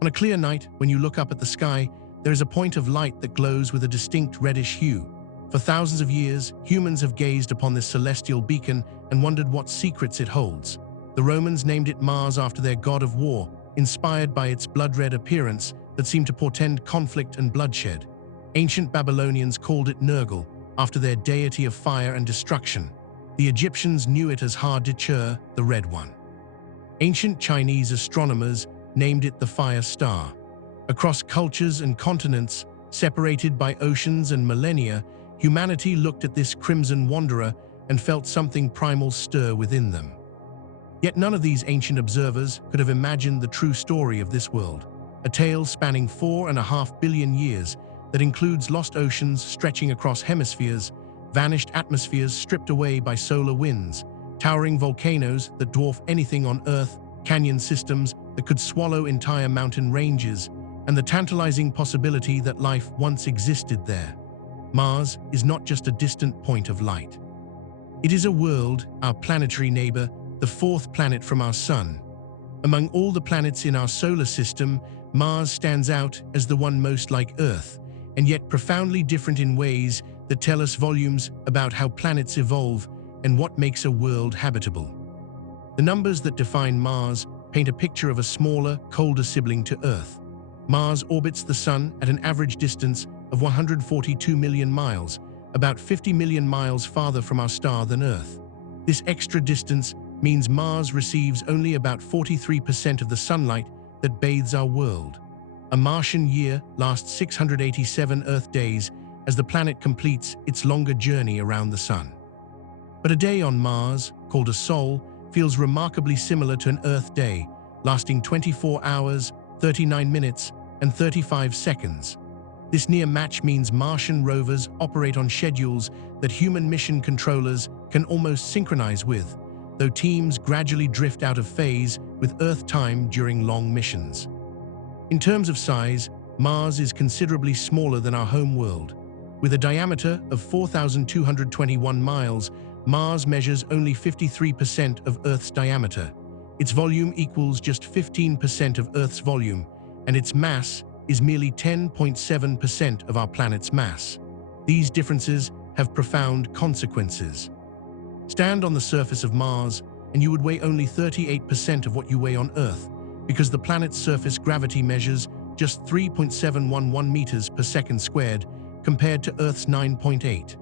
On a clear night, when you look up at the sky, there is a point of light that glows with a distinct reddish hue. For thousands of years, humans have gazed upon this celestial beacon and wondered what secrets it holds. The Romans named it Mars after their god of war, inspired by its blood-red appearance that seemed to portend conflict and bloodshed. Ancient Babylonians called it Nergal, after their deity of fire and destruction. The Egyptians knew it as Ha-Dichur, the Red One. Ancient Chinese astronomers named it the Fire Star. Across cultures and continents, separated by oceans and millennia, humanity looked at this crimson wanderer and felt something primal stir within them. Yet none of these ancient observers could have imagined the true story of this world, a tale spanning 4.5 billion years that includes lost oceans stretching across hemispheres, vanished atmospheres stripped away by solar winds, towering volcanoes that dwarf anything on Earth, canyon systems that could swallow entire mountain ranges, and the tantalizing possibility that life once existed there. Mars is not just a distant point of light. It is a world, our planetary neighbor, the fourth planet from our Sun. Among all the planets in our solar system, Mars stands out as the one most like Earth, and yet profoundly different in ways that tell us volumes about how planets evolve and what makes a world habitable. The numbers that define Mars paint a picture of a smaller, colder sibling to Earth. Mars orbits the Sun at an average distance of 142 million miles, about 50 million miles farther from our star than Earth. This extra distance means Mars receives only about 43% of the sunlight that bathes our world. A Martian year lasts 687 Earth days as the planet completes its longer journey around the Sun. But a day on Mars, called a sol, feels remarkably similar to an Earth day, lasting 24 hours, 39 minutes, and 35 seconds. This near match means Martian rovers operate on schedules that human mission controllers can almost synchronize with, though teams gradually drift out of phase with Earth time during long missions. In terms of size, Mars is considerably smaller than our home world. With a diameter of 4,221 miles, Mars measures only 53% of Earth's diameter. Its volume equals just 15% of Earth's volume, and its mass is merely 10.7% of our planet's mass. These differences have profound consequences. Stand on the surface of Mars, and you would weigh only 38% of what you weigh on Earth, because the planet's surface gravity measures just 3.711 meters per second squared, compared to Earth's 9.8.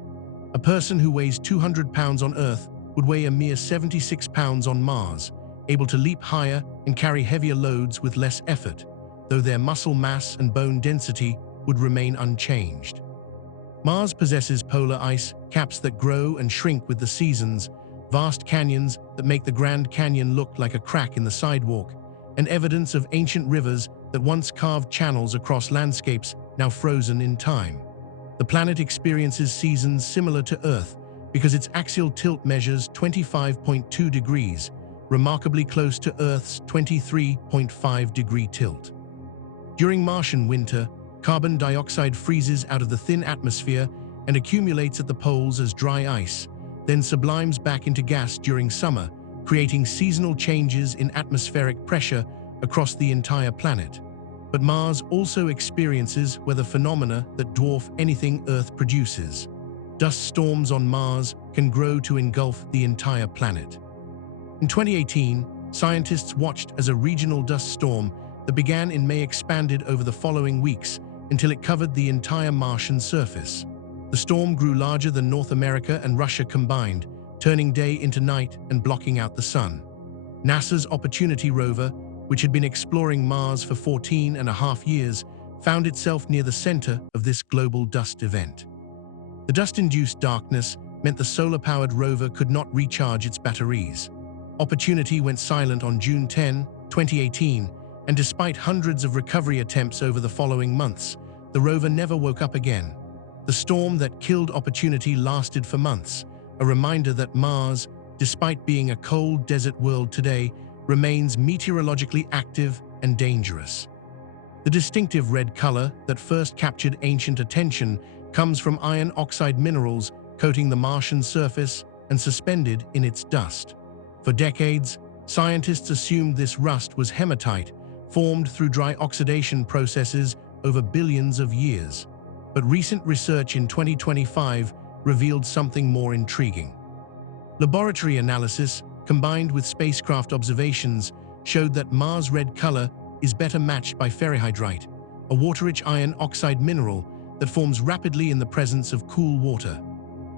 A person who weighs 200 pounds on Earth would weigh a mere 76 pounds on Mars, able to leap higher and carry heavier loads with less effort, though their muscle mass and bone density would remain unchanged. Mars possesses polar ice caps that grow and shrink with the seasons, vast canyons that make the Grand Canyon look like a crack in the sidewalk, and evidence of ancient rivers that once carved channels across landscapes now frozen in time. The planet experiences seasons similar to Earth because its axial tilt measures 25.2 degrees, remarkably close to Earth's 23.5-degree tilt. During Martian winter, carbon dioxide freezes out of the thin atmosphere and accumulates at the poles as dry ice, then sublimes back into gas during summer, creating seasonal changes in atmospheric pressure across the entire planet. But Mars also experiences weather phenomena that dwarf anything Earth produces. Dust storms on Mars can grow to engulf the entire planet. In 2018, scientists watched as a regional dust storm that began in May expanded over the following weeks until it covered the entire Martian surface. The storm grew larger than North America and Russia combined, turning day into night and blocking out the sun. NASA's Opportunity rover, which had been exploring Mars for 14.5 years, found itself near the center of this global dust event. The dust-induced darkness meant the solar-powered rover could not recharge its batteries. Opportunity went silent on June 10, 2018, and despite hundreds of recovery attempts over the following months, the rover never woke up again. The storm that killed Opportunity lasted for months, a reminder that Mars, despite being a cold desert world today, remains meteorologically active and dangerous. The distinctive red color that first captured ancient attention comes from iron oxide minerals coating the Martian surface and suspended in its dust. For decades, scientists assumed this rust was hematite, formed through dry oxidation processes over billions of years. But recent research in 2025 revealed something more intriguing. Laboratory analysis, combined with spacecraft observations, showed that Mars' red color is better matched by ferrihydrite, a water-rich iron oxide mineral that forms rapidly in the presence of cool water.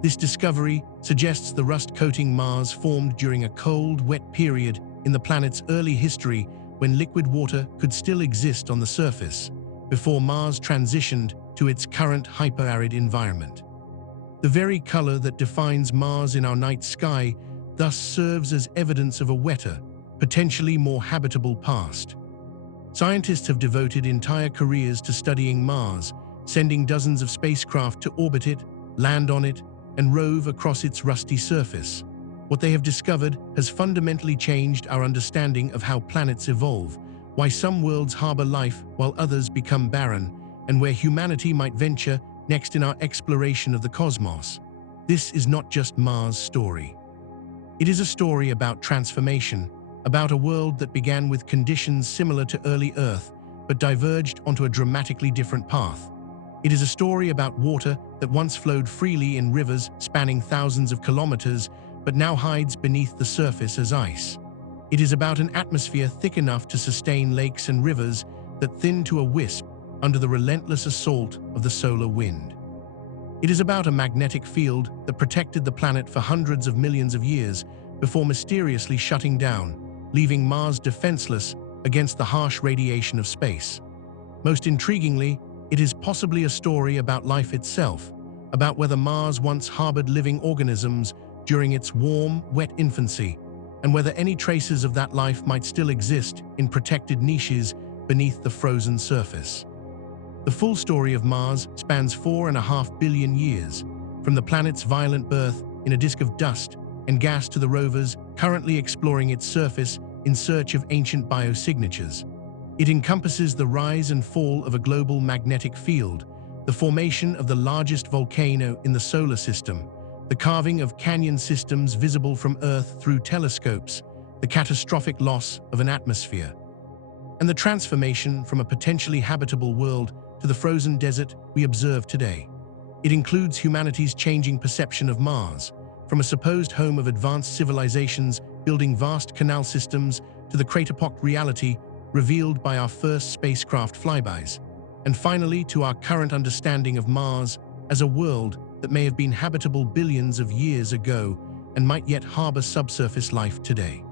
This discovery suggests the rust-coating Mars formed during a cold, wet period in the planet's early history when liquid water could still exist on the surface, before Mars transitioned to its current hyper-arid environment. The very color that defines Mars in our night sky thus serves as evidence of a wetter, potentially more habitable past. Scientists have devoted entire careers to studying Mars, sending dozens of spacecraft to orbit it, land on it, and rove across its rusty surface. What they have discovered has fundamentally changed our understanding of how planets evolve, why some worlds harbor life while others become barren, and where humanity might venture next in our exploration of the cosmos. This is not just Mars' story. It is a story about transformation, about a world that began with conditions similar to early Earth, but diverged onto a dramatically different path. It is a story about water that once flowed freely in rivers spanning thousands of kilometers, but now hides beneath the surface as ice. It is about an atmosphere thick enough to sustain lakes and rivers that thin to a wisp under the relentless assault of the solar wind. It is about a magnetic field that protected the planet for hundreds of millions of years before mysteriously shutting down, leaving Mars defenseless against the harsh radiation of space. Most intriguingly, it is possibly a story about life itself, about whether Mars once harbored living organisms during its warm, wet infancy, and whether any traces of that life might still exist in protected niches beneath the frozen surface. The full story of Mars spans 4.5 billion years, from the planet's violent birth in a disk of dust and gas to the rovers currently exploring its surface in search of ancient biosignatures. It encompasses the rise and fall of a global magnetic field, the formation of the largest volcano in the solar system, the carving of canyon systems visible from Earth through telescopes, the catastrophic loss of an atmosphere, and the transformation from a potentially habitable world to the frozen desert we observe today. It includes humanity's changing perception of Mars, from a supposed home of advanced civilizations building vast canal systems to the crater-pocked reality revealed by our first spacecraft flybys, and finally to our current understanding of Mars as a world that may have been habitable billions of years ago and might yet harbor subsurface life today.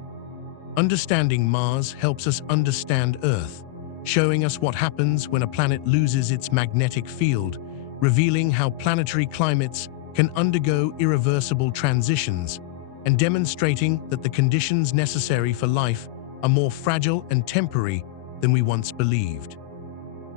Understanding Mars helps us understand Earth, showing us what happens when a planet loses its magnetic field, revealing how planetary climates can undergo irreversible transitions, and demonstrating that the conditions necessary for life are more fragile and temporary than we once believed.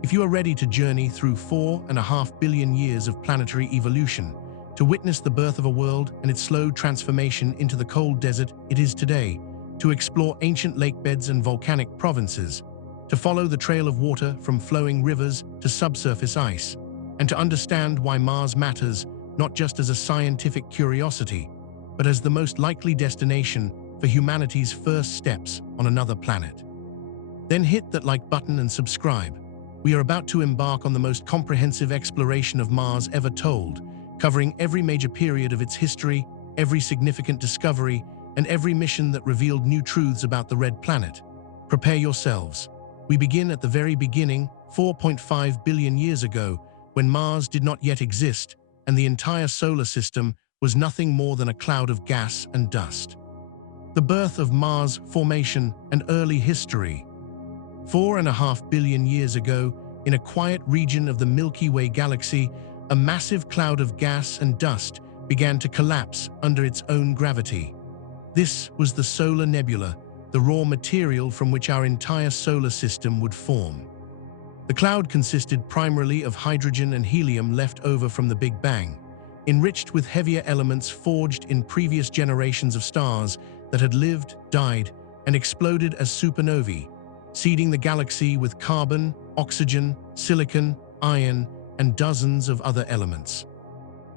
If you are ready to journey through 4.5 billion years of planetary evolution, to witness the birth of a world and its slow transformation into the cold desert it is today, to explore ancient lakebeds and volcanic provinces, to follow the trail of water from flowing rivers to subsurface ice, and to understand why Mars matters not just as a scientific curiosity, but as the most likely destination for humanity's first steps on another planet. Then hit that like button and subscribe. We are about to embark on the most comprehensive exploration of Mars ever told, covering every major period of its history, every significant discovery, and every mission that revealed new truths about the red planet. Prepare yourselves. We begin at the very beginning, 4.5 billion years ago, when Mars did not yet exist, and the entire solar system was nothing more than a cloud of gas and dust. The birth of Mars, formation, and early history. 4.5 billion years ago, in a quiet region of the Milky Way galaxy, a massive cloud of gas and dust began to collapse under its own gravity. This was the solar nebula, the raw material from which our entire solar system would form. The cloud consisted primarily of hydrogen and helium left over from the Big Bang, enriched with heavier elements forged in previous generations of stars that had lived, died, and exploded as supernovae, seeding the galaxy with carbon, oxygen, silicon, iron, and dozens of other elements.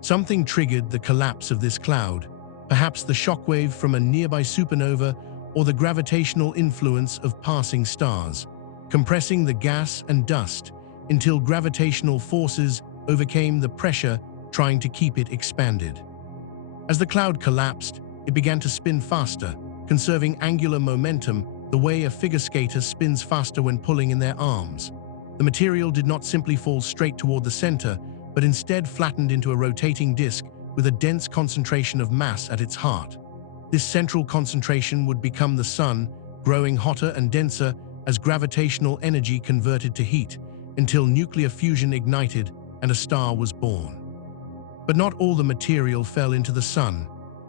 Something triggered the collapse of this cloud, perhaps the shockwave from a nearby supernova or the gravitational influence of passing stars, compressing the gas and dust until gravitational forces overcame the pressure trying to keep it expanded. As the cloud collapsed, it began to spin faster, conserving angular momentum the way a figure skater spins faster when pulling in their arms. The material did not simply fall straight toward the center, but instead flattened into a rotating disk with a dense concentration of mass at its heart. This central concentration would become the sun, growing hotter and denser as gravitational energy converted to heat, until nuclear fusion ignited and a star was born. But not all the material fell into the sun.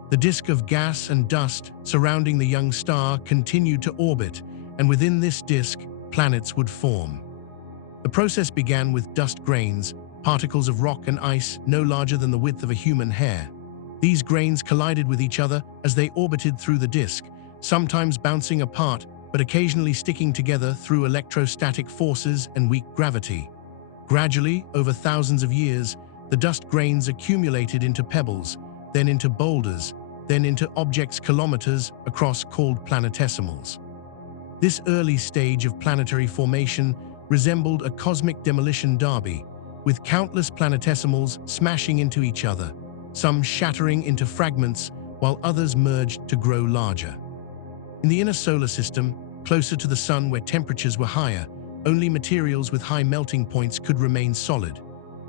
The disk of gas and dust surrounding the young star continued to orbit, and within this disk, planets would form. The process began with dust grains, particles of rock and ice no larger than the width of a human hair. These grains collided with each other as they orbited through the disk, sometimes bouncing apart but occasionally sticking together through electrostatic forces and weak gravity. Gradually, over thousands of years, the dust grains accumulated into pebbles, then into boulders, then into objects kilometers across called planetesimals. This early stage of planetary formation resembled a cosmic demolition derby, with countless planetesimals smashing into each other, some shattering into fragments while others merged to grow larger. In the inner solar system, closer to the sun where temperatures were higher, only materials with high melting points could remain solid.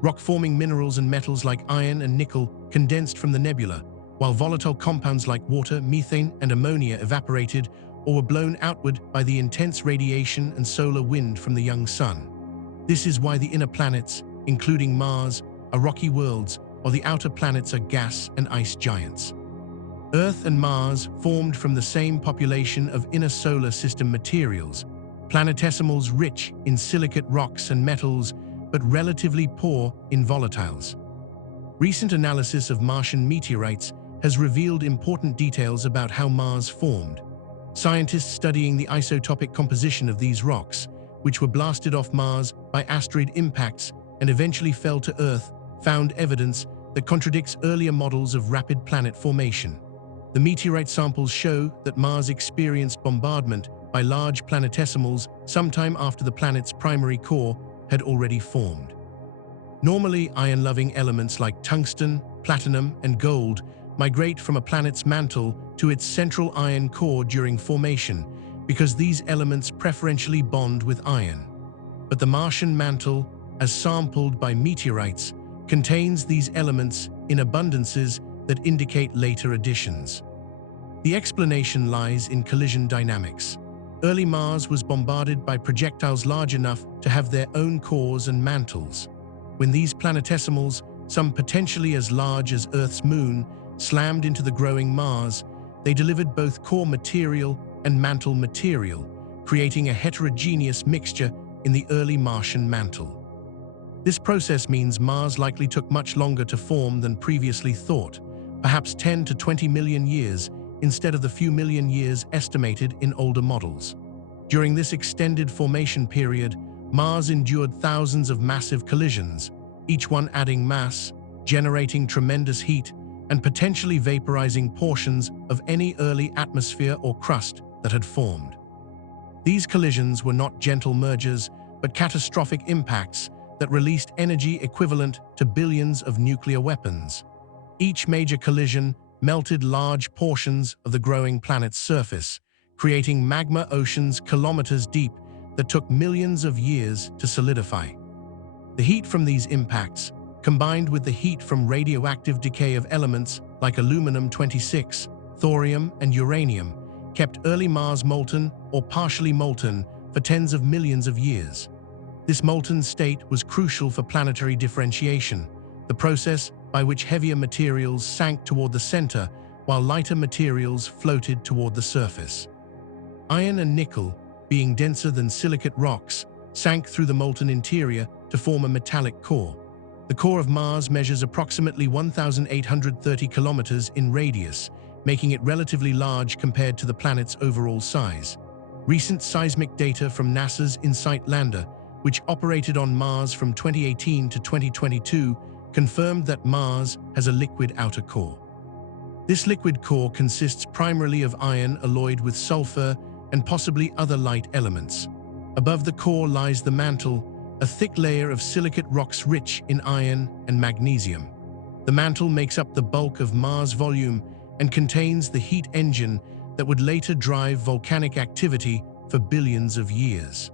Rock-forming minerals and metals like iron and nickel condensed from the nebula, while volatile compounds like water, methane, and ammonia evaporated or were blown outward by the intense radiation and solar wind from the young sun. This is why the inner planets, including Mars, are rocky worlds, while the outer planets are gas and ice giants. Earth and Mars formed from the same population of inner solar system materials, planetesimals rich in silicate rocks and metals, but relatively poor in volatiles. Recent analysis of Martian meteorites has revealed important details about how Mars formed. Scientists studying the isotopic composition of these rocks, which were blasted off Mars by asteroid impacts and eventually fell to Earth, found evidence that contradicts earlier models of rapid planet formation. The meteorite samples show that Mars experienced bombardment by large planetesimals sometime after the planet's primary core had already formed. Normally, iron-loving elements like tungsten, platinum, and gold migrate from a planet's mantle to its central iron core during formation because these elements preferentially bond with iron. But the Martian mantle, as sampled by meteorites, contains these elements in abundances that indicate later additions. The explanation lies in collision dynamics. Early Mars was bombarded by projectiles large enough to have their own cores and mantles. When these planetesimals, some potentially as large as Earth's moon, slammed into the growing Mars, they delivered both core material and mantle material, creating a heterogeneous mixture in the early Martian mantle. This process means Mars likely took much longer to form than previously thought, perhaps 10 to 20 million years instead of the few million years estimated in older models. During this extended formation period, Mars endured thousands of massive collisions, each one adding mass, generating tremendous heat, and potentially vaporizing portions of any early atmosphere or crust that had formed. These collisions were not gentle mergers, but catastrophic impacts that released energy equivalent to billions of nuclear weapons. Each major collision melted large portions of the growing planet's surface, creating magma oceans kilometers deep that took millions of years to solidify. The heat from these impacts, combined with the heat from radioactive decay of elements like aluminum-26, thorium, and uranium, kept early Mars molten or partially molten for tens of millions of years. This molten state was crucial for planetary differentiation, the process by which heavier materials sank toward the center while lighter materials floated toward the surface. Iron and nickel, being denser than silicate rocks, sank through the molten interior to form a metallic core. The core of Mars measures approximately 1,830 kilometers in radius, making it relatively large compared to the planet's overall size. Recent seismic data from NASA's InSight lander, which operated on Mars from 2018 to 2022, confirmed that Mars has a liquid outer core. This liquid core consists primarily of iron alloyed with sulfur and possibly other light elements. Above the core lies the mantle, a thick layer of silicate rocks rich in iron and magnesium. The mantle makes up the bulk of Mars' volume and contains the heat engine that would later drive volcanic activity for billions of years.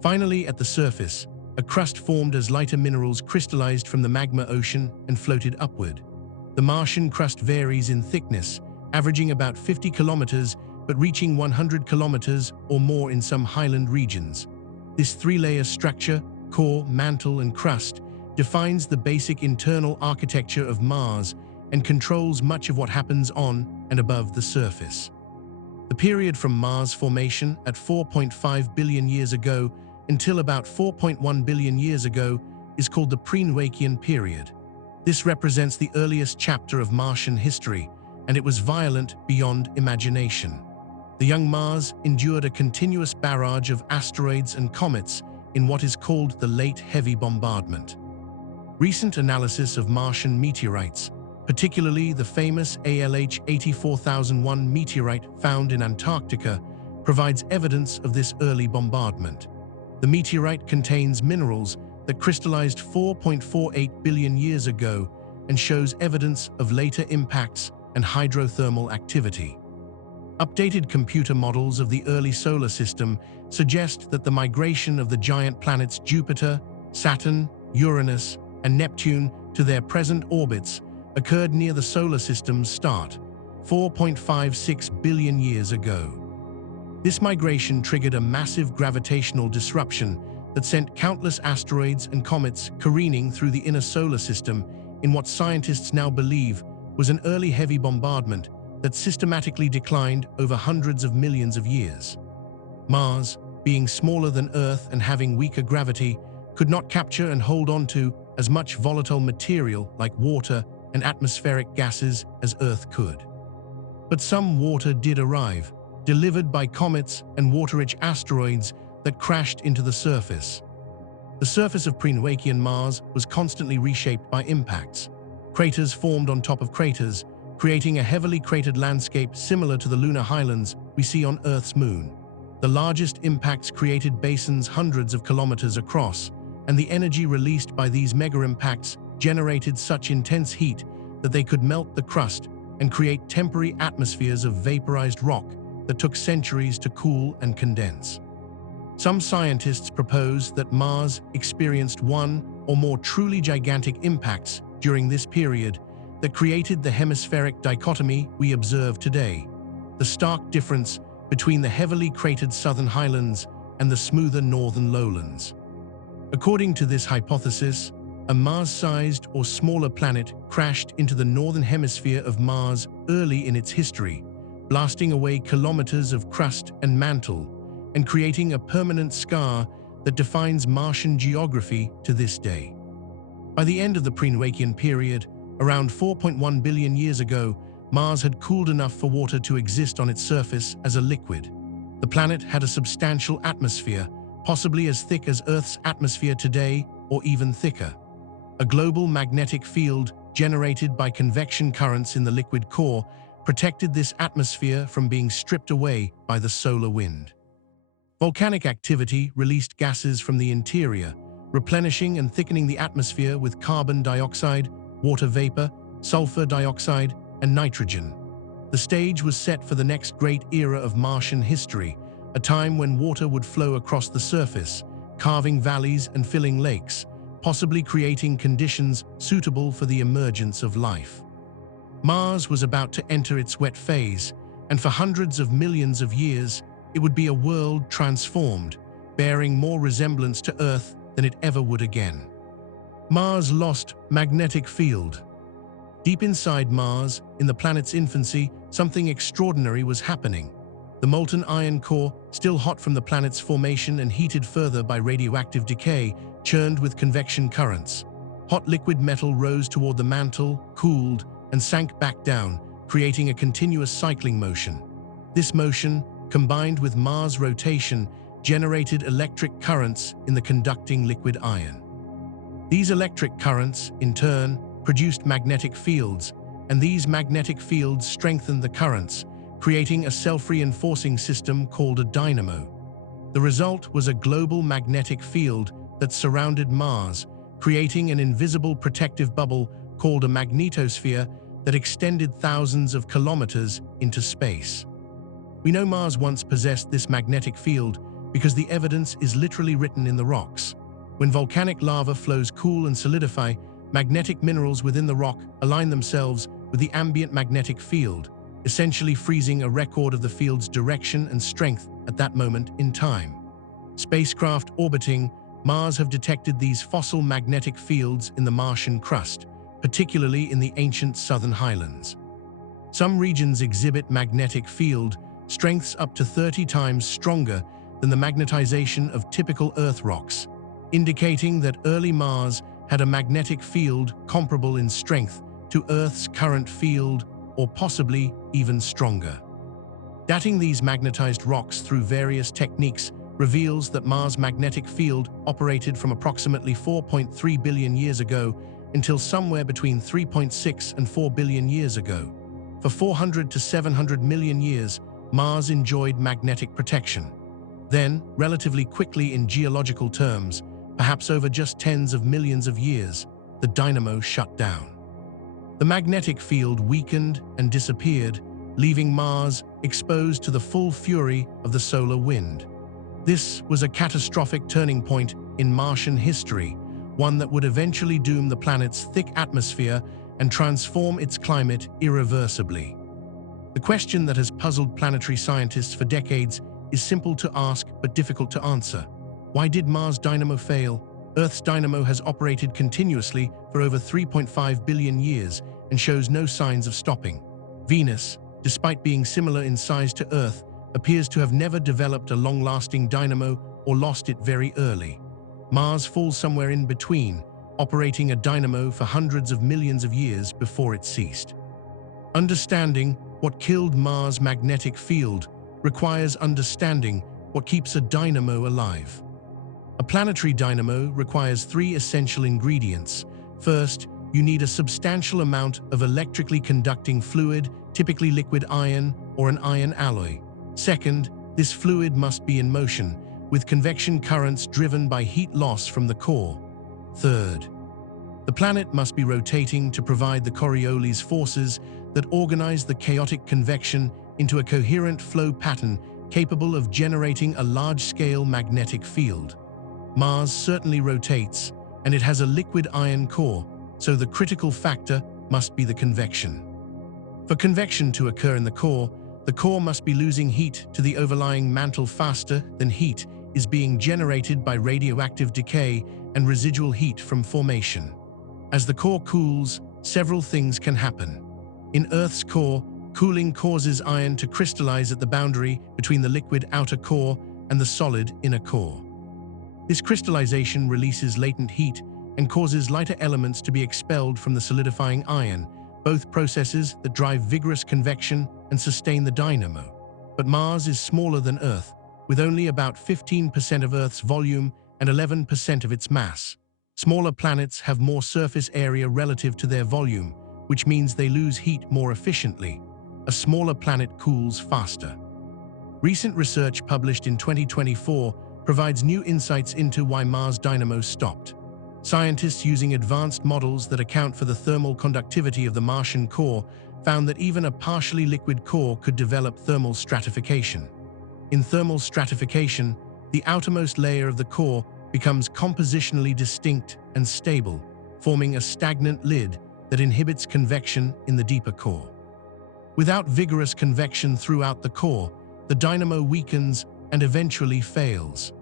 Finally, at the surface, a crust formed as lighter minerals crystallized from the magma ocean and floated upward. The Martian crust varies in thickness, averaging about 50 kilometers, but reaching 100 kilometers or more in some highland regions. This three-layer structure, core, mantle, and crust, defines the basic internal architecture of Mars and controls much of what happens on and above the surface. The period from Mars formation at 4.5 billion years ago until about 4.1 billion years ago is called the Permian period. This represents the earliest chapter of Martian history, and it was violent beyond imagination. The young Mars endured a continuous barrage of asteroids and comets in what is called the Late Heavy Bombardment. Recent analysis of Martian meteorites, particularly the famous ALH 84001 meteorite found in Antarctica, provides evidence of this early bombardment. The meteorite contains minerals that crystallized 4.48 billion years ago and shows evidence of later impacts and hydrothermal activity. Updated computer models of the early solar system suggest that the migration of the giant planets Jupiter, Saturn, Uranus, and Neptune to their present orbits occurred near the solar system's start, 4.56 billion years ago. This migration triggered a massive gravitational disruption that sent countless asteroids and comets careening through the inner solar system in what scientists now believe was an early heavy bombardment that systematically declined over hundreds of millions of years. Mars, being smaller than Earth and having weaker gravity, could not capture and hold on to as much volatile material like water and atmospheric gases as Earth could. But some water did arrive, delivered by comets and water-rich asteroids that crashed into the surface. The surface of Permian Mars was constantly reshaped by impacts. Craters formed on top of craters, creating a heavily cratered landscape similar to the lunar highlands we see on Earth's moon. The largest impacts created basins hundreds of kilometers across, and the energy released by these mega-impacts generated such intense heat that they could melt the crust and create temporary atmospheres of vaporized rock that took centuries to cool and condense. Some scientists propose that Mars experienced one or more truly gigantic impacts during this period that created the hemispheric dichotomy we observe today, the stark difference between the heavily cratered southern highlands and the smoother northern lowlands. According to this hypothesis, a Mars-sized or smaller planet crashed into the northern hemisphere of Mars early in its history, blasting away kilometers of crust and mantle and creating a permanent scar that defines Martian geography to this day. By the end of the Permian period, around 4.1 billion years ago, Mars had cooled enough for water to exist on its surface as a liquid. The planet had a substantial atmosphere, possibly as thick as Earth's atmosphere today or even thicker. A global magnetic field generated by convection currents in the liquid core protected this atmosphere from being stripped away by the solar wind. Volcanic activity released gases from the interior, replenishing and thickening the atmosphere with carbon dioxide, water vapor, sulfur dioxide, and nitrogen. The stage was set for the next great era of Martian history, a time when water would flow across the surface, carving valleys and filling lakes, possibly creating conditions suitable for the emergence of life. Mars was about to enter its wet phase, and for hundreds of millions of years, it would be a world transformed, bearing more resemblance to Earth than it ever would again. Mars lost magnetic field. Deep inside Mars, in the planet's infancy, something extraordinary was happening. The molten iron core, still hot from the planet's formation and heated further by radioactive decay, churned with convection currents. Hot liquid metal rose toward the mantle, cooled, and sank back down, creating a continuous cycling motion. This motion, combined with Mars' rotation, generated electric currents in the conducting liquid iron. These electric currents, in turn, produced magnetic fields, and these magnetic fields strengthened the currents, creating a self-reinforcing system called a dynamo. The result was a global magnetic field that surrounded Mars, creating an invisible protective bubble called a magnetosphere that extended thousands of kilometers into space. We know Mars once possessed this magnetic field because the evidence is literally written in the rocks. When volcanic lava flows cool and solidify, magnetic minerals within the rock align themselves with the ambient magnetic field, essentially freezing a record of the field's direction and strength at that moment in time. Spacecraft orbiting Mars have detected these fossil magnetic fields in the Martian crust, particularly in the ancient southern highlands. Some regions exhibit magnetic field strengths up to 30 times stronger than the magnetization of typical Earth rocks, indicating that early Mars had a magnetic field comparable in strength to Earth's current field, or possibly even stronger. Dating these magnetized rocks through various techniques reveals that Mars' magnetic field operated from approximately 4.3 billion years ago until somewhere between 3.6 and 4 billion years ago. For 400 to 700 million years, Mars enjoyed magnetic protection. Then, relatively quickly in geological terms, perhaps over just tens of millions of years, the dynamo shut down. The magnetic field weakened and disappeared, leaving Mars exposed to the full fury of the solar wind. This was a catastrophic turning point in Martian history, one that would eventually doom the planet's thick atmosphere and transform its climate irreversibly. The question that has puzzled planetary scientists for decades is simple to ask but difficult to answer. Why did Mars' dynamo fail? Earth's dynamo has operated continuously for over 3.5 billion years and shows no signs of stopping. Venus, despite being similar in size to Earth, appears to have never developed a long-lasting dynamo or lost it very early. Mars falls somewhere in between, operating a dynamo for hundreds of millions of years before it ceased. Understanding what killed Mars' magnetic field requires understanding what keeps a dynamo alive. A planetary dynamo requires three essential ingredients. First, you need a substantial amount of electrically conducting fluid, typically liquid iron or an iron alloy. Second, this fluid must be in motion, with convection currents driven by heat loss from the core. Third, the planet must be rotating to provide the Coriolis forces that organize the chaotic convection into a coherent flow pattern capable of generating a large-scale magnetic field. Mars certainly rotates, and it has a liquid iron core, so the critical factor must be the convection. For convection to occur in the core must be losing heat to the overlying mantle faster than heat is being generated by radioactive decay and residual heat from formation. As the core cools, several things can happen. In Earth's core, cooling causes iron to crystallize at the boundary between the liquid outer core and the solid inner core. This crystallization releases latent heat and causes lighter elements to be expelled from the solidifying iron, both processes that drive vigorous convection and sustain the dynamo. But Mars is smaller than Earth, with only about 15% of Earth's volume and 11% of its mass. Smaller planets have more surface area relative to their volume, which means they lose heat more efficiently. A smaller planet cools faster. Recent research published in 2024 provides new insights into why Mars' dynamo stopped. Scientists using advanced models that account for the thermal conductivity of the Martian core found that even a partially liquid core could develop thermal stratification. In thermal stratification, the outermost layer of the core becomes compositionally distinct and stable, forming a stagnant lid that inhibits convection in the deeper core. Without vigorous convection throughout the core, the dynamo weakens and eventually fails.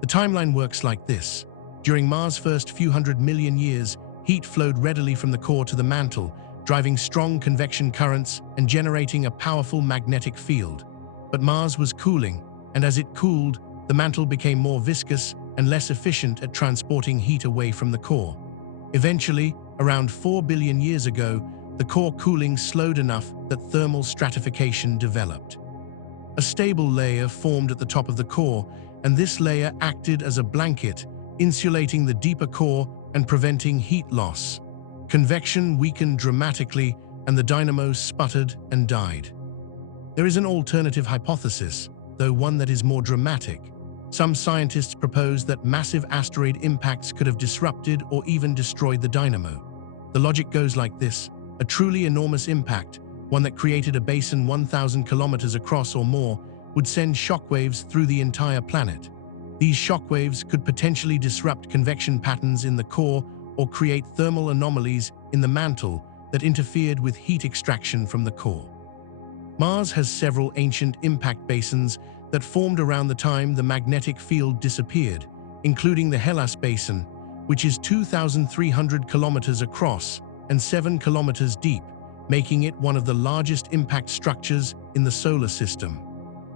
The timeline works like this. During Mars' first few hundred million years, heat flowed readily from the core to the mantle, driving strong convection currents and generating a powerful magnetic field. But Mars was cooling, and as it cooled, the mantle became more viscous and less efficient at transporting heat away from the core. Eventually, around 4 billion years ago, the core cooling slowed enough that thermal stratification developed. A stable layer formed at the top of the core, and this layer acted as a blanket, insulating the deeper core and preventing heat loss. Convection weakened dramatically, and the dynamo sputtered and died. There is an alternative hypothesis, though one that is more dramatic. Some scientists propose that massive asteroid impacts could have disrupted or even destroyed the dynamo. The logic goes like this: a truly enormous impact, one that created a basin 1,000 kilometers across or more, would send shockwaves through the entire planet. These shockwaves could potentially disrupt convection patterns in the core or create thermal anomalies in the mantle that interfered with heat extraction from the core. Mars has several ancient impact basins that formed around the time the magnetic field disappeared, including the Hellas Basin, which is 2,300 kilometers across and 7 kilometers deep, making it one of the largest impact structures in the solar system.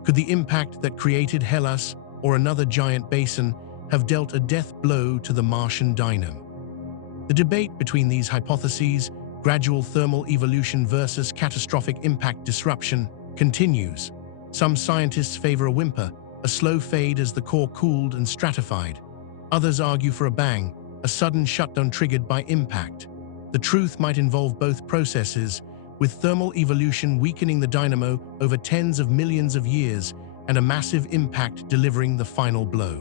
Could the impact that created Hellas or another giant basin have dealt a death blow to the Martian dynamo? The debate between these hypotheses, gradual thermal evolution versus catastrophic impact disruption, continues. Some scientists favor a whimper, a slow fade as the core cooled and stratified. Others argue for a bang, a sudden shutdown triggered by impact. The truth might involve both processes, with thermal evolution weakening the dynamo over tens of millions of years and a massive impact delivering the final blow.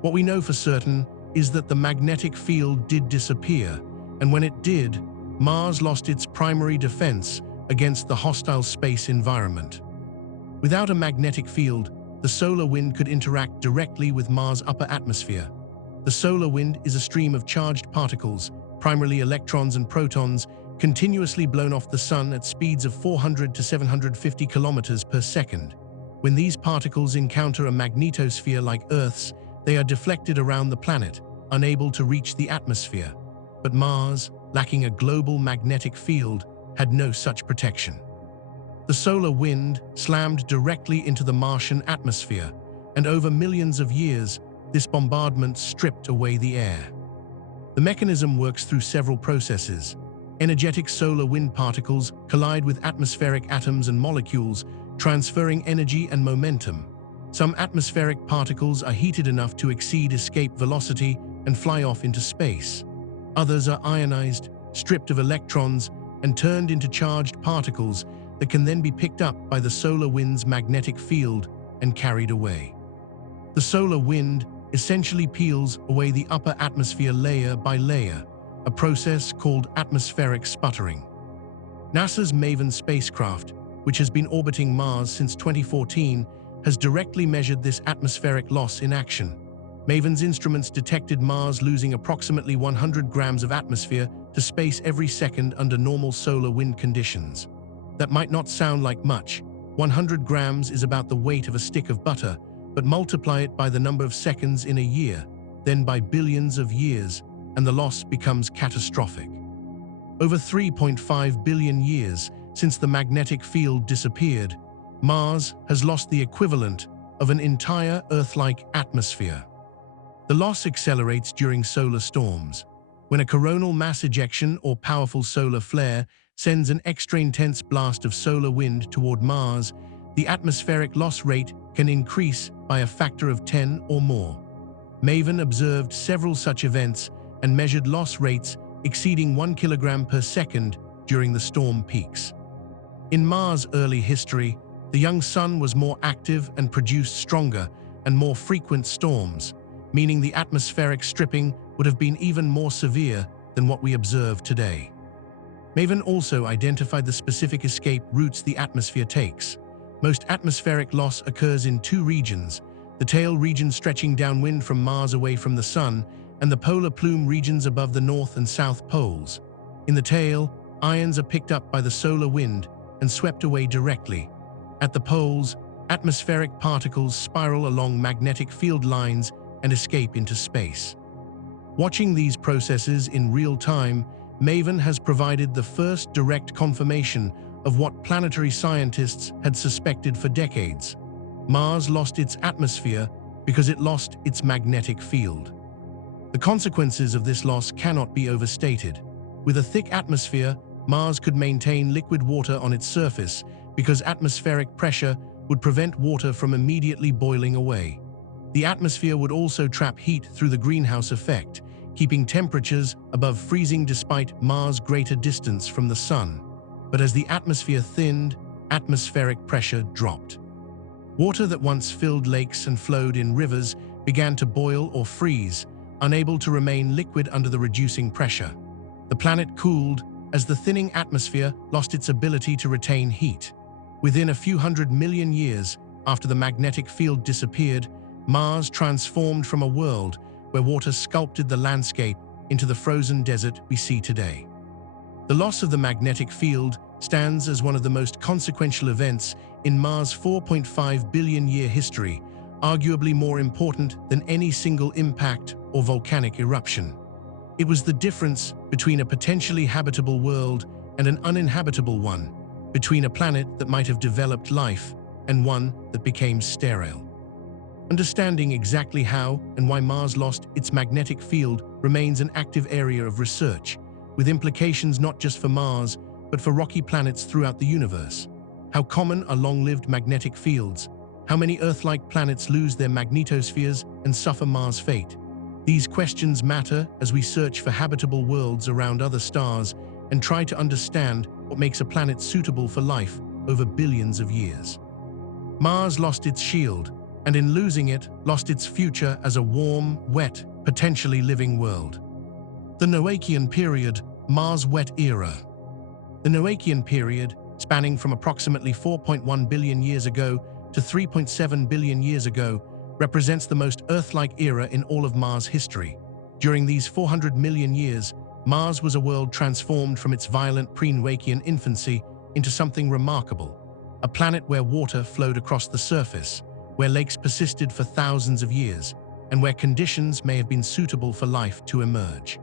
What we know for certain is that the magnetic field did disappear, and when it did, Mars lost its primary defense against the hostile space environment. Without a magnetic field, the solar wind could interact directly with Mars' upper atmosphere. The solar wind is a stream of charged particles, primarily electrons and protons, continuously blown off the sun at speeds of 400 to 750 kilometers per second. When these particles encounter a magnetosphere like Earth's, they are deflected around the planet, unable to reach the atmosphere. But Mars, lacking a global magnetic field, had no such protection. The solar wind slammed directly into the Martian atmosphere, and over millions of years, this bombardment stripped away the air. The mechanism works through several processes. Energetic solar wind particles collide with atmospheric atoms and molecules, transferring energy and momentum. Some atmospheric particles are heated enough to exceed escape velocity and fly off into space. Others are ionized, stripped of electrons, and turned into charged particles that can then be picked up by the solar wind's magnetic field and carried away. The solar wind essentially peels away the upper atmosphere layer by layer, a process called atmospheric sputtering. NASA's MAVEN spacecraft, which has been orbiting Mars since 2014, has directly measured this atmospheric loss in action. MAVEN's instruments detected Mars losing approximately 100 grams of atmosphere to space every second under normal solar wind conditions. That might not sound like much. 100 grams is about the weight of a stick of butter, but multiply it by the number of seconds in a year, then by billions of years, and the loss becomes catastrophic. Over 3.5 billion years since the magnetic field disappeared, Mars has lost the equivalent of an entire Earth-like atmosphere. The loss accelerates during solar storms. When a coronal mass ejection or powerful solar flare sends an extra-intense blast of solar wind toward Mars, the atmospheric loss rate can increase by a factor of 10 or more. MAVEN observed several such events and measured loss rates exceeding 1 kilogram per second during the storm peaks. In Mars' early history, the young sun was more active and produced stronger and more frequent storms, meaning the atmospheric stripping would have been even more severe than what we observe today. MAVEN also identified the specific escape routes the atmosphere takes. Most atmospheric loss occurs in two regions, the tail region stretching downwind from Mars away from the sun, and the polar plume regions above the north and south poles. In the tail, ions are picked up by the solar wind and swept away directly. At the poles, atmospheric particles spiral along magnetic field lines and escape into space. Watching these processes in real time, MAVEN has provided the first direct confirmation of what planetary scientists had suspected for decades. Mars lost its atmosphere because it lost its magnetic field. The consequences of this loss cannot be overstated. With a thick atmosphere, Mars could maintain liquid water on its surface because atmospheric pressure would prevent water from immediately boiling away. The atmosphere would also trap heat through the greenhouse effect, keeping temperatures above freezing despite Mars' greater distance from the sun. But as the atmosphere thinned, atmospheric pressure dropped. Water that once filled lakes and flowed in rivers began to boil or freeze, unable to remain liquid under the reducing pressure. The planet cooled as the thinning atmosphere lost its ability to retain heat. Within a few 100 million years after the magnetic field disappeared, Mars transformed from a world where water sculpted the landscape into the frozen desert we see today. The loss of the magnetic field stands as one of the most consequential events in Mars' 4.5 billion-year history, arguably more important than any single impact or volcanic eruption. It was the difference between a potentially habitable world and an uninhabitable one, between a planet that might have developed life and one that became sterile. Understanding exactly how and why Mars lost its magnetic field remains an active area of research, with implications not just for Mars, but for rocky planets throughout the universe. How common are long-lived magnetic fields? How many Earth-like planets lose their magnetospheres and suffer Mars' fate? These questions matter as we search for habitable worlds around other stars and try to understand what makes a planet suitable for life over billions of years. Mars lost its shield, and in losing it, lost its future as a warm, wet, potentially living world. The Noachian period, Mars' wet era. The Noachian period, spanning from approximately 4.1 billion years ago to 3.7 billion years ago, represents the most Earth-like era in all of Mars' history. During these 400 million years, Mars was a world transformed from its violent pre-Noachian infancy into something remarkable, a planet where water flowed across the surface, where lakes persisted for thousands of years, and where conditions may have been suitable for life to emerge.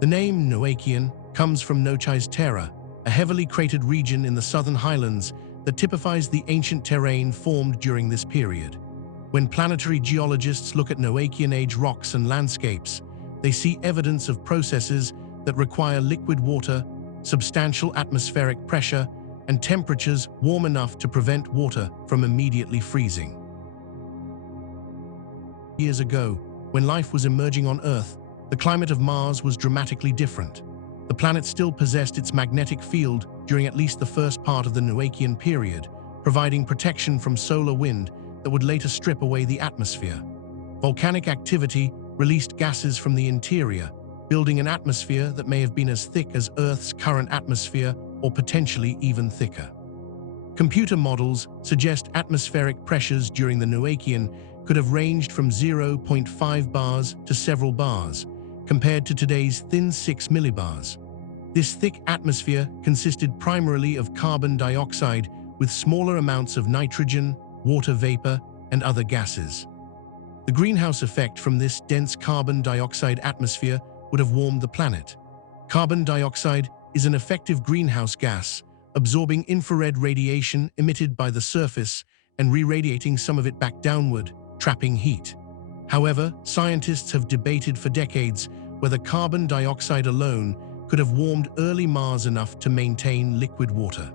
The name Noachian comes from Nochi's Terra, a heavily cratered region in the southern highlands that typifies the ancient terrain formed during this period. When planetary geologists look at Noachian-age rocks and landscapes, they see evidence of processes that require liquid water, substantial atmospheric pressure, and temperatures warm enough to prevent water from immediately freezing. Years ago, when life was emerging on Earth, the climate of Mars was dramatically different. The planet still possessed its magnetic field during at least the first part of the Noachian period, providing protection from solar wind that would later strip away the atmosphere. Volcanic activity released gases from the interior, building an atmosphere that may have been as thick as Earth's current atmosphere or potentially even thicker. Computer models suggest atmospheric pressures during the Noachian could have ranged from 0.5 bars to several bars, compared to today's thin 6 millibars. This thick atmosphere consisted primarily of carbon dioxide with smaller amounts of nitrogen, water vapor, and other gases. The greenhouse effect from this dense carbon dioxide atmosphere would have warmed the planet. Carbon dioxide is an effective greenhouse gas, absorbing infrared radiation emitted by the surface and re-radiating some of it back downward, trapping heat. However, scientists have debated for decades whether carbon dioxide alone could have warmed early Mars enough to maintain liquid water.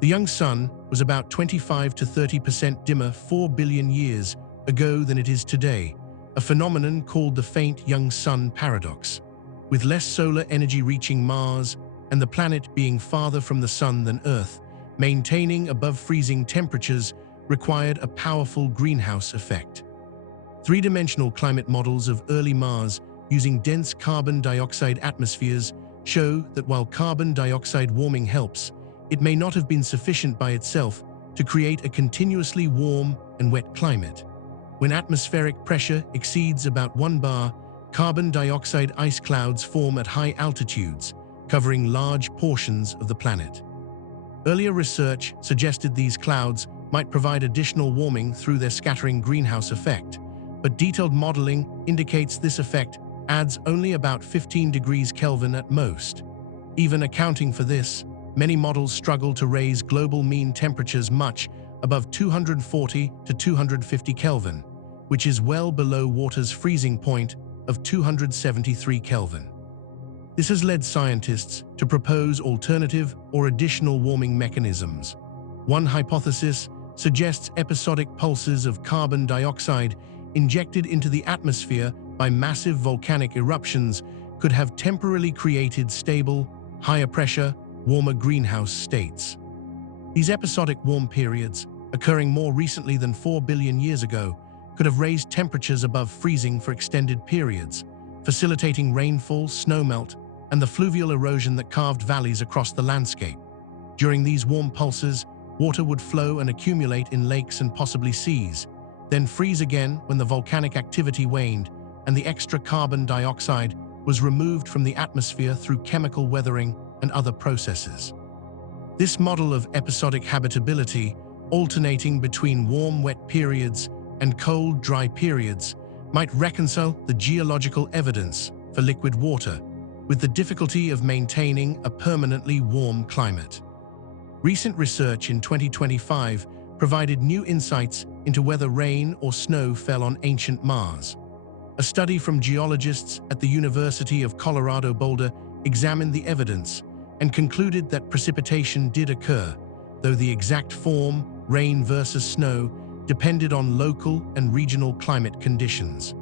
The young sun was about 25 to 30% dimmer 4 billion years ago than it is today, a phenomenon called the faint young sun paradox. With less solar energy reaching Mars and the planet being farther from the sun than Earth, maintaining above freezing temperatures required a powerful greenhouse effect. Three-dimensional climate models of early Mars using dense carbon dioxide atmospheres show that while carbon dioxide warming helps, it may not have been sufficient by itself to create a continuously warm and wet climate. When atmospheric pressure exceeds about 1 bar, carbon dioxide ice clouds form at high altitudes, covering large portions of the planet. Earlier research suggested these clouds might provide additional warming through their scattering greenhouse effect, but detailed modeling indicates this effect adds only about 15 degrees Kelvin at most. Even accounting for this, many models struggle to raise global mean temperatures much above 240 to 250 Kelvin, which is well below water's freezing point of 273 Kelvin. This has led scientists to propose alternative or additional warming mechanisms. One hypothesis suggests episodic pulses of carbon dioxide injected into the atmosphere by massive volcanic eruptions could have temporarily created stable, higher pressure, warmer greenhouse states. These episodic warm periods occurring more recently than 4 billion years ago, could have raised temperatures above freezing for extended periods, facilitating rainfall, snowmelt, and the fluvial erosion that carved valleys across the landscape. During these warm pulses, water would flow and accumulate in lakes and possibly seas, then freeze again when the volcanic activity waned and the extra carbon dioxide was removed from the atmosphere through chemical weathering and other processes. This model of episodic habitability, alternating between warm, wet periods and cold, dry periods, might reconcile the geological evidence for liquid water with the difficulty of maintaining a permanently warm climate. Recent research in 2025 provided new insights into whether rain or snow fell on ancient Mars. A study from geologists at the University of Colorado Boulder examined the evidence and concluded that precipitation did occur, though the exact form, rain versus snow, depended on local and regional climate conditions.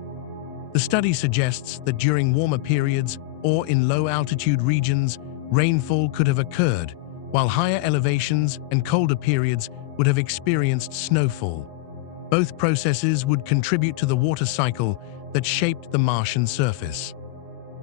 The study suggests that during warmer periods or in low-altitude regions, rainfall could have occurred, while higher elevations and colder periods would have experienced snowfall. Both processes would contribute to the water cycle that shaped the Martian surface.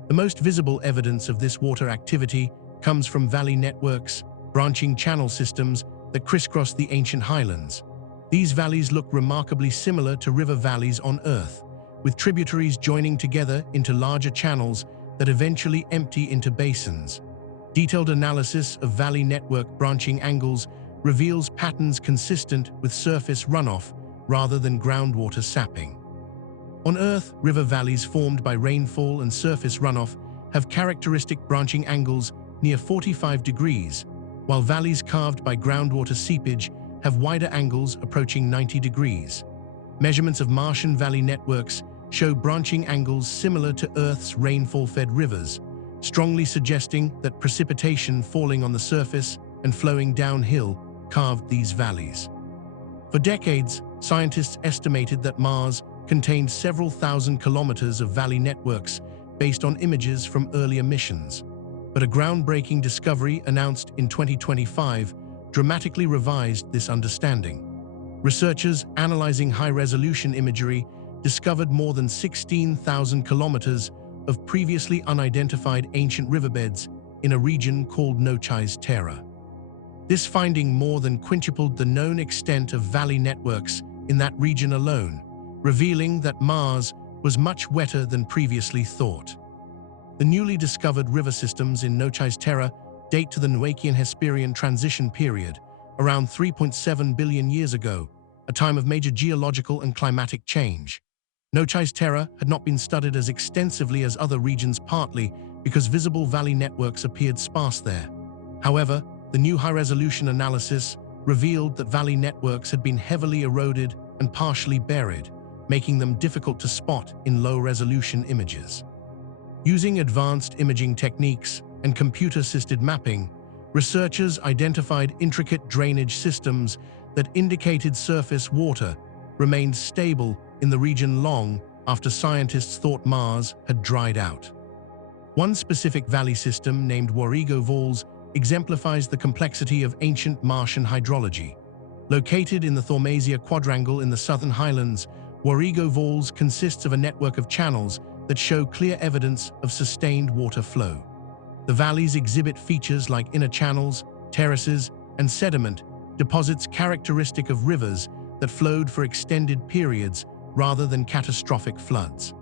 The most visible evidence of this water activity comes from valley networks, branching channel systems that crisscross the ancient highlands. These valleys look remarkably similar to river valleys on Earth, with tributaries joining together into larger channels that eventually empty into basins. Detailed analysis of valley network branching angles reveals patterns consistent with surface runoff rather than groundwater sapping. On Earth, river valleys formed by rainfall and surface runoff have characteristic branching angles near 45 degrees, while valleys carved by groundwater seepage have wider angles approaching 90 degrees. Measurements of Martian valley networks show branching angles similar to Earth's rainfall-fed rivers, strongly suggesting that precipitation falling on the surface and flowing downhill carved these valleys. For decades, scientists estimated that Mars contained several thousand kilometers of valley networks based on images from earlier missions. But a groundbreaking discovery announced in 2025 dramatically revised this understanding. Researchers analyzing high-resolution imagery discovered more than 16,000 kilometers of previously unidentified ancient riverbeds in a region called Noches Terra. This finding more than quintupled the known extent of valley networks in that region alone, revealing that Mars was much wetter than previously thought. The newly discovered river systems in Noches Terra date to the Noachian-Hesperian transition period, around 3.7 billion years ago, a time of major geological and climatic change. Noches Terra had not been studied as extensively as other regions, partly because visible valley networks appeared sparse there. However, the new high-resolution analysis revealed that valley networks had been heavily eroded and partially buried, making them difficult to spot in low-resolution images. Using advanced imaging techniques and computer-assisted mapping, researchers identified intricate drainage systems that indicated surface water remained stable in the region long after scientists thought Mars had dried out. One specific valley system, named Warrego Valles, exemplifies the complexity of ancient Martian hydrology. Located in the Thaumasia Quadrangle in the southern highlands, Warrego Valles consists of a network of channels that show clear evidence of sustained water flow. The valleys exhibit features like inner channels, terraces, and sediment deposits characteristic of rivers that flowed for extended periods rather than catastrophic floods.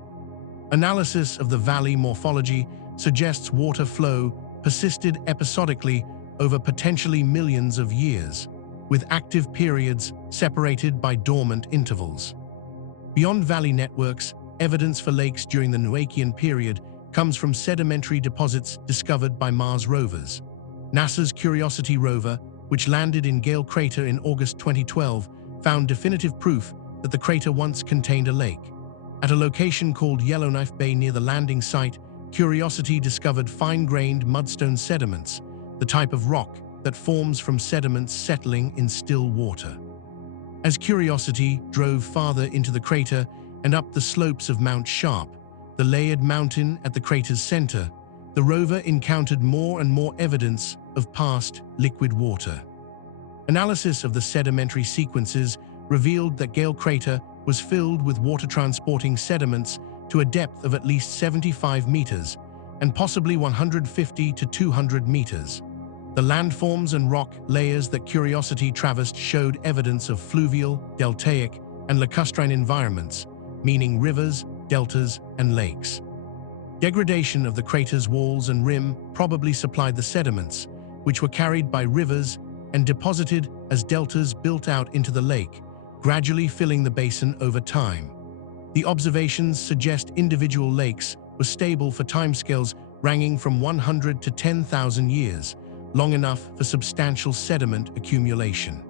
Analysis of the valley morphology suggests water flow persisted episodically over potentially millions of years, with active periods separated by dormant intervals. Beyond valley networks, evidence for lakes during the Noachian period comes from sedimentary deposits discovered by Mars rovers. NASA's Curiosity rover, which landed in Gale Crater in August 2012, found definitive proof that the crater once contained a lake. At a location called Yellowknife Bay near the landing site, Curiosity discovered fine-grained mudstone sediments, the type of rock that forms from sediments settling in still water. As Curiosity drove farther into the crater and up the slopes of Mount Sharp, the layered mountain at the crater's center, the rover encountered more and more evidence of past liquid water. Analysis of the sedimentary sequences revealed that Gale Crater was filled with water-transporting sediments to a depth of at least 75 meters and possibly 150 to 200 meters. The landforms and rock layers that Curiosity traversed showed evidence of fluvial, deltaic, and lacustrine environments, meaning rivers, deltas, and lakes. Degradation of the crater's walls and rim probably supplied the sediments, which were carried by rivers and deposited as deltas built out into the lake, gradually filling the basin over time. The observations suggest individual lakes were stable for timescales ranging from 100 to 10,000 years, long enough for substantial sediment accumulation.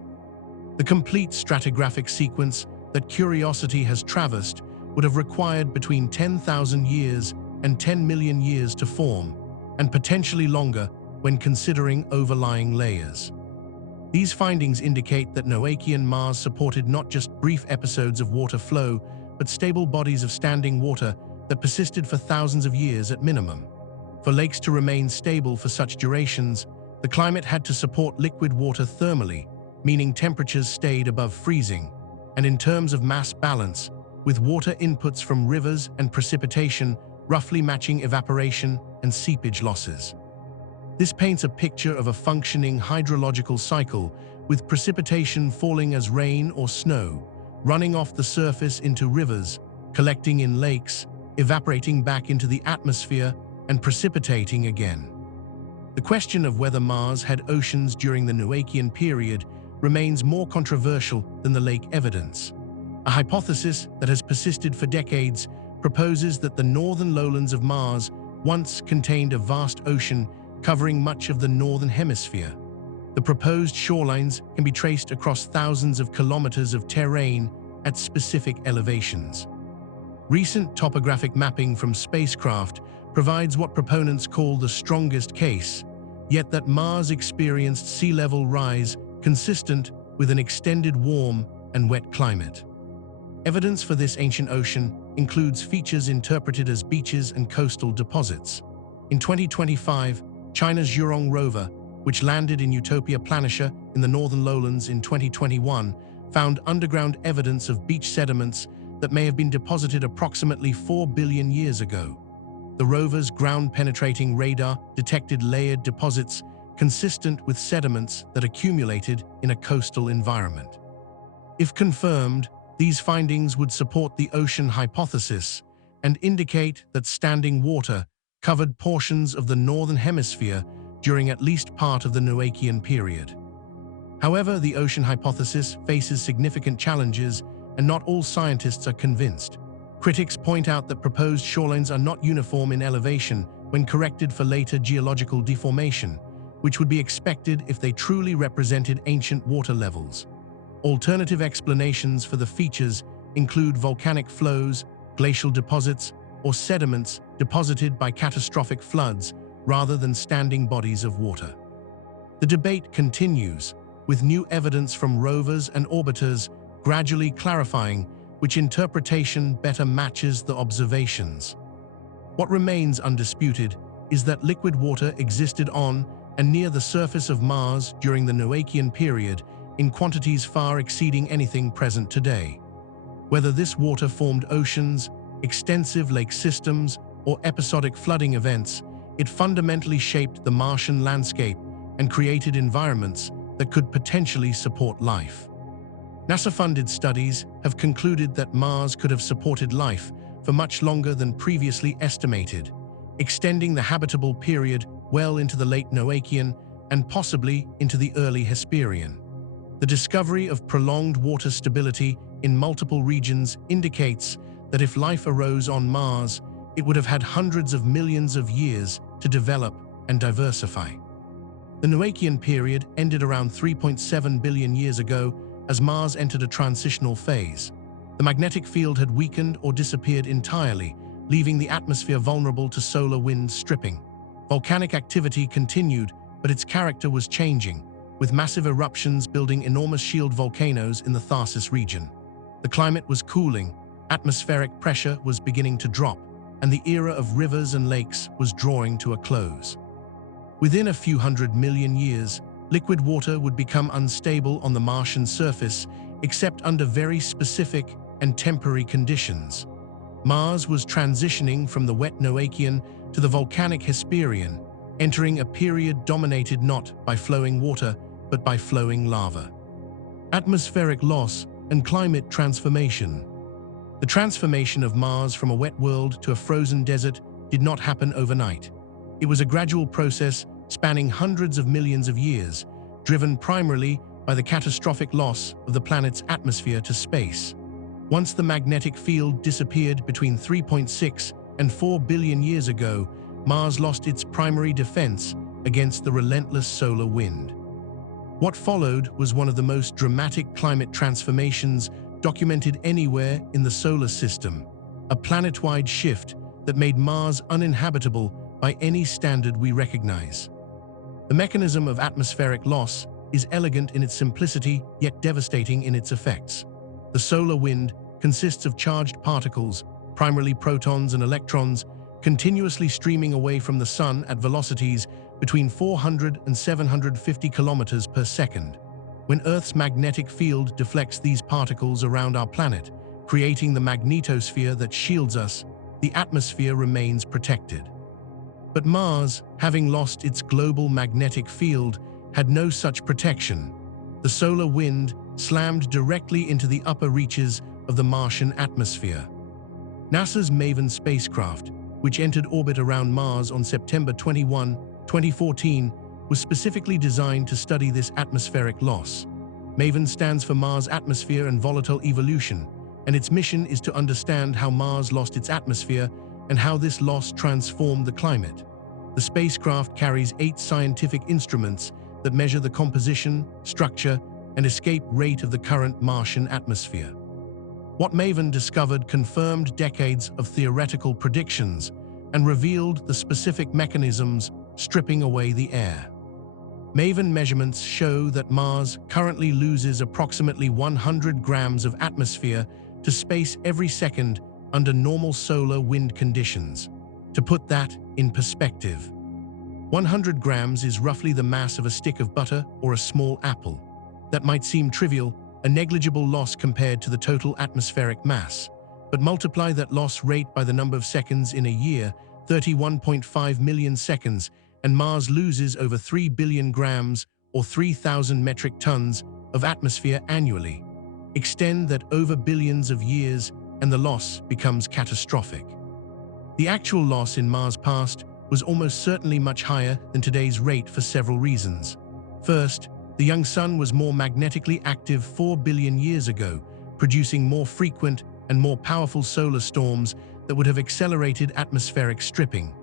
The complete stratigraphic sequence that Curiosity has traversed would have required between 10,000 years and 10 million years to form, and potentially longer when considering overlying layers. These findings indicate that Noachian Mars supported not just brief episodes of water flow, but stable bodies of standing water that persisted for thousands of years at minimum. For lakes to remain stable for such durations, the climate had to support liquid water thermally, meaning temperatures stayed above freezing, and in terms of mass balance, with water inputs from rivers and precipitation roughly matching evaporation and seepage losses. This paints a picture of a functioning hydrological cycle, with precipitation falling as rain or snow, running off the surface into rivers, collecting in lakes, evaporating back into the atmosphere, and precipitating again. The question of whether Mars had oceans during the Noachian period remains more controversial than the lake evidence. A hypothesis that has persisted for decades proposes that the northern lowlands of Mars once contained a vast ocean covering much of the northern hemisphere. The proposed shorelines can be traced across thousands of kilometers of terrain at specific elevations. Recent topographic mapping from spacecraft provides what proponents call the strongest case, yet that Mars experienced sea level rise consistent with an extended warm and wet climate. Evidence for this ancient ocean includes features interpreted as beaches and coastal deposits. In 2025, China's Zhurong rover, which landed in Utopia Planitia in the northern lowlands in 2021, found underground evidence of beach sediments that may have been deposited approximately 4 billion years ago. The rover's ground-penetrating radar detected layered deposits consistent with sediments that accumulated in a coastal environment. If confirmed, these findings would support the ocean hypothesis and indicate that standing water covered portions of the northern hemisphere during at least part of the Noachian period. However, the ocean hypothesis faces significant challenges, and not all scientists are convinced. Critics point out that proposed shorelines are not uniform in elevation when corrected for later geological deformation, which would be expected if they truly represented ancient water levels. Alternative explanations for the features include volcanic flows, glacial deposits, or sediments deposited by catastrophic floods rather than standing bodies of water. The debate continues, with new evidence from rovers and orbiters gradually clarifying which interpretation better matches the observations. What remains undisputed is that liquid water existed on and near the surface of Mars during the Noachian period in quantities far exceeding anything present today. Whether this water formed oceans, extensive lake systems, or episodic flooding events, it fundamentally shaped the Martian landscape and created environments that could potentially support life. NASA-funded studies have concluded that Mars could have supported life for much longer than previously estimated, extending the habitable period well into the late Noachian and possibly into the early Hesperian. The discovery of prolonged water stability in multiple regions indicates that if life arose on Mars, it would have had hundreds of millions of years to develop and diversify. The Noachian period ended around 3.7 billion years ago as Mars entered a transitional phase. The magnetic field had weakened or disappeared entirely, leaving the atmosphere vulnerable to solar wind stripping. Volcanic activity continued, but its character was changing, with massive eruptions building enormous shield volcanoes in the Tharsis region. The climate was cooling, atmospheric pressure was beginning to drop, and the era of rivers and lakes was drawing to a close. Within a few hundred million years, Liquid water would become unstable on the Martian surface, except under very specific and temporary conditions. Mars was transitioning from the wet Noachian to the volcanic Hesperian, entering a period dominated not by flowing water, but by flowing lava. Atmospheric loss and climate transformation. The transformation of Mars from a wet world to a frozen desert did not happen overnight. It was a gradual process spanning hundreds of millions of years, driven primarily by the catastrophic loss of the planet's atmosphere to space. Once the magnetic field disappeared between 3.6 and 4 billion years ago, Mars lost its primary defense against the relentless solar wind. What followed was one of the most dramatic climate transformations documented anywhere in the solar system, a planet-wide shift that made Mars uninhabitable by any standard we recognize. The mechanism of atmospheric loss is elegant in its simplicity, yet devastating in its effects. The solar wind consists of charged particles, primarily protons and electrons, continuously streaming away from the Sun at velocities between 400 and 750 kilometers per second. When Earth's magnetic field deflects these particles around our planet, creating the magnetosphere that shields us, the atmosphere remains protected. But Mars, having lost its global magnetic field, had no such protection. The solar wind slammed directly into the upper reaches of the Martian atmosphere. NASA's MAVEN spacecraft, which entered orbit around Mars on September 21, 2014, was specifically designed to study this atmospheric loss. MAVEN stands for Mars Atmosphere and Volatile Evolution, and its mission is to understand how Mars lost its atmosphere and how this loss transformed the climate. The spacecraft carries 8 scientific instruments that measure the composition, structure, and escape rate of the current Martian atmosphere. What MAVEN discovered confirmed decades of theoretical predictions and revealed the specific mechanisms stripping away the air. MAVEN measurements show that Mars currently loses approximately 100 grams of atmosphere to space every second under normal solar wind conditions. To put that in perspective, 100 grams is roughly the mass of a stick of butter or a small apple. That might seem trivial, a negligible loss compared to the total atmospheric mass, but multiply that loss rate by the number of seconds in a year, 31.5 million seconds, and Mars loses over 3 billion grams or 3,000 metric tons of atmosphere annually. Extend that over billions of years and the loss becomes catastrophic. The actual loss in Mars' past was almost certainly much higher than today's rate for several reasons. First, the young sun was more magnetically active 4 billion years ago, producing more frequent and more powerful solar storms that would have accelerated atmospheric stripping.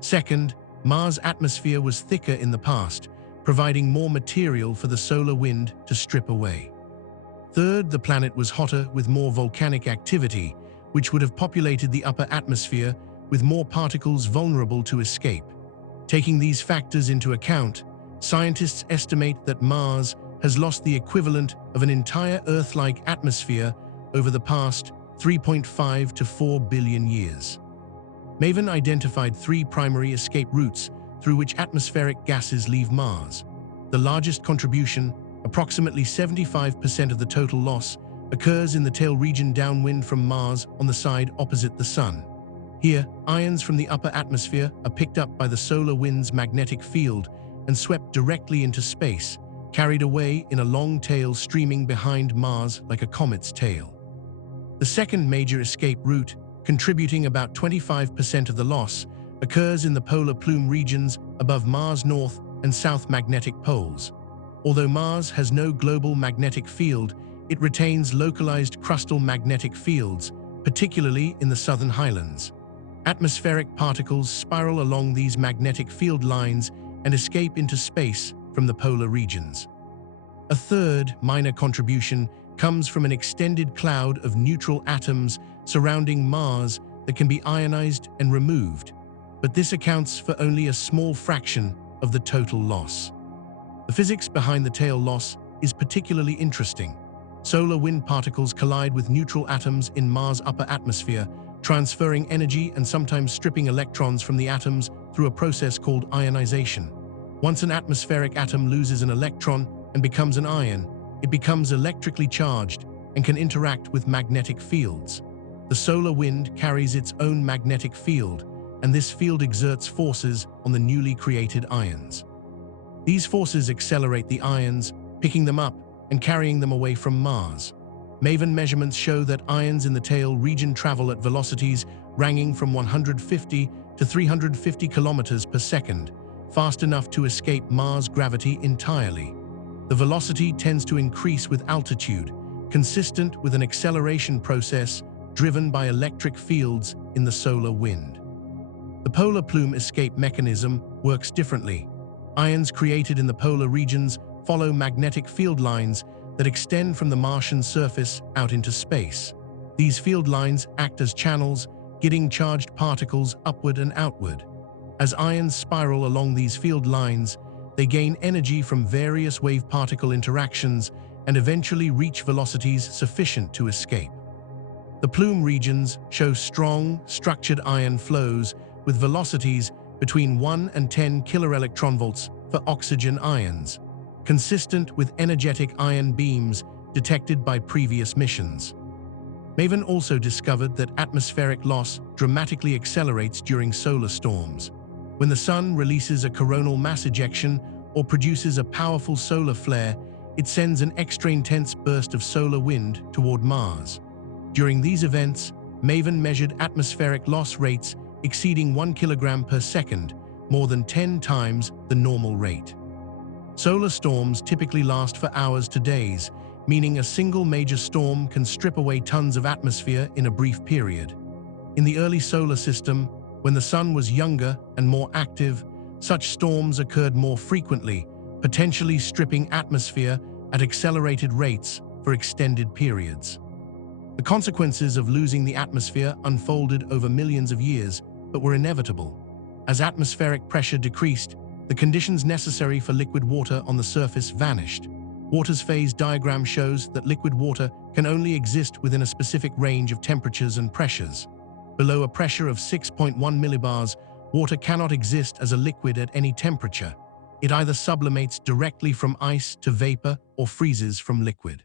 Second, Mars' atmosphere was thicker in the past, providing more material for the solar wind to strip away. Third, the planet was hotter with more volcanic activity, which would have populated the upper atmosphere with more particles vulnerable to escape. Taking these factors into account, scientists estimate that Mars has lost the equivalent of an entire Earth-like atmosphere over the past 3.5 to 4 billion years. MAVEN identified 3 primary escape routes through which atmospheric gases leave Mars. The largest contribution, approximately 75% of the total loss, occurs in the tail region downwind from Mars on the side opposite the Sun. Here, ions from the upper atmosphere are picked up by the solar wind's magnetic field and swept directly into space, carried away in a long tail streaming behind Mars like a comet's tail. The second major escape route, contributing about 25% of the loss, occurs in the polar plume regions above Mars' north and south magnetic poles. Although Mars has no global magnetic field, it retains localized crustal magnetic fields, particularly in the southern highlands. Atmospheric particles spiral along these magnetic field lines and escape into space from the polar regions. A third minor contribution comes from an extended cloud of neutral atoms surrounding Mars that can be ionized and removed, but this accounts for only a small fraction of the total loss. The physics behind the tail loss is particularly interesting. Solar wind particles collide with neutral atoms in Mars' upper atmosphere, transferring energy and sometimes stripping electrons from the atoms through a process called ionization. Once an atmospheric atom loses an electron and becomes an ion, it becomes electrically charged and can interact with magnetic fields. The solar wind carries its own magnetic field, and this field exerts forces on the newly created ions. These forces accelerate the ions, picking them up and carrying them away from Mars. MAVEN measurements show that ions in the tail region travel at velocities ranging from 150 to 350 kilometers per second, fast enough to escape Mars' gravity entirely. The velocity tends to increase with altitude, consistent with an acceleration process driven by electric fields in the solar wind. The polar plume escape mechanism works differently. Ions created in the polar regions follow magnetic field lines that extend from the Martian surface out into space. These field lines act as channels, guiding charged particles upward and outward. As ions spiral along these field lines, they gain energy from various wave-particle interactions and eventually reach velocities sufficient to escape. The plume regions show strong, structured ion flows with velocities between 1 and 10 kiloelectronvolts for oxygen ions, consistent with energetic ion beams detected by previous missions. MAVEN also discovered that atmospheric loss dramatically accelerates during solar storms. When the sun releases a coronal mass ejection or produces a powerful solar flare, it sends an extra-intense burst of solar wind toward Mars. During these events, MAVEN measured atmospheric loss rates exceeding 1 kilogram per second, more than 10 times the normal rate. Solar storms typically last for hours to days, meaning a single major storm can strip away tons of atmosphere in a brief period. In the early solar system, when the sun was younger and more active, such storms occurred more frequently, potentially stripping atmosphere at accelerated rates for extended periods. The consequences of losing the atmosphere unfolded over millions of years, but were inevitable. As atmospheric pressure decreased, the conditions necessary for liquid water on the surface vanished. Water's phase diagram shows that liquid water can only exist within a specific range of temperatures and pressures. Below a pressure of 6.1 millibars, water cannot exist as a liquid at any temperature. It either sublimates directly from ice to vapor or freezes from liquid.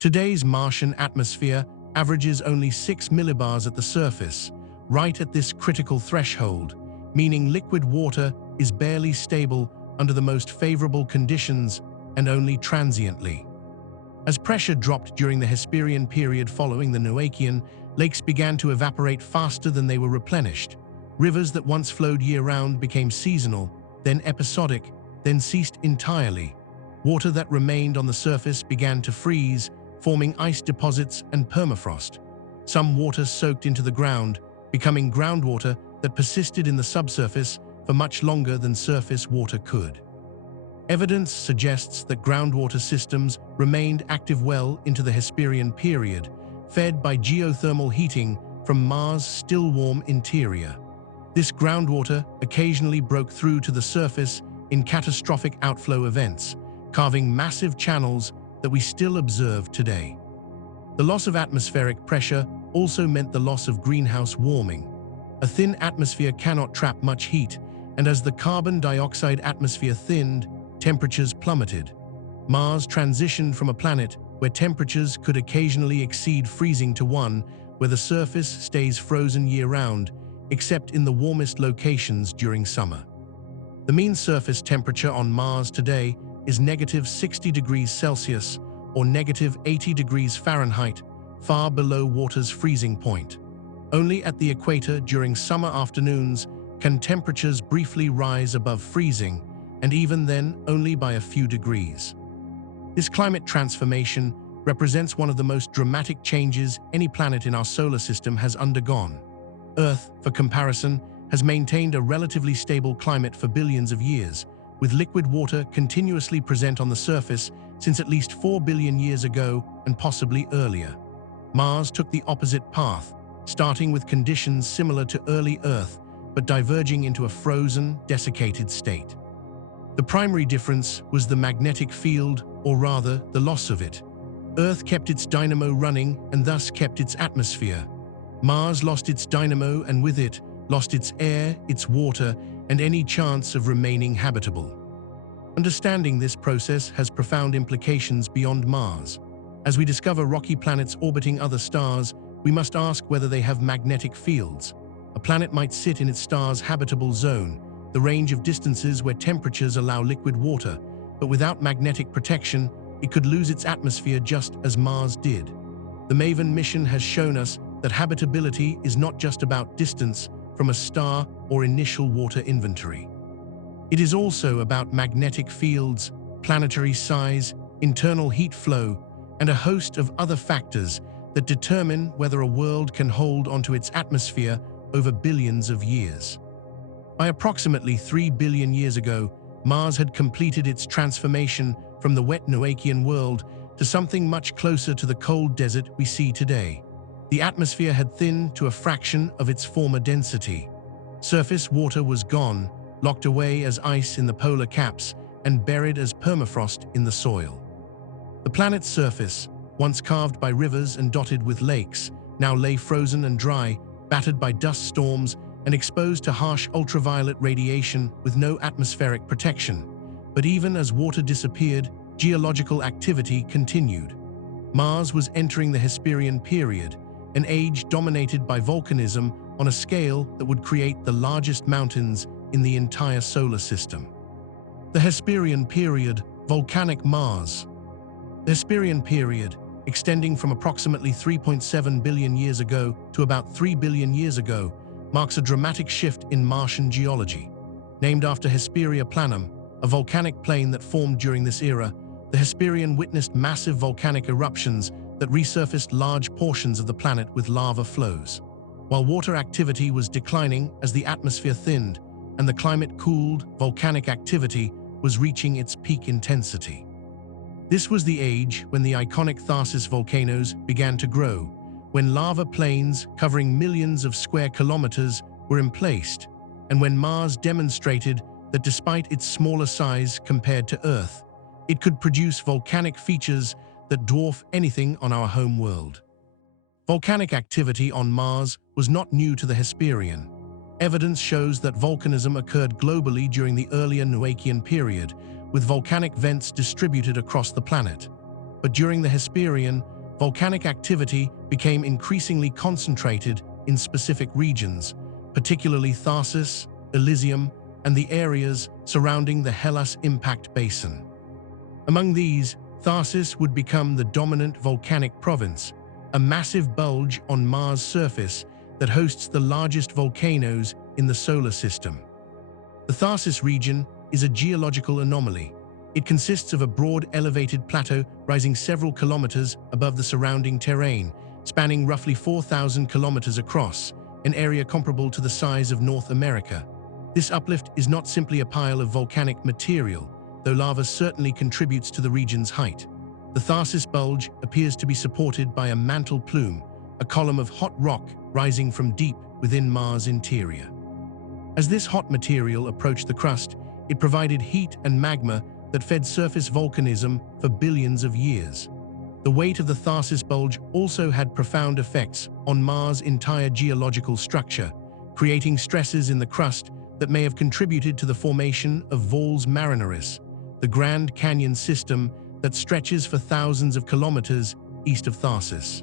Today's Martian atmosphere averages only 6 millibars at the surface, right at this critical threshold, meaning liquid water is barely stable under the most favorable conditions and only transiently. As pressure dropped during the Hesperian period following the Noachian, lakes began to evaporate faster than they were replenished. Rivers that once flowed year-round became seasonal, then episodic, then ceased entirely. Water that remained on the surface began to freeze, forming ice deposits and permafrost. Some water soaked into the ground, becoming groundwater that persisted in the subsurface for much longer than surface water could. Evidence suggests that groundwater systems remained active well into the Hesperian period, fed by geothermal heating from Mars' still warm interior. This groundwater occasionally broke through to the surface in catastrophic outflow events, carving massive channels that we still observe today. The loss of atmospheric pressure also meant the loss of greenhouse warming. A thin atmosphere cannot trap much heat, and as the carbon dioxide atmosphere thinned, temperatures plummeted. Mars transitioned from a planet where temperatures could occasionally exceed freezing to one where the surface stays frozen year-round, except in the warmest locations during summer. The mean surface temperature on Mars today is negative 60 degrees Celsius or negative 80 degrees Fahrenheit, far below water's freezing point. Only at the equator during summer afternoons can temperatures briefly rise above freezing, and even then only by a few degrees. This climate transformation represents one of the most dramatic changes any planet in our solar system has undergone. Earth, for comparison, has maintained a relatively stable climate for billions of years, with liquid water continuously present on the surface since at least 4 billion years ago and possibly earlier. Mars took the opposite path, starting with conditions similar to early Earth, but diverging into a frozen, desiccated state. The primary difference was the magnetic field, or rather, the loss of it. Earth kept its dynamo running and thus kept its atmosphere. Mars lost its dynamo and with it, lost its air, its water, and any chance of remaining habitable. Understanding this process has profound implications beyond Mars. As we discover rocky planets orbiting other stars, we must ask whether they have magnetic fields. A planet might sit in its star's habitable zone, the range of distances where temperatures allow liquid water, but without magnetic protection, it could lose its atmosphere just as Mars did. The MAVEN mission has shown us that habitability is not just about distance from a star or initial water inventory. It is also about magnetic fields, planetary size, internal heat flow, and a host of other factors that determine whether a world can hold onto its atmosphere over billions of years. By approximately 3 billion years ago, Mars had completed its transformation from the wet Noachian world to something much closer to the cold desert we see today. The atmosphere had thinned to a fraction of its former density. Surface water was gone, locked away as ice in the polar caps and buried as permafrost in the soil. The planet's surface, once carved by rivers and dotted with lakes, now lay frozen and dry, battered by dust storms and exposed to harsh ultraviolet radiation with no atmospheric protection. But even as water disappeared, geological activity continued. Mars was entering the Hesperian period, an age dominated by volcanism on a scale that would create the largest mountains in the entire solar system. The Hesperian period, volcanic Mars. The Hesperian period, extending from approximately 3.7 billion years ago to about 3 billion years ago, marks a dramatic shift in Martian geology. Named after Hesperia Planum, a volcanic plain that formed during this era, the Hesperian witnessed massive volcanic eruptions that resurfaced large portions of the planet with lava flows. While water activity was declining as the atmosphere thinned and the climate cooled, volcanic activity was reaching its peak intensity. This was the age when the iconic Tharsis volcanoes began to grow, when lava plains covering millions of square kilometers were emplaced, and when Mars demonstrated that despite its smaller size compared to Earth, it could produce volcanic features that dwarf anything on our home world. Volcanic activity on Mars was not new to the Hesperian. Evidence shows that volcanism occurred globally during the earlier Noachian period, with volcanic vents distributed across the planet. But during the Hesperian, volcanic activity became increasingly concentrated in specific regions, particularly Tharsis, Elysium, and the areas surrounding the Hellas Impact Basin. Among these, Tharsis would become the dominant volcanic province, a massive bulge on Mars' surface that hosts the largest volcanoes in the solar system. The Tharsis region is a geological anomaly. It consists of a broad elevated plateau rising several kilometers above the surrounding terrain, spanning roughly 4,000 kilometers across, an area comparable to the size of North America. This uplift is not simply a pile of volcanic material, though lava certainly contributes to the region's height. The Tharsis bulge appears to be supported by a mantle plume, a column of hot rock rising from deep within Mars' interior. As this hot material approached the crust, it provided heat and magma that fed surface volcanism for billions of years. The weight of the Tharsis bulge also had profound effects on Mars' entire geological structure, creating stresses in the crust that may have contributed to the formation of Valles Marineris, the Grand Canyon system that stretches for thousands of kilometers east of Tharsis.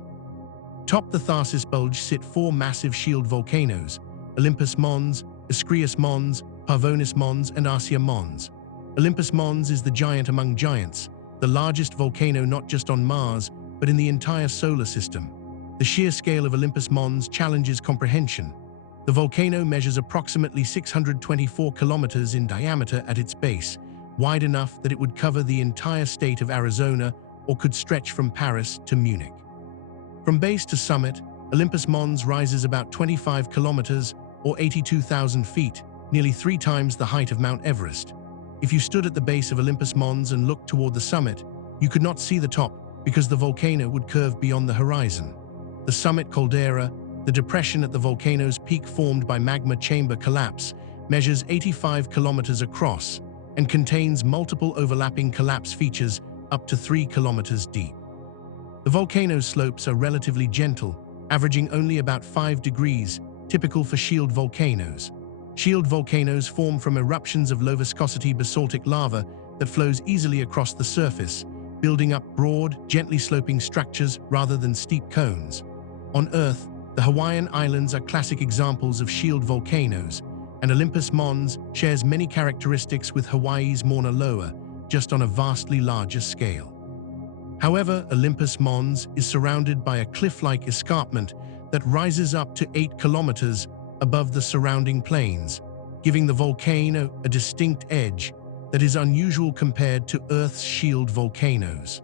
Atop the Tharsis bulge sit four massive shield volcanoes: Olympus Mons, Ischrius Mons, Pavonis Mons, and Arsia Mons. Olympus Mons is the giant among giants, the largest volcano not just on Mars, but in the entire solar system. The sheer scale of Olympus Mons challenges comprehension. The volcano measures approximately 624 kilometers in diameter at its base, wide enough that it would cover the entire state of Arizona or could stretch from Paris to Munich. From base to summit, Olympus Mons rises about 25 kilometers or 82,000 feet, nearly 3 times the height of Mount Everest. If you stood at the base of Olympus Mons and looked toward the summit, you could not see the top because the volcano would curve beyond the horizon. The summit caldera, the depression at the volcano's peak formed by magma chamber collapse, measures 85 kilometers across and contains multiple overlapping collapse features up to 3 kilometers deep. The volcano's slopes are relatively gentle, averaging only about 5 degrees, typical for shield volcanoes. Shield volcanoes form from eruptions of low-viscosity basaltic lava that flows easily across the surface, building up broad, gently sloping structures rather than steep cones. On Earth, the Hawaiian Islands are classic examples of shield volcanoes, and Olympus Mons shares many characteristics with Hawaii's Mauna Loa, just on a vastly larger scale. However, Olympus Mons is surrounded by a cliff-like escarpment that rises up to 8 kilometers above the surrounding plains, giving the volcano a distinct edge that is unusual compared to Earth's shield volcanoes.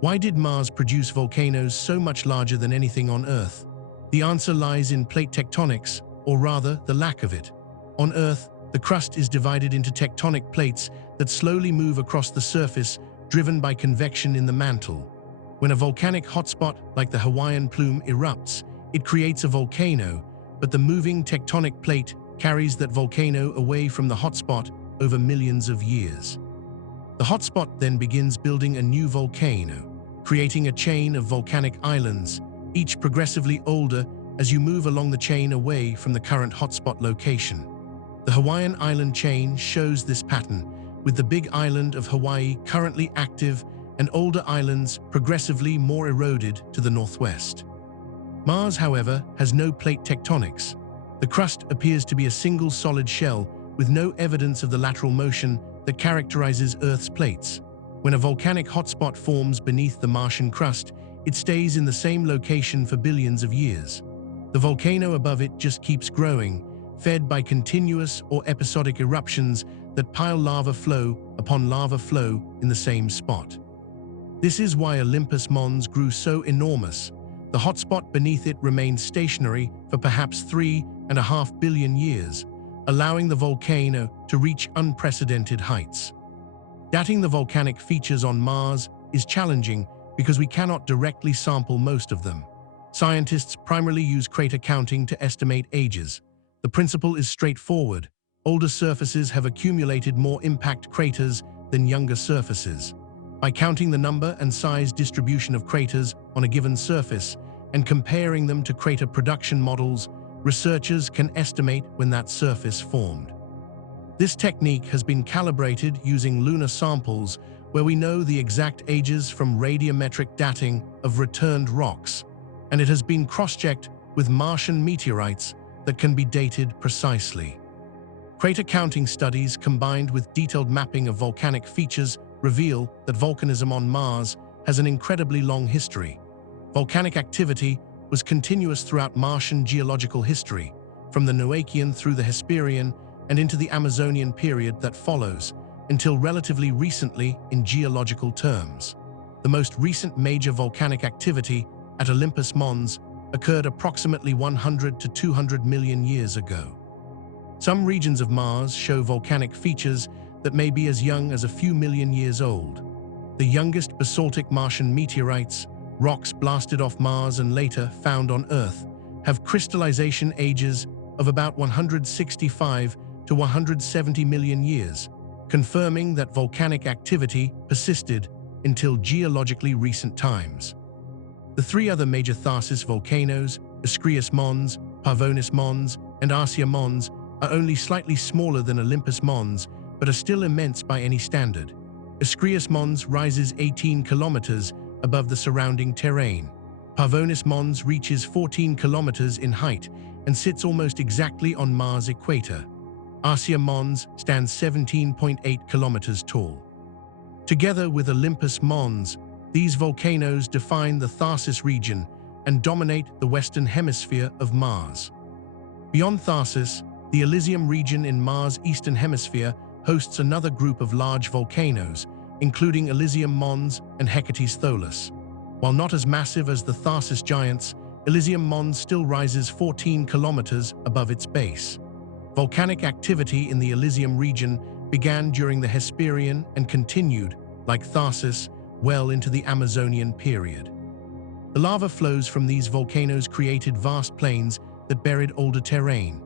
Why did Mars produce volcanoes so much larger than anything on Earth? The answer lies in plate tectonics, or rather, the lack of it. On Earth, the crust is divided into tectonic plates that slowly move across the surface, driven by convection in the mantle. When a volcanic hotspot like the Hawaiian plume erupts, it creates a volcano, but the moving tectonic plate carries that volcano away from the hotspot over millions of years. The hotspot then begins building a new volcano, creating a chain of volcanic islands, each progressively older as you move along the chain away from the current hotspot location. The Hawaiian island chain shows this pattern, with the Big Island of Hawaii currently active and older islands progressively more eroded to the northwest. Mars, however, has no plate tectonics. The crust appears to be a single solid shell with no evidence of the lateral motion that characterizes Earth's plates. When a volcanic hotspot forms beneath the Martian crust, it stays in the same location for billions of years. The volcano above it just keeps growing, fed by continuous or episodic eruptions that pile lava flow upon lava flow in the same spot. This is why Olympus Mons grew so enormous. The hotspot beneath it remained stationary for perhaps 3.5 billion years, allowing the volcano to reach unprecedented heights. Dating the volcanic features on Mars is challenging because we cannot directly sample most of them. Scientists primarily use crater counting to estimate ages. The principle is straightforward. Older surfaces have accumulated more impact craters than younger surfaces. By counting the number and size distribution of craters on a given surface and comparing them to crater production models, researchers can estimate when that surface formed. This technique has been calibrated using lunar samples where we know the exact ages from radiometric dating of returned rocks, and it has been cross-checked with Martian meteorites that can be dated precisely. Crater counting studies combined with detailed mapping of volcanic features reveal that volcanism on Mars has an incredibly long history. Volcanic activity was continuous throughout Martian geological history, from the Noachian through the Hesperian and into the Amazonian period that follows, until relatively recently in geological terms. The most recent major volcanic activity at Olympus Mons occurred approximately 100 to 200 million years ago. Some regions of Mars show volcanic features that may be as young as a few million years old. The youngest basaltic Martian meteorites, rocks blasted off Mars and later found on Earth, have crystallization ages of about 165 to 170 million years, confirming that volcanic activity persisted until geologically recent times. The three other major Tharsis volcanoes, Ischrius Mons, Pavonis Mons, and Arsia Mons, are only slightly smaller than Olympus Mons, but are still immense by any standard. Ischrius Mons rises 18 kilometers above the surrounding terrain. Pavonis Mons reaches 14 kilometers in height and sits almost exactly on Mars' equator. Arsia Mons stands 17.8 kilometers tall. Together with Olympus Mons, these volcanoes define the Tharsis region and dominate the western hemisphere of Mars. Beyond Tharsis, the Elysium region in Mars' eastern hemisphere hosts another group of large volcanoes, including Elysium Mons and Hecate's Tholus. While not as massive as the Tharsis giants, Elysium Mons still rises 14 kilometers above its base. Volcanic activity in the Elysium region began during the Hesperian and continued, like Tharsis, well into the Amazonian period. The lava flows from these volcanoes created vast plains that buried older terrain.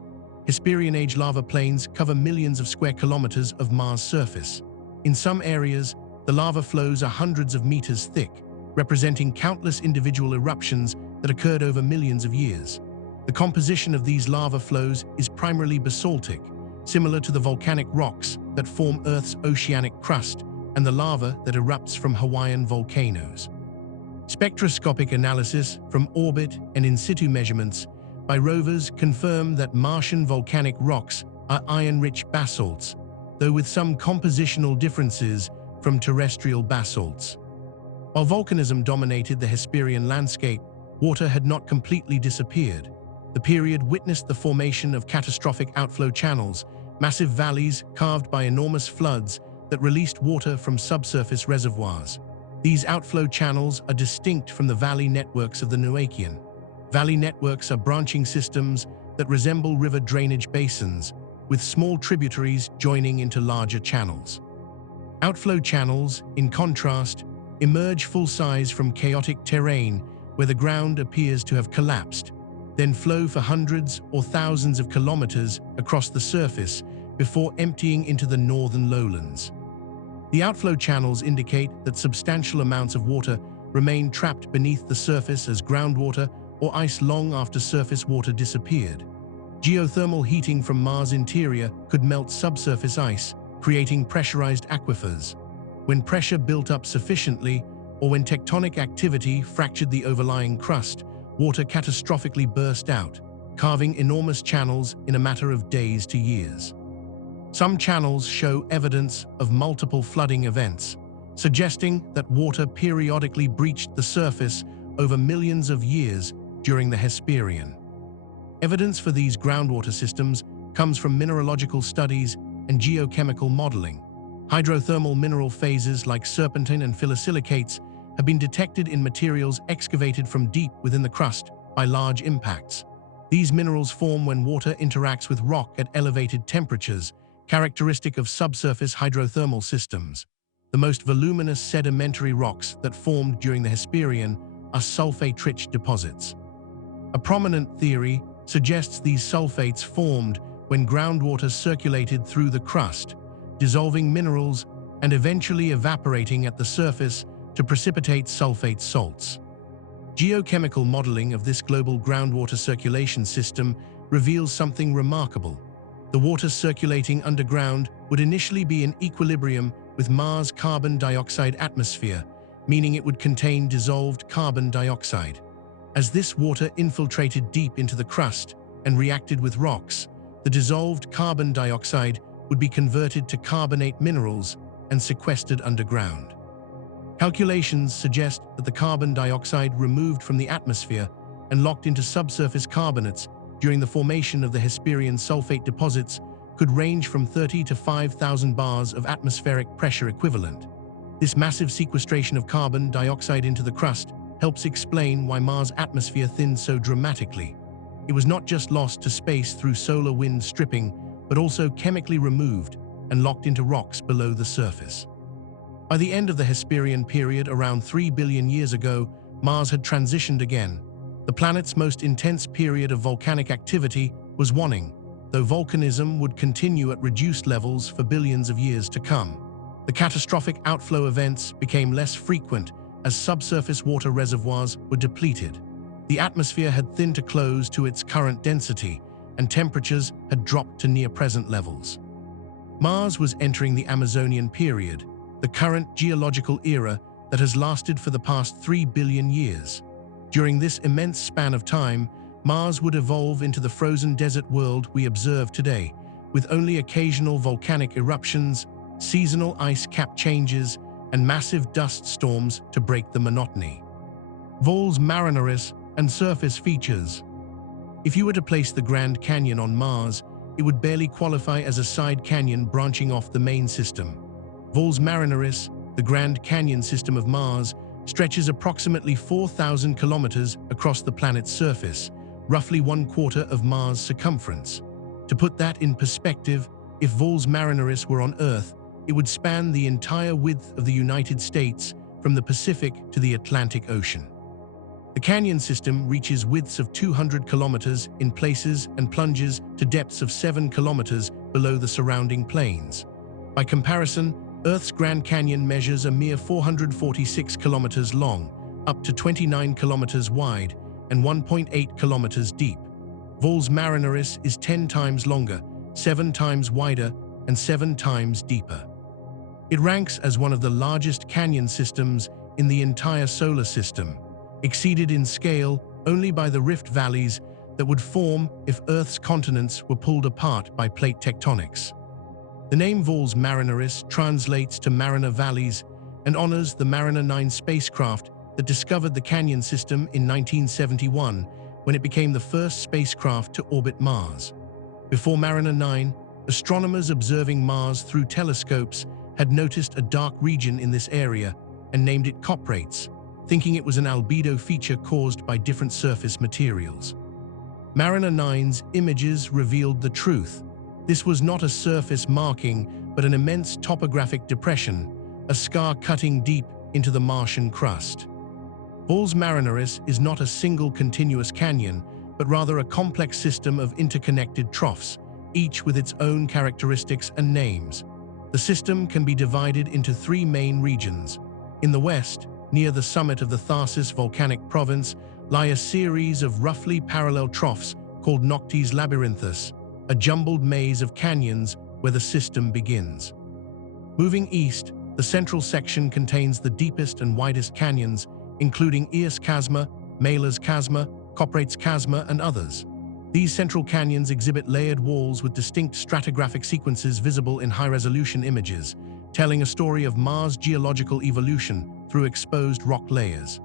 Hesperian-age lava plains cover millions of square kilometers of Mars' surface. In some areas, the lava flows are hundreds of meters thick, representing countless individual eruptions that occurred over millions of years. The composition of these lava flows is primarily basaltic, similar to the volcanic rocks that form Earth's oceanic crust and the lava that erupts from Hawaiian volcanoes. Spectroscopic analysis from orbit and in situ measurements by rovers confirm that Martian volcanic rocks are iron-rich basalts, though with some compositional differences from terrestrial basalts. While volcanism dominated the Hesperian landscape, water had not completely disappeared. The period witnessed the formation of catastrophic outflow channels, massive valleys carved by enormous floods that released water from subsurface reservoirs. These outflow channels are distinct from the valley networks of the Noachian. Valley networks are branching systems that resemble river drainage basins, with small tributaries joining into larger channels. Outflow channels, in contrast, emerge full-size from chaotic terrain where the ground appears to have collapsed, then flow for hundreds or thousands of kilometers across the surface before emptying into the northern lowlands. The outflow channels indicate that substantial amounts of water remain trapped beneath the surface as groundwater or ice long after surface water disappeared. Geothermal heating from Mars' interior could melt subsurface ice, creating pressurized aquifers. When pressure built up sufficiently, or when tectonic activity fractured the overlying crust, water catastrophically burst out, carving enormous channels in a matter of days to years. Some channels show evidence of multiple flooding events, suggesting that water periodically breached the surface over millions of years during the Hesperian. Evidence for these groundwater systems comes from mineralogical studies and geochemical modeling. Hydrothermal mineral phases like serpentine and phyllosilicates have been detected in materials excavated from deep within the crust by large impacts. These minerals form when water interacts with rock at elevated temperatures, characteristic of subsurface hydrothermal systems. The most voluminous sedimentary rocks that formed during the Hesperian are sulfate-rich deposits. A prominent theory suggests these sulfates formed when groundwater circulated through the crust, dissolving minerals and eventually evaporating at the surface to precipitate sulfate salts. Geochemical modeling of this global groundwater circulation system reveals something remarkable. The water circulating underground would initially be in equilibrium with Mars' carbon dioxide atmosphere, meaning it would contain dissolved carbon dioxide. As this water infiltrated deep into the crust and reacted with rocks, the dissolved carbon dioxide would be converted to carbonate minerals and sequestered underground. Calculations suggest that the carbon dioxide removed from the atmosphere and locked into subsurface carbonates during the formation of the Hesperian sulfate deposits could range from 30 to 5,000 bars of atmospheric pressure equivalent. This massive sequestration of carbon dioxide into the crust helps explain why Mars' atmosphere thinned so dramatically. It was not just lost to space through solar wind stripping, but also chemically removed and locked into rocks below the surface. By the end of the Hesperian period around 3 billion years ago, Mars had transitioned again. The planet's most intense period of volcanic activity was waning, though volcanism would continue at reduced levels for billions of years to come. The catastrophic outflow events became less frequent as subsurface water reservoirs were depleted. The atmosphere had thinned to close to its current density, and temperatures had dropped to near-present levels. Mars was entering the Amazonian period, the current geological era that has lasted for the past 3 billion years. During this immense span of time, Mars would evolve into the frozen desert world we observe today, with only occasional volcanic eruptions, seasonal ice cap changes, and massive dust storms to break the monotony. Valles Marineris and surface features. If you were to place the Grand Canyon on Mars, it would barely qualify as a side canyon branching off the main system. Valles Marineris, the Grand Canyon system of Mars, stretches approximately 4,000 kilometers across the planet's surface, roughly 1/4 of Mars' circumference. To put that in perspective, if Valles Marineris were on Earth, it would span the entire width of the United States from the Pacific to the Atlantic Ocean. The canyon system reaches widths of 200 kilometers in places and plunges to depths of 7 kilometers below the surrounding plains. By comparison, Earth's Grand Canyon measures a mere 446 kilometers long, up to 29 kilometers wide, and 1.8 kilometers deep. Valles Marineris is 10 times longer, 7 times wider, and 7 times deeper. It ranks as one of the largest canyon systems in the entire solar system, exceeded in scale only by the rift valleys that would form if Earth's continents were pulled apart by plate tectonics. The name Valles Marineris translates to Mariner Valleys and honors the Mariner 9 spacecraft that discovered the canyon system in 1971 when it became the first spacecraft to orbit Mars. Before Mariner 9, astronomers observing Mars through telescopes had noticed a dark region in this area and named it coprates, thinking it was an albedo feature caused by different surface materials. Mariner 9's images revealed the truth. This was not a surface marking, but an immense topographic depression, a scar cutting deep into the Martian crust. Valles Marineris is not a single continuous canyon, but rather a complex system of interconnected troughs, each with its own characteristics and names. The system can be divided into 3 main regions. In the west, near the summit of the Tharsis volcanic province, lie a series of roughly parallel troughs called Noctes Labyrinthus, a jumbled maze of canyons where the system begins. Moving east, the central section contains the deepest and widest canyons, including Eos Chasma, Malers Chasma, Coprates Chasma, and others. These central canyons exhibit layered walls with distinct stratigraphic sequences visible in high-resolution images, telling a story of Mars' geological evolution through exposed rock layers.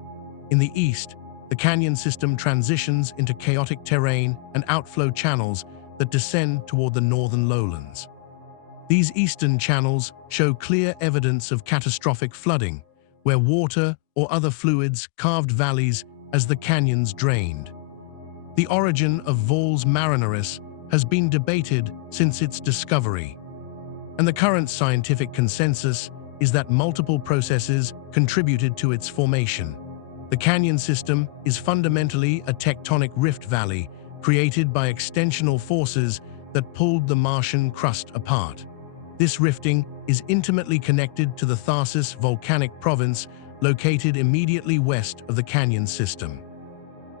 In the east, the canyon system transitions into chaotic terrain and outflow channels that descend toward the northern lowlands. These eastern channels show clear evidence of catastrophic flooding, where water or other fluids carved valleys as the canyons drained. The origin of Valles Marineris has been debated since its discovery, and the current scientific consensus is that multiple processes contributed to its formation. The canyon system is fundamentally a tectonic rift valley created by extensional forces that pulled the Martian crust apart. This rifting is intimately connected to the Tharsis volcanic province located immediately west of the canyon system.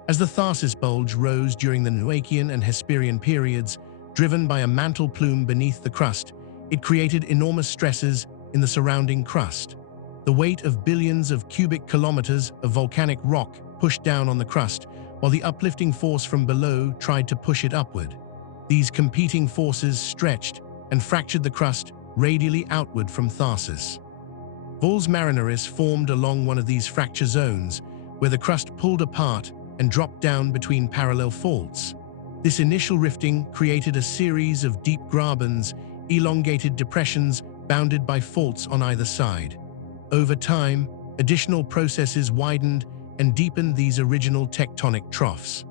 As the Tharsis bulge rose during the Noachian and Hesperian periods, driven by a mantle plume beneath the crust, it created enormous stresses in the surrounding crust. The weight of billions of cubic kilometers of volcanic rock pushed down on the crust, while the uplifting force from below tried to push it upward. These competing forces stretched and fractured the crust radially outward from Tharsis. Valles Marineris formed along one of these fracture zones, where the crust pulled apart and dropped down between parallel faults. This initial rifting created a series of deep grabens, elongated depressions bounded by faults on either side. Over time, additional processes widened and deepened these original tectonic troughs.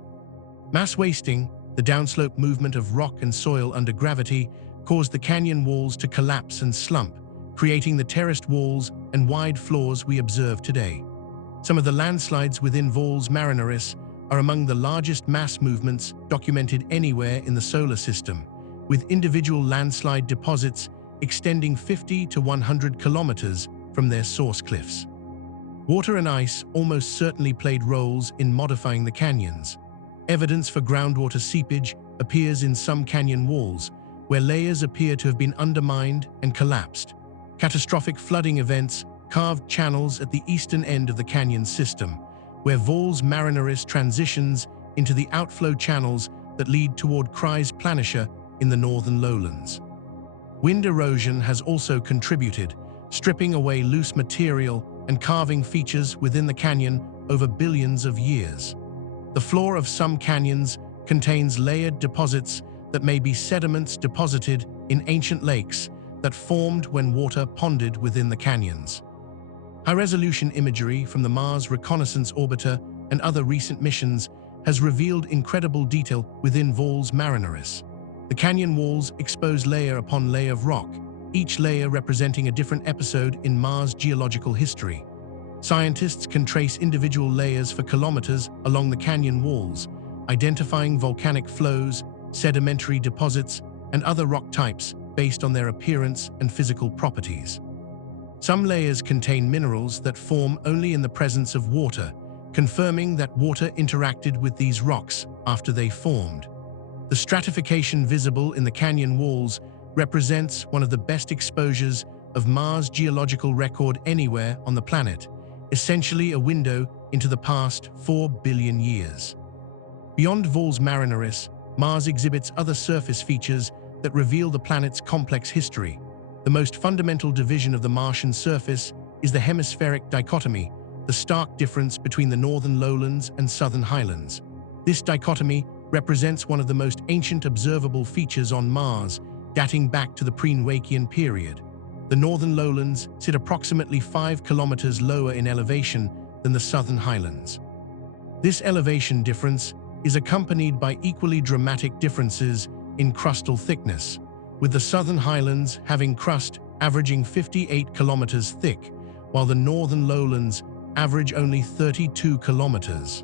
Mass wasting, the downslope movement of rock and soil under gravity, caused the canyon walls to collapse and slump, creating the terraced walls and wide floors we observe today. Some of the landslides within Valles Marineris are among the largest mass movements documented anywhere in the solar system, with individual landslide deposits extending 50 to 100 kilometers from their source cliffs. Water and ice almost certainly played roles in modifying the canyons. Evidence for groundwater seepage appears in some canyon walls, where layers appear to have been undermined and collapsed. Catastrophic flooding events carved channels at the eastern end of the canyon system, where Valles Marineris transitions into the outflow channels that lead toward Cries Planitia in the northern lowlands. Wind erosion has also contributed, stripping away loose material and carving features within the canyon over billions of years. The floor of some canyons contains layered deposits that may be sediments deposited in ancient lakes that formed when water ponded within the canyons. High-resolution imagery from the Mars Reconnaissance Orbiter and other recent missions has revealed incredible detail within Valles Marineris. The canyon walls expose layer upon layer of rock, each layer representing a different episode in Mars' geological history. Scientists can trace individual layers for kilometers along the canyon walls, identifying volcanic flows, sedimentary deposits, and other rock types based on their appearance and physical properties. Some layers contain minerals that form only in the presence of water, confirming that water interacted with these rocks after they formed. The stratification visible in the canyon walls represents one of the best exposures of Mars' geological record anywhere on the planet, essentially a window into the past 4 billion years. Beyond Valles Marineris, Mars exhibits other surface features that reveal the planet's complex history. The most fundamental division of the Martian surface is the hemispheric dichotomy, the stark difference between the northern lowlands and southern highlands. This dichotomy represents one of the most ancient observable features on Mars, dating back to the pre-Noachian period. The northern lowlands sit approximately 5 kilometers lower in elevation than the southern highlands. This elevation difference is accompanied by equally dramatic differences in crustal thickness, with the southern highlands having crust averaging 58 kilometers thick, while the northern lowlands average only 32 kilometers.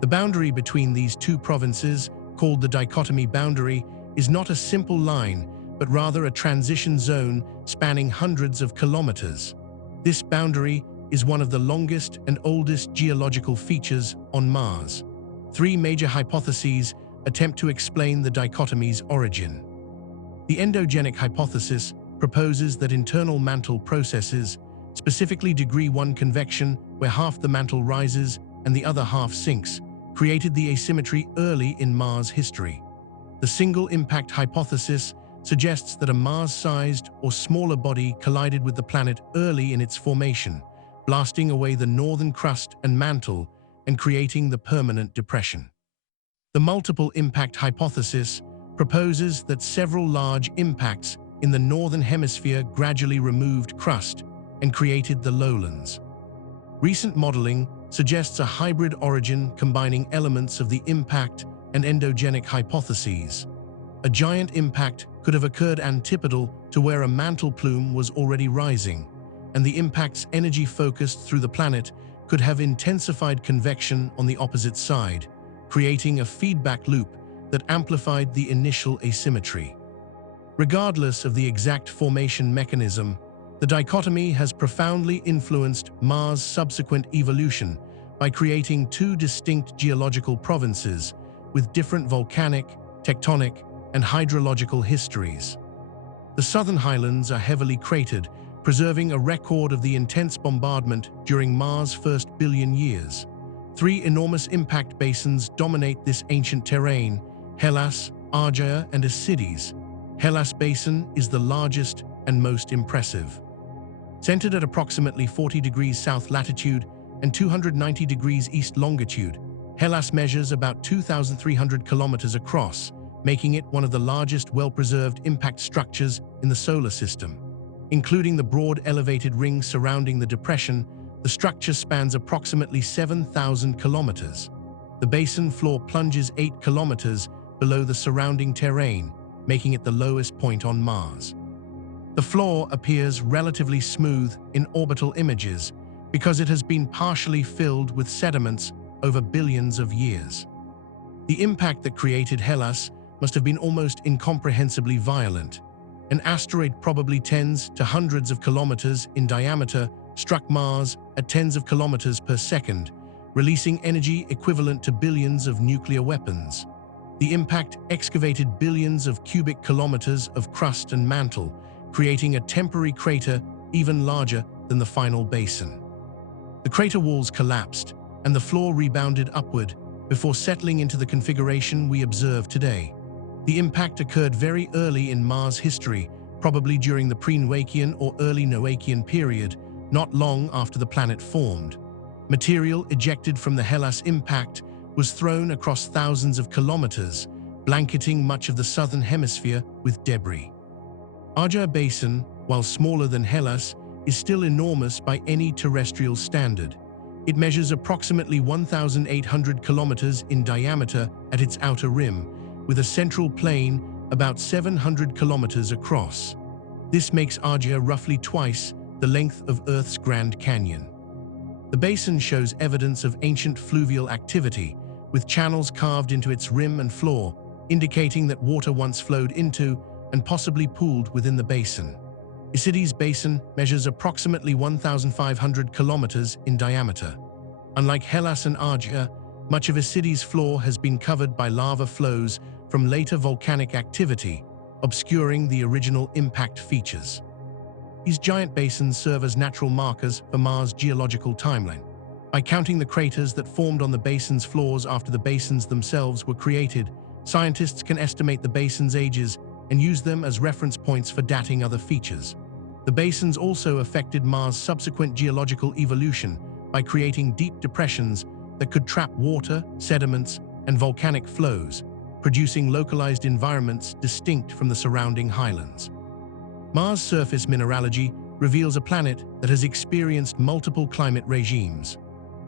The boundary between these two provinces, called the dichotomy boundary, is not a simple line, but rather a transition zone spanning hundreds of kilometers. This boundary is one of the longest and oldest geological features on Mars. 3 major hypotheses attempt to explain the dichotomy's origin. The endogenic hypothesis proposes that internal mantle processes, specifically degree 1 convection, where half the mantle rises and the other half sinks, created the asymmetry early in Mars history. The single impact hypothesis suggests that a Mars-sized or smaller body collided with the planet early in its formation, blasting away the northern crust and mantle and creating the permanent depression. The multiple impact hypothesis proposes that several large impacts in the northern hemisphere gradually removed crust and created the lowlands. Recent modeling suggests a hybrid origin combining elements of the impact and endogenic hypotheses. A giant impact could have occurred antipodal to where a mantle plume was already rising, and the impact's energy focused through the planet could have intensified convection on the opposite side, creating a feedback loop that amplified the initial asymmetry. Regardless of the exact formation mechanism, the dichotomy has profoundly influenced Mars' subsequent evolution by creating 2 distinct geological provinces with different volcanic, tectonic, and hydrological histories. The southern highlands are heavily cratered, preserving a record of the intense bombardment during Mars' first billion years. 3 enormous impact basins dominate this ancient terrain: Hellas, Argea, and Acides. Hellas Basin is the largest and most impressive. Centered at approximately 40 degrees south latitude and 290 degrees east longitude, Hellas measures about 2,300 kilometers across, making it one of the largest well-preserved impact structures in the solar system. Including the broad elevated ring surrounding the depression, the structure spans approximately 7,000 kilometers. The basin floor plunges 8 kilometers below the surrounding terrain, making it the lowest point on Mars. The floor appears relatively smooth in orbital images because it has been partially filled with sediments over billions of years. The impact that created Hellas must have been almost incomprehensibly violent. An asteroid probably tens to hundreds of kilometers in diameter struck Mars at tens of kilometers per second, releasing energy equivalent to billions of nuclear weapons. The impact excavated billions of cubic kilometers of crust and mantle, creating a temporary crater even larger than the final basin. The crater walls collapsed, and the floor rebounded upward before settling into the configuration we observe today. The impact occurred very early in Mars history, probably during the pre-Noachian or early Noachian period, not long after the planet formed. Material ejected from the Hellas impact was thrown across thousands of kilometers, blanketing much of the southern hemisphere with debris. Argea Basin, while smaller than Hellas, is still enormous by any terrestrial standard. It measures approximately 1,800 kilometers in diameter at its outer rim, with a central plain about 700 kilometers across. This makes Argea roughly twice the length of Earth's Grand Canyon. The basin shows evidence of ancient fluvial activity, with channels carved into its rim and floor, indicating that water once flowed into and possibly pooled within the basin. Acides Basin measures approximately 1,500 kilometers in diameter. Unlike Hellas and Argea, much of Acides' floor has been covered by lava flows from later volcanic activity, obscuring the original impact features. These giant basins serve as natural markers for Mars' geological timeline. By counting the craters that formed on the basin's floors after the basins themselves were created, scientists can estimate the basin's ages and use them as reference points for dating other features. The basins also affected Mars' subsequent geological evolution by creating deep depressions that could trap water, sediments, and volcanic flows, producing localized environments distinct from the surrounding highlands. Mars' surface mineralogy reveals a planet that has experienced multiple climate regimes.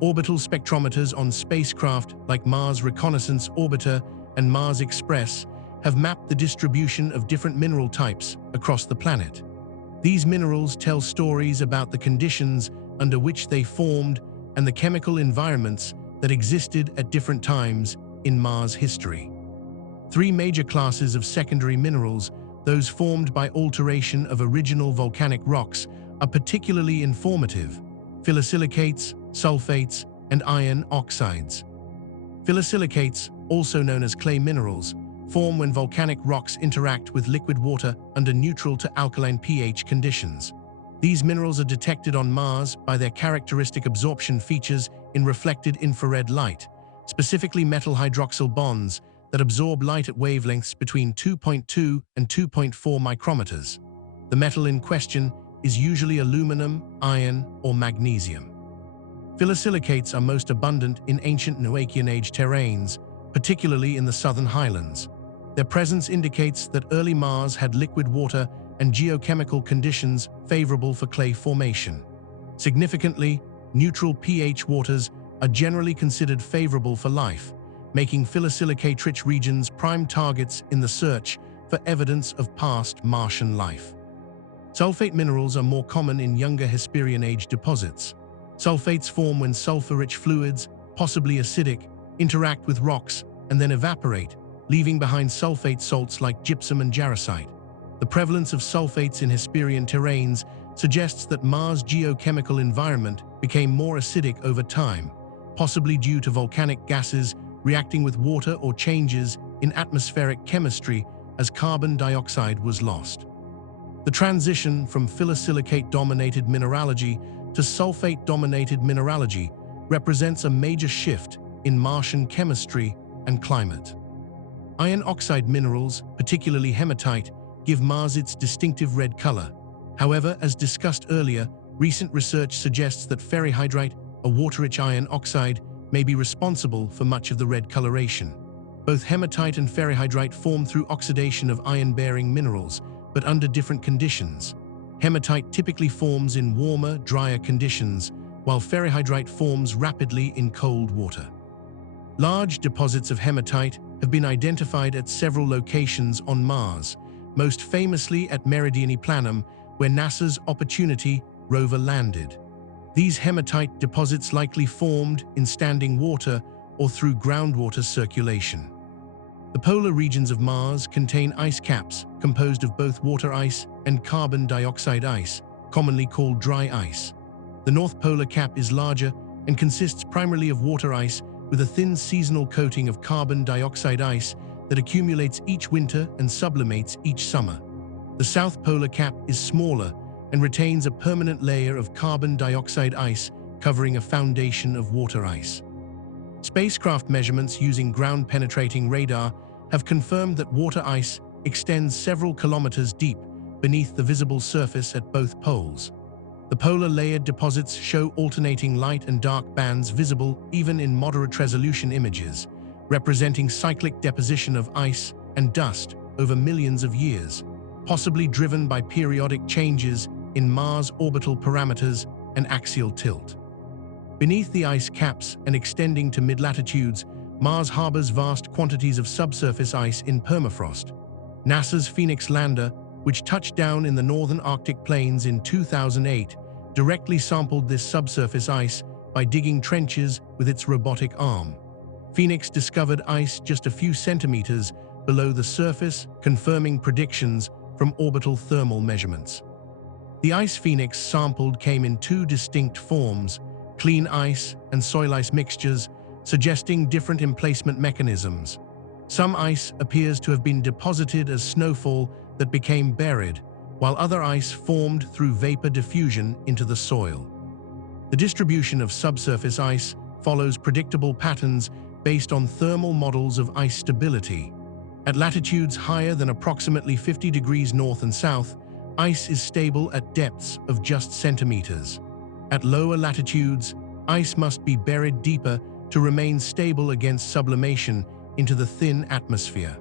Orbital spectrometers on spacecraft like Mars Reconnaissance Orbiter and Mars Express have mapped the distribution of different mineral types across the planet. These minerals tell stories about the conditions under which they formed and the chemical environments that existed at different times in Mars' history. Three major classes of secondary minerals, those formed by alteration of original volcanic rocks, are particularly informative: phyllosilicates, sulfates, and iron oxides. Phyllosilicates, also known as clay minerals, form when volcanic rocks interact with liquid water under neutral to alkaline pH conditions. These minerals are detected on Mars by their characteristic absorption features in reflected infrared light, specifically metal hydroxyl bonds that absorb light at wavelengths between 2.2 and 2.4 micrometers. The metal in question is usually aluminum, iron, or magnesium. Phyllosilicates are most abundant in ancient Noachian Age terrains, particularly in the southern highlands. Their presence indicates that early Mars had liquid water and geochemical conditions favorable for clay formation. Significantly, neutral pH waters are generally considered favorable for life, making phyllosilicate-rich regions prime targets in the search for evidence of past Martian life. Sulfate minerals are more common in younger Hesperian Age deposits. Sulfates form when sulfur-rich fluids, possibly acidic, interact with rocks and then evaporate, leaving behind sulfate salts like gypsum and jarosite. The prevalence of sulfates in Hesperian terrains suggests that Mars' geochemical environment became more acidic over time, possibly due to volcanic gases reacting with water or changes in atmospheric chemistry as carbon dioxide was lost. The transition from phyllosilicate-dominated mineralogy to sulfate-dominated mineralogy represents a major shift in Martian chemistry and climate. Iron oxide minerals, particularly hematite, give Mars its distinctive red color. However, as discussed earlier, recent research suggests that ferrihydrite, a water-rich iron oxide, may be responsible for much of the red coloration. Both hematite and ferrihydrite form through oxidation of iron-bearing minerals, but under different conditions. Hematite typically forms in warmer, drier conditions, while ferrihydrite forms rapidly in cold water. Large deposits of hematite have been identified at several locations on Mars, most famously at Meridiani Planum, where NASA's Opportunity rover landed. These hematite deposits likely formed in standing water or through groundwater circulation. The polar regions of Mars contain ice caps composed of both water ice and carbon dioxide ice, commonly called dry ice. The North Polar Cap is larger and consists primarily of water ice with a thin seasonal coating of carbon dioxide ice that accumulates each winter and sublimates each summer. The South Polar Cap is smaller and retains a permanent layer of carbon dioxide ice covering a foundation of water ice. Spacecraft measurements using ground-penetrating radar have confirmed that water ice extends several kilometers deep beneath the visible surface at both poles. The polar layered deposits show alternating light and dark bands visible even in moderate resolution images, representing cyclic deposition of ice and dust over millions of years, possibly driven by periodic changes in Mars' orbital parameters and axial tilt. Beneath the ice caps and extending to mid-latitudes, Mars harbors vast quantities of subsurface ice in permafrost. NASA's Phoenix lander, which touched down in the northern Arctic plains in 2008, directly sampled this subsurface ice by digging trenches with its robotic arm. Phoenix discovered ice just a few centimeters below the surface, confirming predictions from orbital thermal measurements. The ice Phoenix sampled came in two distinct forms, clean ice and soil ice mixtures, suggesting different emplacement mechanisms. Some ice appears to have been deposited as snowfall that became buried, while other ice formed through vapor diffusion into the soil. The distribution of subsurface ice follows predictable patterns based on thermal models of ice stability. At latitudes higher than approximately 50 degrees north and south, ice is stable at depths of just centimeters. At lower latitudes, ice must be buried deeper to remain stable against sublimation into the thin atmosphere.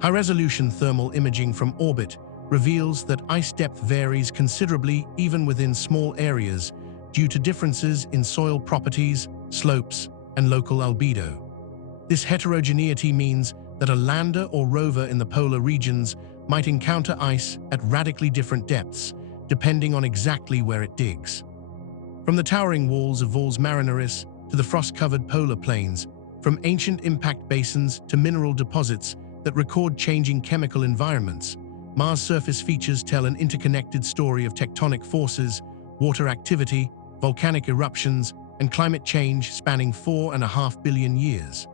High-resolution thermal imaging from orbit reveals that ice depth varies considerably even within small areas due to differences in soil properties, slopes, and local albedo. This heterogeneity means that a lander or rover in the polar regions might encounter ice at radically different depths, depending on exactly where it digs. From the towering walls of Valles Marineris to the frost-covered polar plains, from ancient impact basins to mineral deposits that record changing chemical environments, Mars' surface features tell an interconnected story of tectonic forces, water activity, volcanic eruptions, and climate change spanning 4.5 billion years.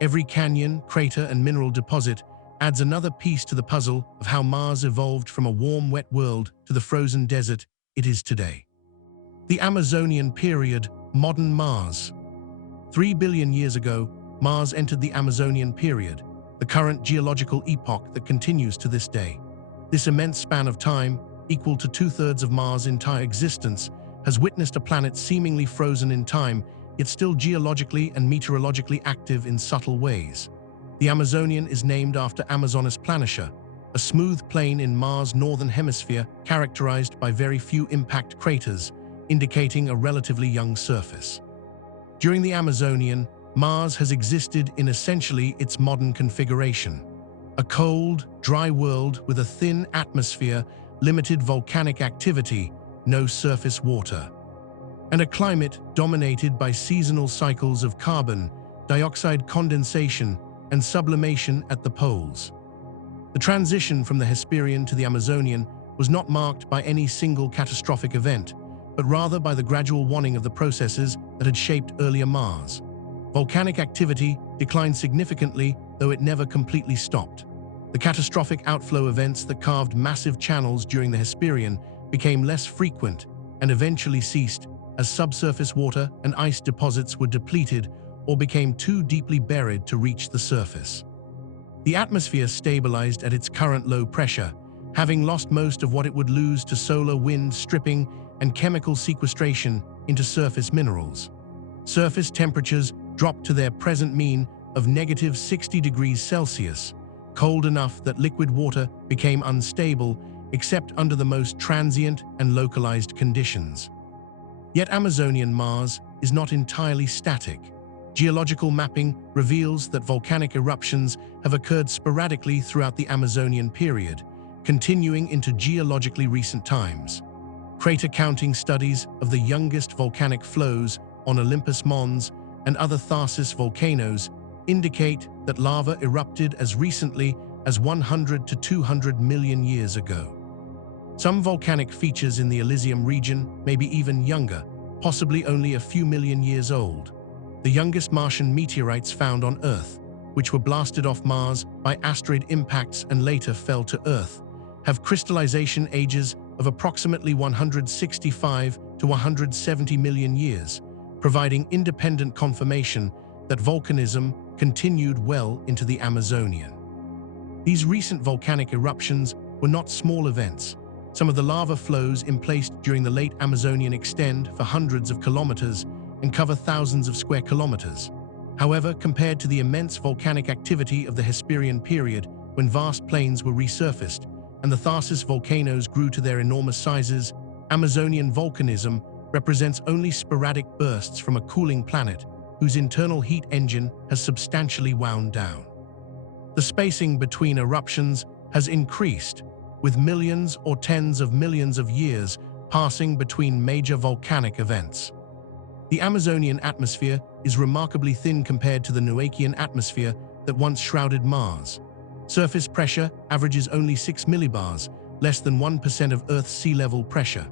Every canyon, crater, and mineral deposit adds another piece to the puzzle of how Mars evolved from a warm, wet world to the frozen desert it is today. The Amazonian period, modern Mars. 3 billion years ago, Mars entered the Amazonian period, the current geological epoch that continues to this day. This immense span of time, equal to 2/3 of Mars' entire existence, has witnessed a planet seemingly frozen in time, yet still geologically and meteorologically active in subtle ways. The Amazonian is named after Amazonas planitia, a smooth plain in Mars' northern hemisphere characterized by very few impact craters, indicating a relatively young surface. During the Amazonian, Mars has existed in essentially its modern configuration. A cold, dry world with a thin atmosphere, limited volcanic activity, no surface water, and a climate dominated by seasonal cycles of carbon dioxide condensation and sublimation at the poles. The transition from the Hesperian to the Amazonian was not marked by any single catastrophic event, but rather by the gradual waning of the processes that had shaped earlier Mars. Volcanic activity declined significantly, though it never completely stopped. The catastrophic outflow events that carved massive channels during the Hesperian became less frequent and eventually ceased as subsurface water and ice deposits were depleted or became too deeply buried to reach the surface. The atmosphere stabilized at its current low pressure, having lost most of what it would lose to solar wind stripping and chemical sequestration into surface minerals. Surface temperatures dropped to their present mean of -60 degrees Celsius, cold enough that liquid water became unstable except under the most transient and localized conditions. Yet Amazonian Mars is not entirely static. Geological mapping reveals that volcanic eruptions have occurred sporadically throughout the Amazonian period, continuing into geologically recent times. Crater counting studies of the youngest volcanic flows on Olympus Mons and other Tharsis volcanoes indicate that lava erupted as recently as 100 to 200 million years ago. Some volcanic features in the Elysium region may be even younger, possibly only a few million years old. The youngest Martian meteorites found on Earth, which were blasted off Mars by asteroid impacts and later fell to Earth, have crystallization ages of approximately 165 to 170 million years, providing independent confirmation that volcanism continued well into the Amazonian. These recent volcanic eruptions were not small events. Some of the lava flows emplaced during the late Amazonian extend for hundreds of kilometers and cover thousands of square kilometers. However, compared to the immense volcanic activity of the Hesperian period, when vast plains were resurfaced and the Tharsis volcanoes grew to their enormous sizes, Amazonian volcanism represents only sporadic bursts from a cooling planet whose internal heat engine has substantially wound down. The spacing between eruptions has increased, with millions or tens of millions of years passing between major volcanic events. The Amazonian atmosphere is remarkably thin compared to the Noachian atmosphere that once shrouded Mars. Surface pressure averages only 6 millibars, less than 1% of Earth's sea level pressure.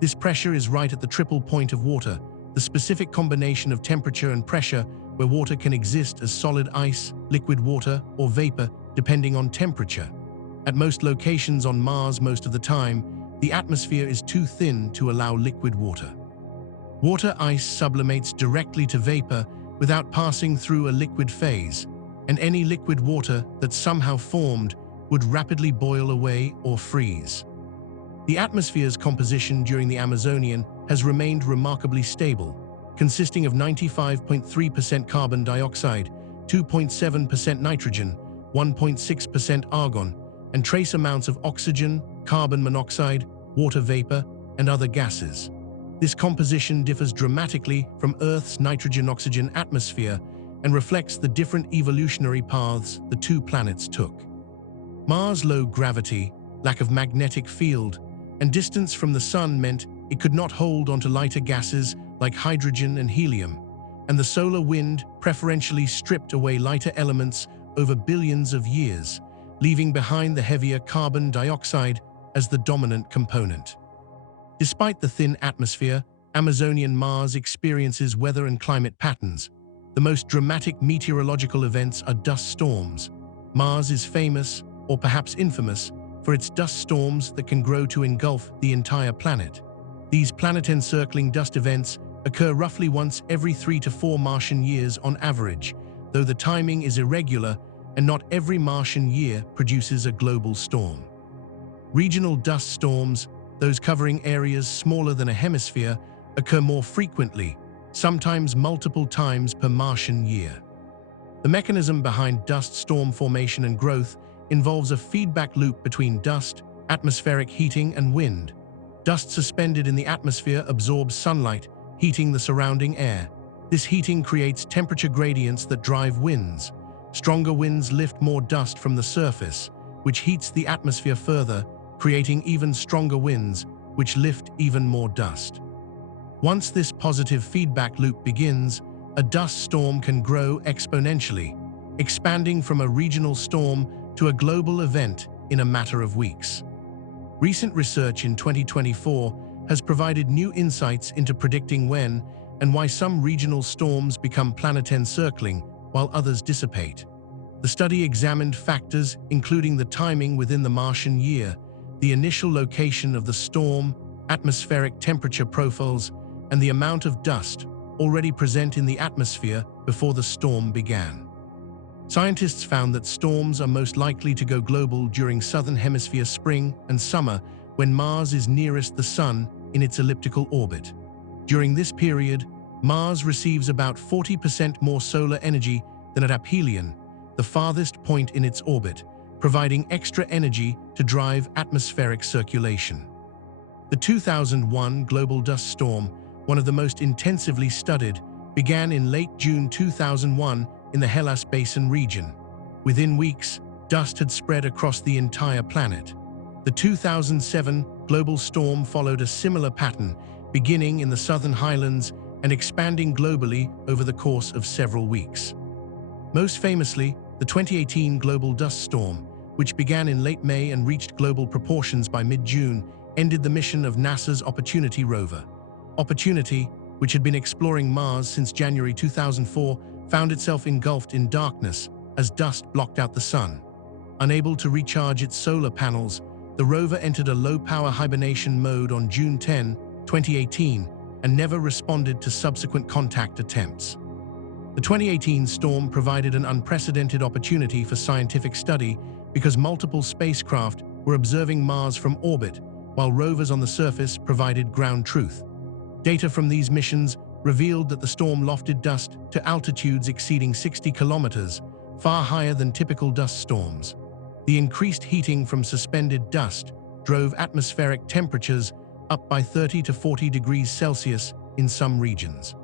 This pressure is right at the triple point of water, the specific combination of temperature and pressure where water can exist as solid ice, liquid water, or vapor, depending on temperature. At most locations on Mars most of the time, the atmosphere is too thin to allow liquid water. Water ice sublimates directly to vapor without passing through a liquid phase, and any liquid water that somehow formed would rapidly boil away or freeze. The atmosphere's composition during the Amazonian has remained remarkably stable, consisting of 95.3% carbon dioxide, 2.7% nitrogen, 1.6% argon, and trace amounts of oxygen, carbon monoxide, water vapor, and other gases. This composition differs dramatically from Earth's nitrogen-oxygen atmosphere and reflects the different evolutionary paths the two planets took. Mars' low gravity, lack of magnetic field, and distance from the Sun meant it could not hold onto lighter gases like hydrogen and helium, and the solar wind preferentially stripped away lighter elements over billions of years, leaving behind the heavier carbon dioxide as the dominant component. Despite the thin atmosphere, Amazonian Mars experiences weather and climate patterns. The most dramatic meteorological events are dust storms. Mars is famous, or perhaps infamous, for its dust storms that can grow to engulf the entire planet. These planet-encircling dust events occur roughly once every 3 to 4 Martian years on average, though the timing is irregular and not every Martian year produces a global storm. Regional dust storms, those covering areas smaller than a hemisphere, occur more frequently, sometimes multiple times per Martian year. The mechanism behind dust storm formation and growth involves a feedback loop between dust, atmospheric heating, and wind. Dust suspended in the atmosphere absorbs sunlight, heating the surrounding air. This heating creates temperature gradients that drive winds. Stronger winds lift more dust from the surface, which heats the atmosphere further, creating even stronger winds, which lift even more dust. Once this positive feedback loop begins, a dust storm can grow exponentially, expanding from a regional storm to a global event in a matter of weeks. Recent research in 2024 has provided new insights into predicting when and why some regional storms become planet-encircling while others dissipate. The study examined factors including the timing within the Martian year, the initial location of the storm, atmospheric temperature profiles, and the amount of dust already present in the atmosphere before the storm began. Scientists found that storms are most likely to go global during southern hemisphere spring and summer when Mars is nearest the Sun in its elliptical orbit. During this period, Mars receives about 40% more solar energy than at aphelion, the farthest point in its orbit, providing extra energy to drive atmospheric circulation. The 2001 global dust storm, one of the most intensively studied, began in late June 2001 in the Hellas Basin region. Within weeks, dust had spread across the entire planet. The 2007 global storm followed a similar pattern, beginning in the southern highlands and expanding globally over the course of several weeks. Most famously, the 2018 global dust storm, which began in late May and reached global proportions by mid-June, ended the mission of NASA's Opportunity rover. Opportunity, which had been exploring Mars since January 2004, found itself engulfed in darkness as dust blocked out the Sun. Unable to recharge its solar panels, the rover entered a low-power hibernation mode on June 10, 2018, and never responded to subsequent contact attempts. The 2018 storm provided an unprecedented opportunity for scientific study because multiple spacecraft were observing Mars from orbit, while rovers on the surface provided ground truth. Data from these missions revealed that the storm lofted dust to altitudes exceeding 60 kilometers, far higher than typical dust storms. The increased heating from suspended dust drove atmospheric temperatures up by 30 to 40 degrees Celsius in some regions.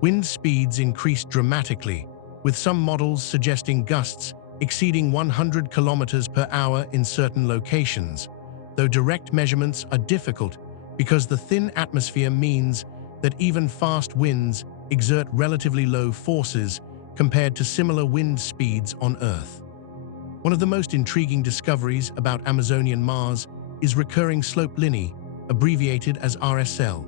Wind speeds increased dramatically, with some models suggesting gusts exceeding 100 kilometers per hour in certain locations, though direct measurements are difficult because the thin atmosphere means that even fast winds exert relatively low forces compared to similar wind speeds on Earth. One of the most intriguing discoveries about Amazonian Mars is recurring slope lineae, abbreviated as RSL.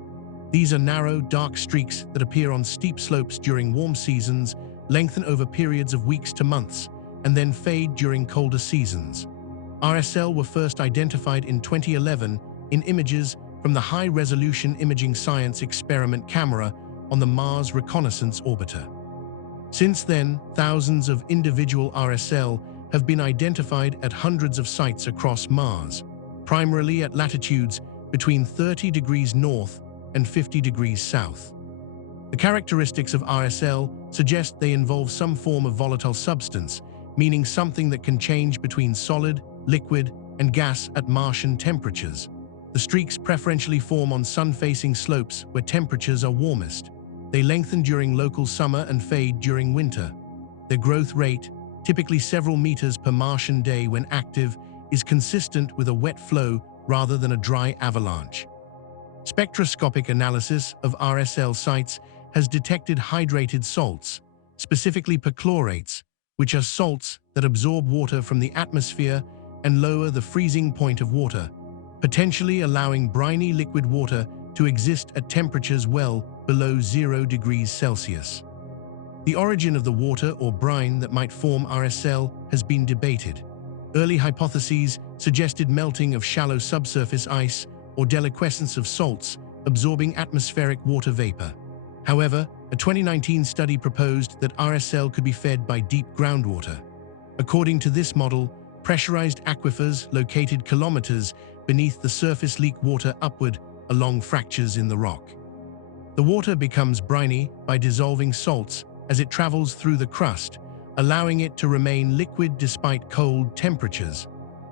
These are narrow, dark streaks that appear on steep slopes during warm seasons, lengthen over periods of weeks to months, and then fade during colder seasons. RSL were first identified in 2011 in images from the High-Resolution Imaging Science Experiment camera on the Mars Reconnaissance Orbiter. Since then, thousands of individual RSL have been identified at hundreds of sites across Mars, primarily at latitudes between 30 degrees north and 50 degrees south. The characteristics of RSL suggest they involve some form of volatile substance, meaning something that can change between solid, liquid, and gas at Martian temperatures. The streaks preferentially form on sun-facing slopes where temperatures are warmest. They lengthen during local summer and fade during winter. Their growth rate, typically several meters per Martian day when active, is consistent with a wet flow rather than a dry avalanche. Spectroscopic analysis of RSL sites has detected hydrated salts, specifically perchlorates, which are salts that absorb water from the atmosphere and lower the freezing point of water, potentially allowing briny liquid water to exist at temperatures well below 0 degrees Celsius. The origin of the water or brine that might form RSL has been debated. Early hypotheses suggested melting of shallow subsurface ice or deliquescence of salts absorbing atmospheric water vapor. However, a 2019 study proposed that RSL could be fed by deep groundwater. According to this model, pressurized aquifers located kilometers beneath the surface leak water upward along fractures in the rock. The water becomes briny by dissolving salts as it travels through the crust, allowing it to remain liquid despite cold temperatures.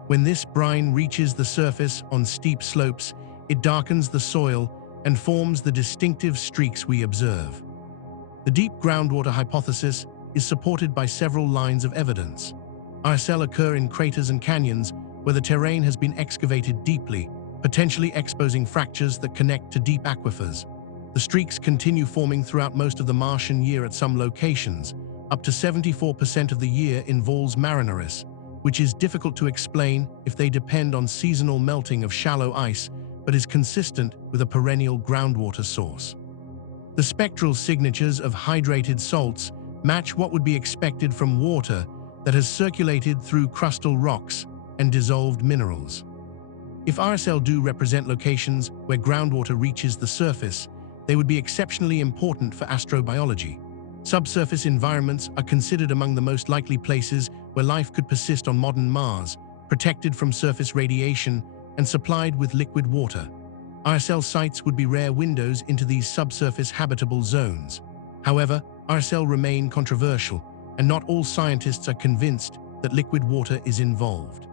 When this brine reaches the surface on steep slopes, it darkens the soil and forms the distinctive streaks we observe. The deep groundwater hypothesis is supported by several lines of evidence. RSL occur in craters and canyons where the terrain has been excavated deeply, potentially exposing fractures that connect to deep aquifers. The streaks continue forming throughout most of the Martian year at some locations, up to 74% of the year in Valles Marineris, which is difficult to explain if they depend on seasonal melting of shallow ice, but is consistent with a perennial groundwater source. The spectral signatures of hydrated salts match what would be expected from water that has circulated through crustal rocks and dissolved minerals. If RSL do represent locations where groundwater reaches the surface, they would be exceptionally important for astrobiology. Subsurface environments are considered among the most likely places where life could persist on modern Mars, protected from surface radiation and supplied with liquid water. RSL sites would be rare windows into these subsurface habitable zones. However, RSL remain controversial, and not all scientists are convinced that liquid water is involved.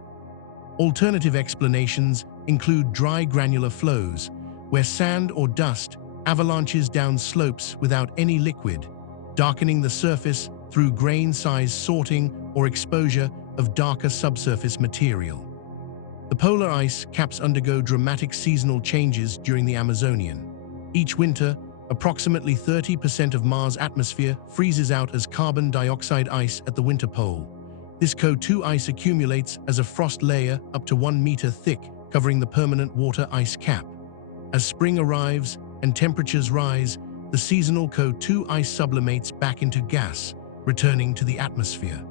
Alternative explanations include dry granular flows, where sand or dust avalanches down slopes without any liquid, darkening the surface through grain-size sorting or exposure of darker subsurface material. The polar ice caps undergo dramatic seasonal changes during the Amazonian. Each winter, approximately 30% of Mars' atmosphere freezes out as carbon dioxide ice at the winter pole. This CO2 ice accumulates as a frost layer up to 1 meter thick, covering the permanent water ice cap. As spring arrives and temperatures rise, the seasonal CO2 ice sublimates back into gas, returning to the atmosphere.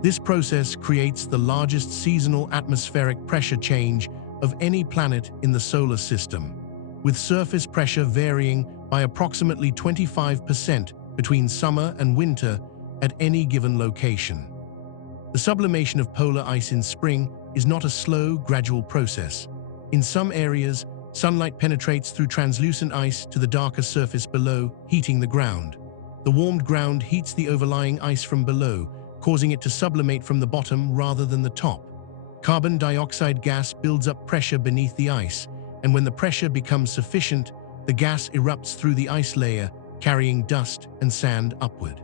This process creates the largest seasonal atmospheric pressure change of any planet in the solar system, with surface pressure varying by approximately 25% between summer and winter at any given location. The sublimation of polar ice in spring is not a slow, gradual process. In some areas, sunlight penetrates through translucent ice to the darker surface below, heating the ground. The warmed ground heats the overlying ice from below, causing it to sublimate from the bottom rather than the top. Carbon dioxide gas builds up pressure beneath the ice, and when the pressure becomes sufficient, the gas erupts through the ice layer, carrying dust and sand upward.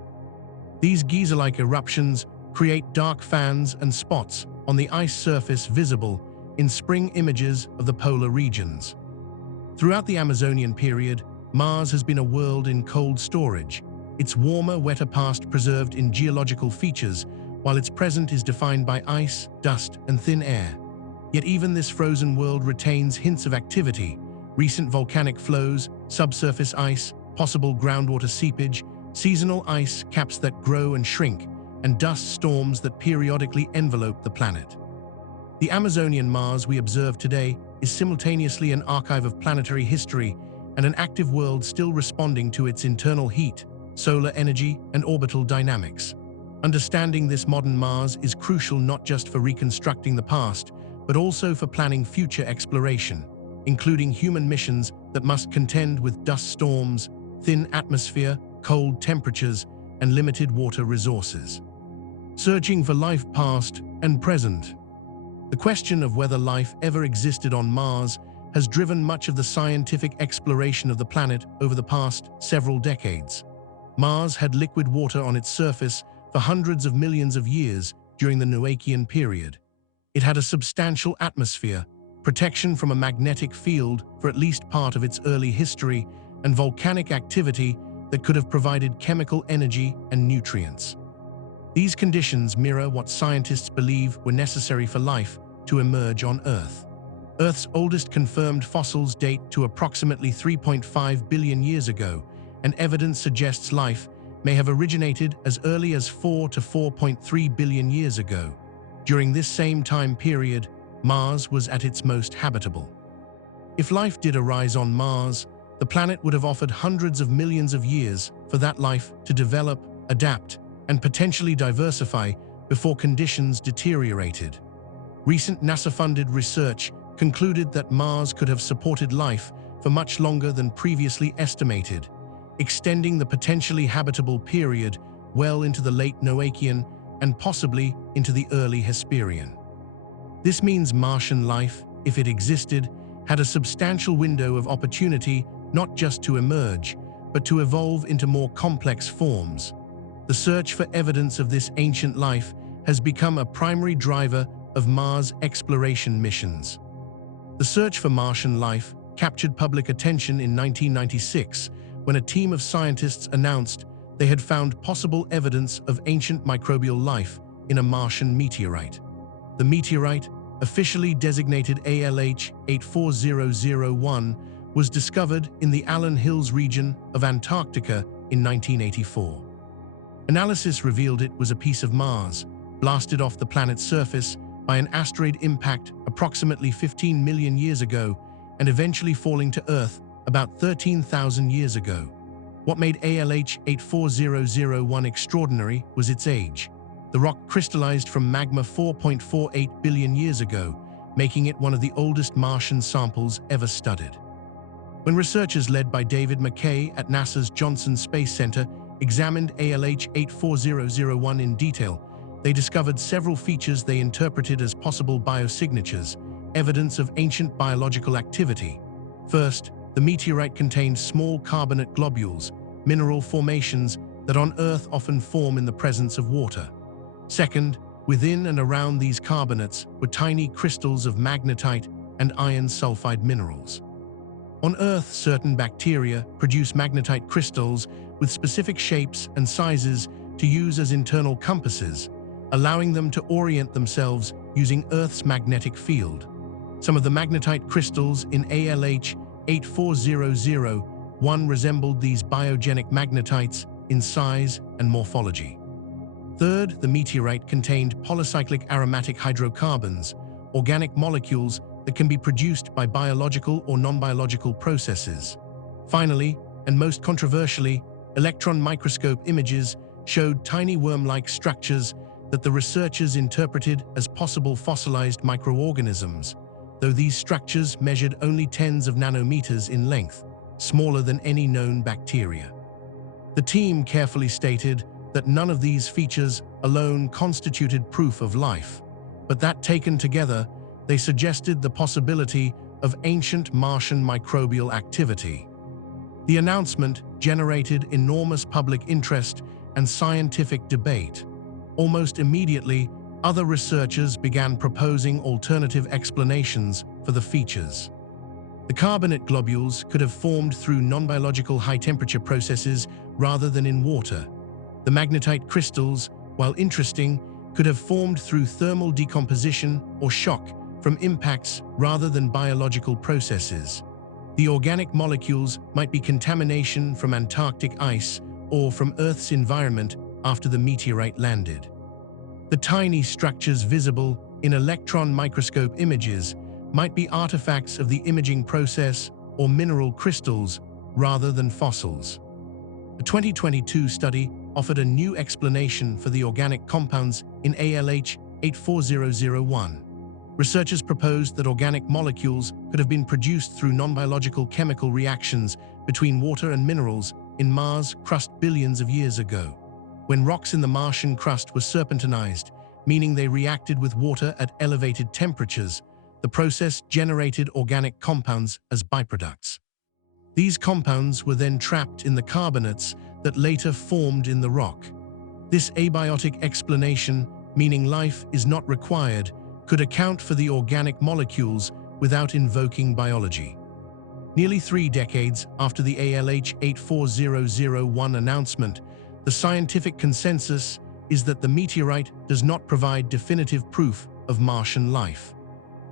These geyser-like eruptions create dark fans and spots on the ice surface visible in spring images of the polar regions. Throughout the Amazonian period, Mars has been a world in cold storage, its warmer, wetter past preserved in geological features, while its present is defined by ice, dust, and thin air. Yet even this frozen world retains hints of activity: recent volcanic flows, subsurface ice, possible groundwater seepage, seasonal ice caps that grow and shrink, and dust storms that periodically envelope the planet. The Amazonian Mars we observe today is simultaneously an archive of planetary history and an active world still responding to its internal heat, solar energy, and orbital dynamics. Understanding this modern Mars is crucial not just for reconstructing the past, but also for planning future exploration, including human missions that must contend with dust storms, thin atmosphere, cold temperatures, and limited water resources. Searching for life past and present. The question of whether life ever existed on Mars has driven much of the scientific exploration of the planet over the past several decades. Mars had liquid water on its surface for hundreds of millions of years during the Noachian period. It had a substantial atmosphere, protection from a magnetic field for at least part of its early history, and volcanic activity that could have provided chemical energy and nutrients. These conditions mirror what scientists believe were necessary for life to emerge on Earth. Earth's oldest confirmed fossils date to approximately 3.5 billion years ago, and evidence suggests life may have originated as early as 4 to 4.3 billion years ago. During this same time period, Mars was at its most habitable. If life did arise on Mars, the planet would have offered hundreds of millions of years for that life to develop, adapt, and potentially diversify before conditions deteriorated. Recent NASA-funded research concluded that Mars could have supported life for much longer than previously estimated, extending the potentially habitable period well into the late Noachian and possibly into the early Hesperian. This means Martian life, if it existed, had a substantial window of opportunity not just to emerge, but to evolve into more complex forms. The search for evidence of this ancient life has become a primary driver of Mars exploration missions. The search for Martian life captured public attention in 1996 when a team of scientists announced they had found possible evidence of ancient microbial life in a Martian meteorite. The meteorite, officially designated ALH 84001, was discovered in the Allen Hills region of Antarctica in 1984. Analysis revealed it was a piece of Mars, blasted off the planet's surface by an asteroid impact approximately 15 million years ago and eventually falling to Earth about 13,000 years ago. What made ALH 84001 extraordinary was its age. The rock crystallized from magma 4.48 billion years ago, making it one of the oldest Martian samples ever studied. When researchers led by David McKay at NASA's Johnson Space Center examined ALH 84001 in detail, they discovered several features they interpreted as possible biosignatures, evidence of ancient biological activity. First, the meteorite contained small carbonate globules, mineral formations that on Earth often form in the presence of water. Second, within and around these carbonates were tiny crystals of magnetite and iron sulfide minerals. On Earth, certain bacteria produce magnetite crystals with specific shapes and sizes to use as internal compasses, allowing them to orient themselves using Earth's magnetic field. Some of the magnetite crystals in ALH 84001 resembled these biogenic magnetites in size and morphology. Third, the meteorite contained polycyclic aromatic hydrocarbons, organic molecules that can be produced by biological or non-biological processes. Finally, and most controversially, electron microscope images showed tiny worm-like structures that the researchers interpreted as possible fossilized microorganisms, though these structures measured only tens of nanometers in length, smaller than any known bacteria. The team carefully stated that none of these features alone constituted proof of life, but that taken together, they suggested the possibility of ancient Martian microbial activity. The announcement generated enormous public interest and scientific debate. Almost immediately, other researchers began proposing alternative explanations for the features. The carbonate globules could have formed through non-biological high-temperature processes rather than in water. The magnetite crystals, while interesting, could have formed through thermal decomposition or shock from impacts rather than biological processes. The organic molecules might be contamination from Antarctic ice or from Earth's environment after the meteorite landed. The tiny structures visible in electron microscope images might be artifacts of the imaging process or mineral crystals rather than fossils. A 2022 study offered a new explanation for the organic compounds in ALH 84001. Researchers proposed that organic molecules could have been produced through non-biological chemical reactions between water and minerals in Mars' crust billions of years ago. When rocks in the Martian crust were serpentinized, meaning they reacted with water at elevated temperatures, the process generated organic compounds as byproducts. These compounds were then trapped in the carbonates that later formed in the rock. This abiotic explanation, meaning life is not required, could account for the organic molecules without invoking biology. Nearly 3 decades after the ALH 84001 announcement, the scientific consensus is that the meteorite does not provide definitive proof of Martian life.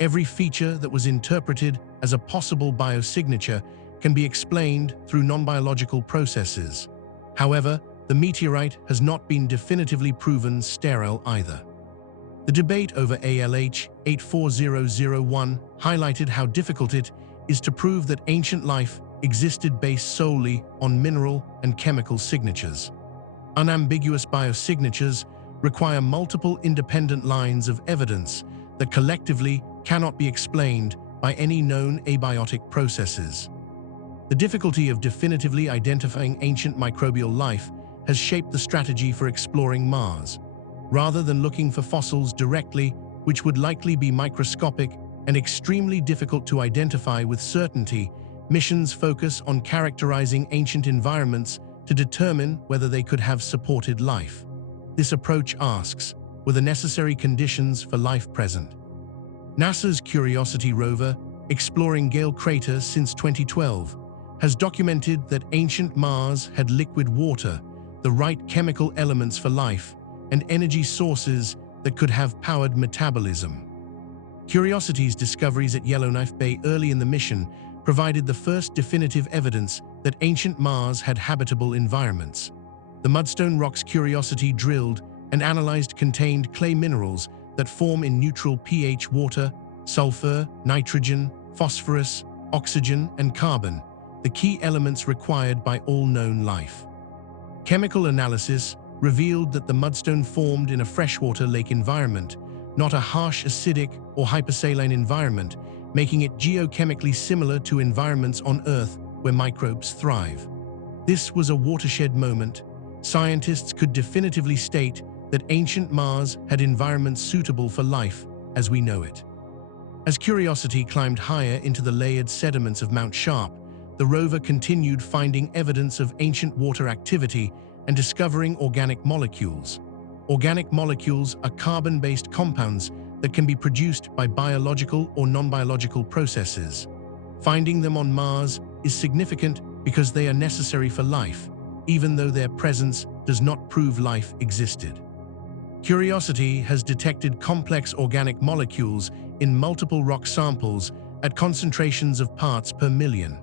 Every feature that was interpreted as a possible biosignature can be explained through non-biological processes. However, the meteorite has not been definitively proven sterile either. The debate over ALH 84001 highlighted how difficult it is to prove that ancient life existed based solely on mineral and chemical signatures. Unambiguous biosignatures require multiple independent lines of evidence that collectively cannot be explained by any known abiotic processes. The difficulty of definitively identifying ancient microbial life has shaped the strategy for exploring Mars. Rather than looking for fossils directly, which would likely be microscopic and extremely difficult to identify with certainty, missions focus on characterizing ancient environments to determine whether they could have supported life. This approach asks, were the necessary conditions for life present? NASA's Curiosity rover, exploring Gale Crater since 2012, has documented that ancient Mars had liquid water, the right chemical elements for life, and energy sources that could have powered metabolism. Curiosity's discoveries at Yellowknife Bay early in the mission provided the first definitive evidence that ancient Mars had habitable environments. The mudstone rocks Curiosity drilled and analyzed contained clay minerals that form in neutral pH water, sulfur, nitrogen, phosphorus, oxygen, and carbon, the key elements required by all known life. Chemical analysis revealed that the mudstone formed in a freshwater lake environment, not a harsh acidic or hypersaline environment, making it geochemically similar to environments on Earth where microbes thrive. This was a watershed moment. Scientists could definitively state that ancient Mars had environments suitable for life as we know it. As Curiosity climbed higher into the layered sediments of Mount Sharp, the rover continued finding evidence of ancient water activity and discovering organic molecules. Organic molecules are carbon-based compounds that can be produced by biological or non-biological processes. Finding them on Mars is significant because they are necessary for life, even though their presence does not prove life existed. Curiosity has detected complex organic molecules in multiple rock samples at concentrations of parts per million.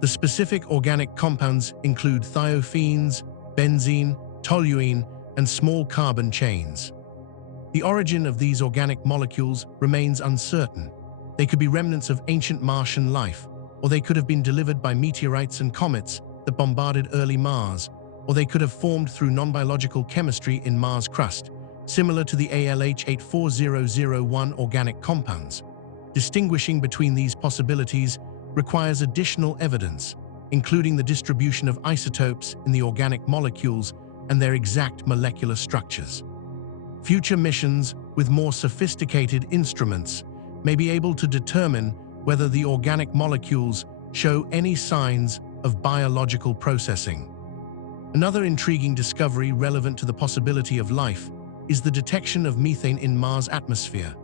The specific organic compounds include thiophenes, benzene, toluene, and small carbon chains. The origin of these organic molecules remains uncertain. They could be remnants of ancient Martian life, or they could have been delivered by meteorites and comets that bombarded early Mars, or they could have formed through non-biological chemistry in Mars' crust, similar to the ALH 84001 organic compounds. Distinguishing between these possibilities requires additional evidence, including the distribution of isotopes in the organic molecules and their exact molecular structures. Future missions with more sophisticated instruments may be able to determine whether the organic molecules show any signs of biological processing. Another intriguing discovery relevant to the possibility of life is the detection of methane in Mars' atmosphere.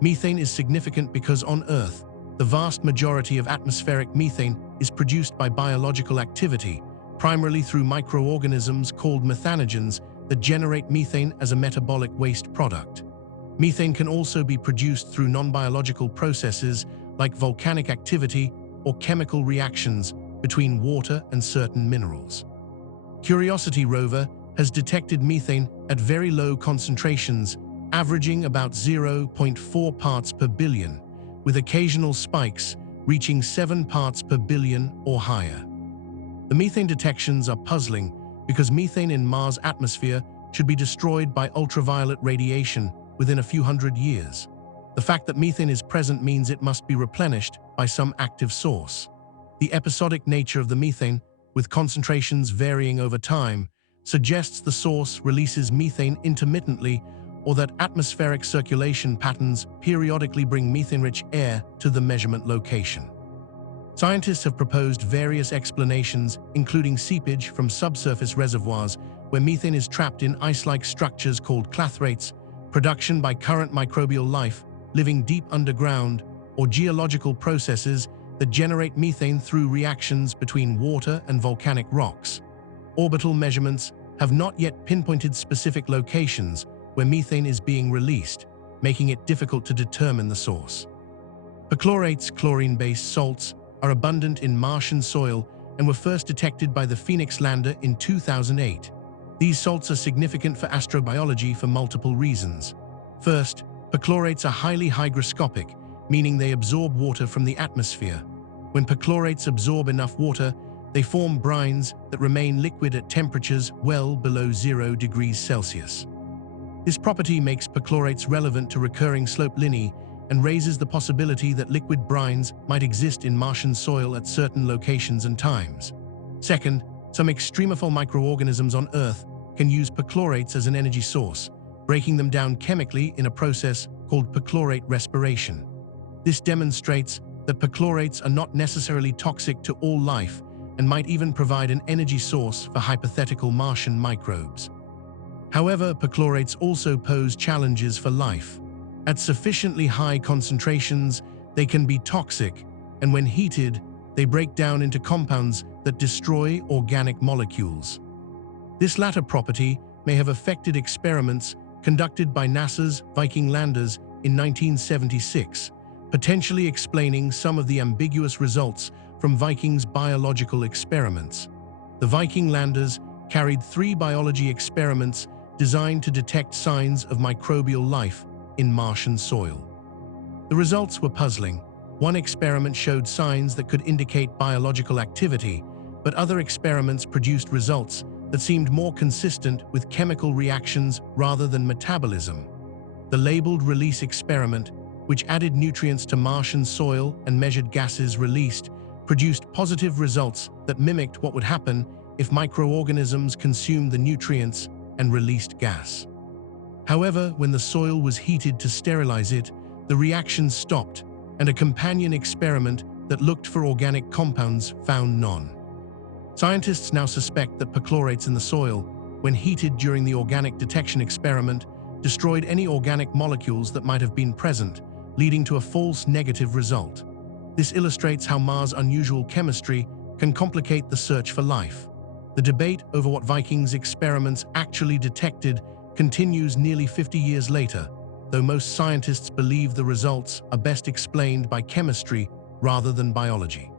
Methane is significant because on Earth, the vast majority of atmospheric methane is produced by biological activity, primarily through microorganisms called methanogens that generate methane as a metabolic waste product. Methane can also be produced through non-biological processes like volcanic activity or chemical reactions between water and certain minerals. Curiosity rover has detected methane at very low concentrations averaging about 0.4 parts per billion, with occasional spikes reaching 7 parts per billion or higher. The methane detections are puzzling because methane in Mars' atmosphere should be destroyed by ultraviolet radiation within a few hundred years. The fact that methane is present means it must be replenished by some active source. The episodic nature of the methane, with concentrations varying over time, suggests the source releases methane intermittently, or that atmospheric circulation patterns periodically bring methane-rich air to the measurement location. Scientists have proposed various explanations, including seepage from subsurface reservoirs where methane is trapped in ice-like structures called clathrates, production by current microbial life living deep underground, or geological processes that generate methane through reactions between water and volcanic rocks. Orbital measurements have not yet pinpointed specific locations where methane is being released, making it difficult to determine the source. Perchlorates, chlorine-based salts, are abundant in Martian soil and were first detected by the Phoenix lander in 2008. These salts are significant for astrobiology for multiple reasons. First, perchlorates are highly hygroscopic, meaning they absorb water from the atmosphere. When perchlorates absorb enough water, they form brines that remain liquid at temperatures well below 0 degrees Celsius. This property makes perchlorates relevant to recurring slope lineae and raises the possibility that liquid brines might exist in Martian soil at certain locations and times. Second, some extremophile microorganisms on Earth can use perchlorates as an energy source, breaking them down chemically in a process called perchlorate respiration. This demonstrates that perchlorates are not necessarily toxic to all life and might even provide an energy source for hypothetical Martian microbes. However, perchlorates also pose challenges for life. At sufficiently high concentrations, they can be toxic, and when heated, they break down into compounds that destroy organic molecules. This latter property may have affected experiments conducted by NASA's Viking landers in 1976, potentially explaining some of the ambiguous results from Viking's biological experiments. The Viking landers carried 3 biology experiments designed to detect signs of microbial life in Martian soil. The results were puzzling. One experiment showed signs that could indicate biological activity, but other experiments produced results that seemed more consistent with chemical reactions rather than metabolism. The labeled release experiment, which added nutrients to Martian soil and measured gases released, produced positive results that mimicked what would happen if microorganisms consumed the nutrients and released gas. However, when the soil was heated to sterilize it, the reaction stopped, and a companion experiment that looked for organic compounds found none. Scientists now suspect that perchlorates in the soil, when heated during the organic detection experiment, destroyed any organic molecules that might have been present, leading to a false negative result. This illustrates how Mars' unusual chemistry can complicate the search for life. The debate over what Viking's experiments actually detected continues nearly 50 years later, though most scientists believe the results are best explained by chemistry rather than biology.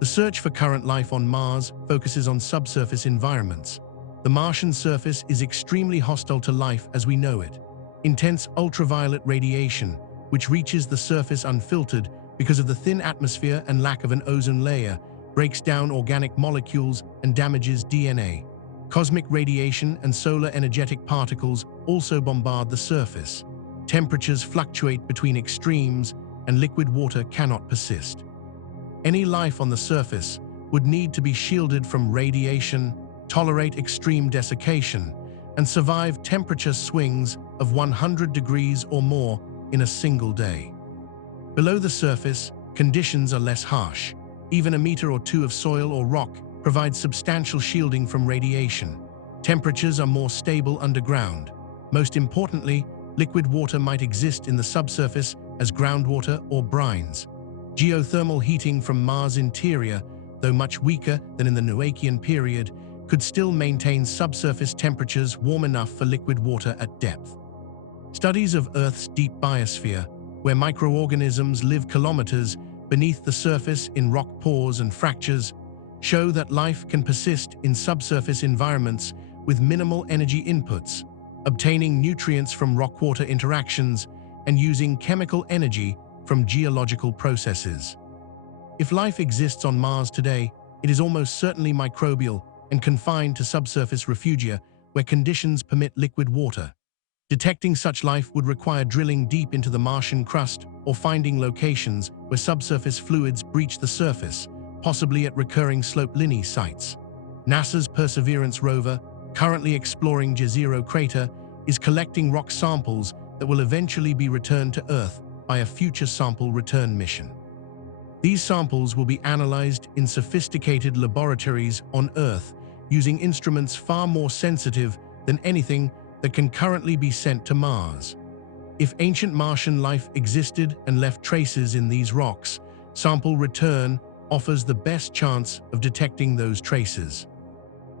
The search for current life on Mars focuses on subsurface environments. The Martian surface is extremely hostile to life as we know it. Intense ultraviolet radiation, which reaches the surface unfiltered because of the thin atmosphere and lack of an ozone layer, breaks down organic molecules and damages DNA. Cosmic radiation and solar energetic particles also bombard the surface. Temperatures fluctuate between extremes, and liquid water cannot persist. Any life on the surface would need to be shielded from radiation, tolerate extreme desiccation, and survive temperature swings of 100 degrees or more in a single day. Below the surface, conditions are less harsh. Even a meter or two of soil or rock provides substantial shielding from radiation. Temperatures are more stable underground. Most importantly, liquid water might exist in the subsurface as groundwater or brines. Geothermal heating from Mars' interior, though much weaker than in the Noachian period, could still maintain subsurface temperatures warm enough for liquid water at depth. Studies of Earth's deep biosphere, where microorganisms live kilometers beneath the surface in rock pores and fractures, show that life can persist in subsurface environments with minimal energy inputs. obtaining nutrients from rock-water interactions, and using chemical energy from geological processes. If life exists on Mars today, it is almost certainly microbial and confined to subsurface refugia where conditions permit liquid water. Detecting such life would require drilling deep into the Martian crust or finding locations where subsurface fluids breach the surface, possibly at recurring slope linear sites. NASA's Perseverance rover, currently exploring Jezero crater, is collecting rock samples that will eventually be returned to Earth by a future sample return mission. These samples will be analyzed in sophisticated laboratories on Earth using instruments far more sensitive than anything that can currently be sent to Mars. If ancient Martian life existed and left traces in these rocks, sample return offers the best chance of detecting those traces.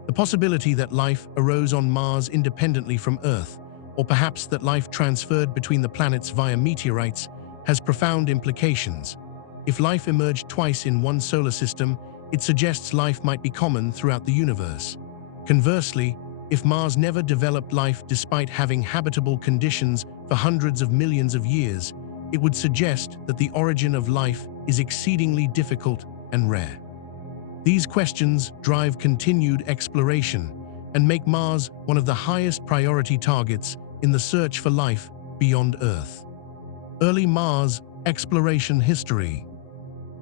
The possibility that life arose on Mars independently from Earth, or perhaps that life transferred between the planets via meteorites, has profound implications. If life emerged twice in one solar system, it suggests life might be common throughout the universe. Conversely, if Mars never developed life despite having habitable conditions for hundreds of millions of years, it would suggest that the origin of life is exceedingly difficult and rare. These questions drive continued exploration and make Mars one of the highest priority targets in the search for life beyond Earth. Early Mars exploration history.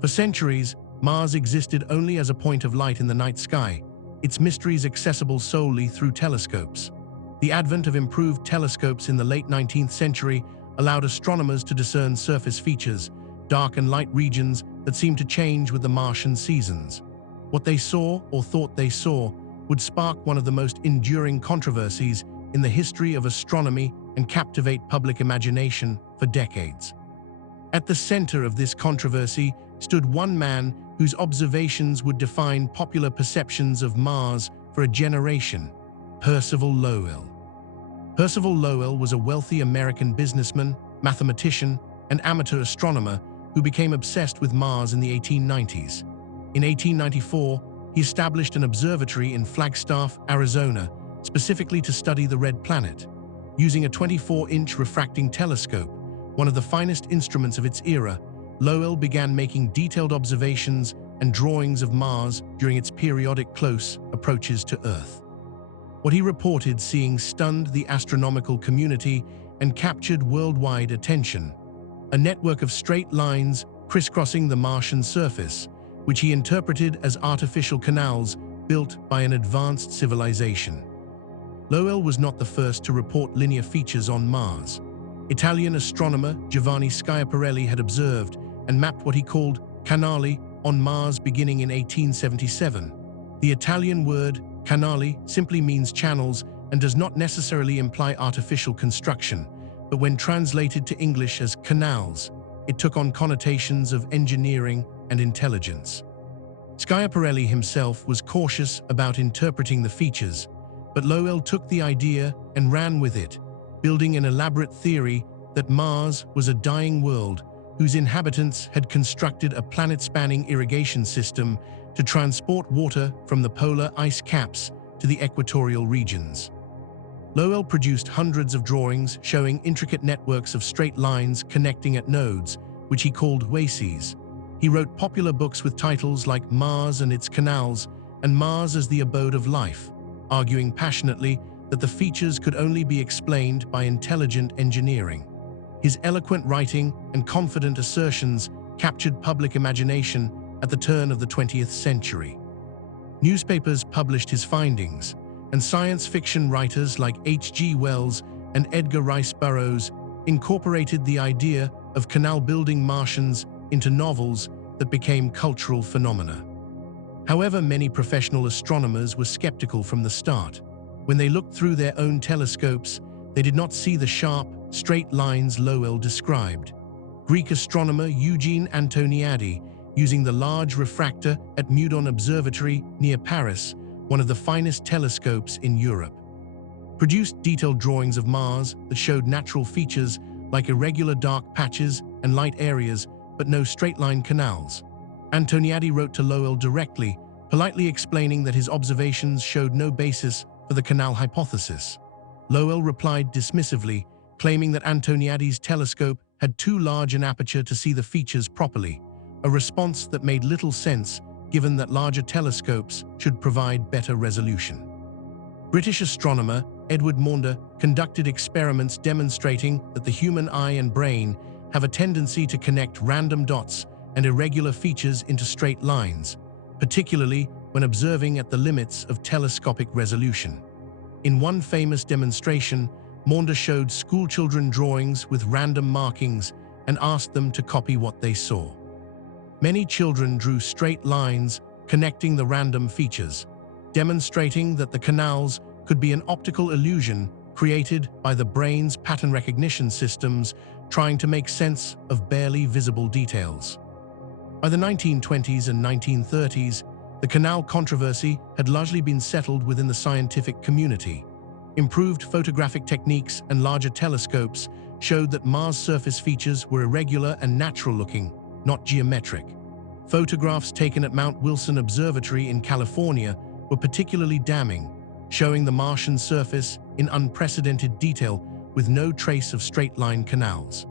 For centuries, Mars existed only as a point of light in the night sky, its mysteries accessible solely through telescopes. The advent of improved telescopes in the late 19th century allowed astronomers to discern surface features, dark and light regions that seemed to change with the Martian seasons. What they saw or thought they saw would spark one of the most enduring controversies in the history of astronomy and captivate public imagination for decades. At the center of this controversy stood one man whose observations would define popular perceptions of Mars for a generation: Percival Lowell. Percival Lowell was a wealthy American businessman, mathematician, and amateur astronomer who became obsessed with Mars in the 1890s. In 1894, he established an observatory in Flagstaff, Arizona, specifically to study the red planet. Using a 24-inch refracting telescope, one of the finest instruments of its era, Lowell began making detailed observations and drawings of Mars during its periodic close approaches to Earth. What he reported seeing stunned the astronomical community and captured worldwide attention: a network of straight lines crisscrossing the Martian surface, which he interpreted as artificial canals built by an advanced civilization. Lowell was not the first to report linear features on Mars. Italian astronomer Giovanni Schiaparelli had observed and mapped what he called canali on Mars beginning in 1877. The Italian word canali simply means channels and does not necessarily imply artificial construction, but when translated to English as canals, it took on connotations of engineering and intelligence. Schiaparelli himself was cautious about interpreting the features, but Lowell took the idea and ran with it, building an elaborate theory that Mars was a dying world whose inhabitants had constructed a planet-spanning irrigation system to transport water from the polar ice caps to the equatorial regions. Lowell produced hundreds of drawings showing intricate networks of straight lines connecting at nodes, which he called oases. He wrote popular books with titles like Mars and Its Canals and Mars as the Abode of Life, arguing passionately that the features could only be explained by intelligent engineering. His eloquent writing and confident assertions captured public imagination at the turn of the 20th century. Newspapers published his findings, and science fiction writers like H.G. Wells and Edgar Rice Burroughs incorporated the idea of canal-building Martians into novels that became cultural phenomena. However, many professional astronomers were skeptical from the start. When they looked through their own telescopes, they did not see the sharp, straight lines Lowell described. Greek astronomer Eugene Antoniadi, using the large refractor at Meudon Observatory near Paris, one of the finest telescopes in Europe, produced detailed drawings of Mars that showed natural features like irregular dark patches and light areas, but no straight-line canals. Antoniadi wrote to Lowell directly, politely explaining that his observations showed no basis for the canal hypothesis. Lowell replied dismissively, claiming that Antoniadi's telescope had too large an aperture to see the features properly, a response that made little sense given that larger telescopes should provide better resolution. British astronomer Edward Maunder conducted experiments demonstrating that the human eye and brain have a tendency to connect random dots and irregular features into straight lines, particularly when observing at the limits of telescopic resolution. In one famous demonstration, Maunder showed schoolchildren drawings with random markings and asked them to copy what they saw. Many children drew straight lines connecting the random features, demonstrating that the canals could be an optical illusion created by the brain's pattern recognition systems trying to make sense of barely visible details. By the 1920s and 1930s, the canal controversy had largely been settled within the scientific community. Improved photographic techniques and larger telescopes showed that Mars' surface features were irregular and natural-looking, not geometric. Photographs taken at Mount Wilson Observatory in California were particularly damning, showing the Martian surface in unprecedented detail with no trace of straight-line canals.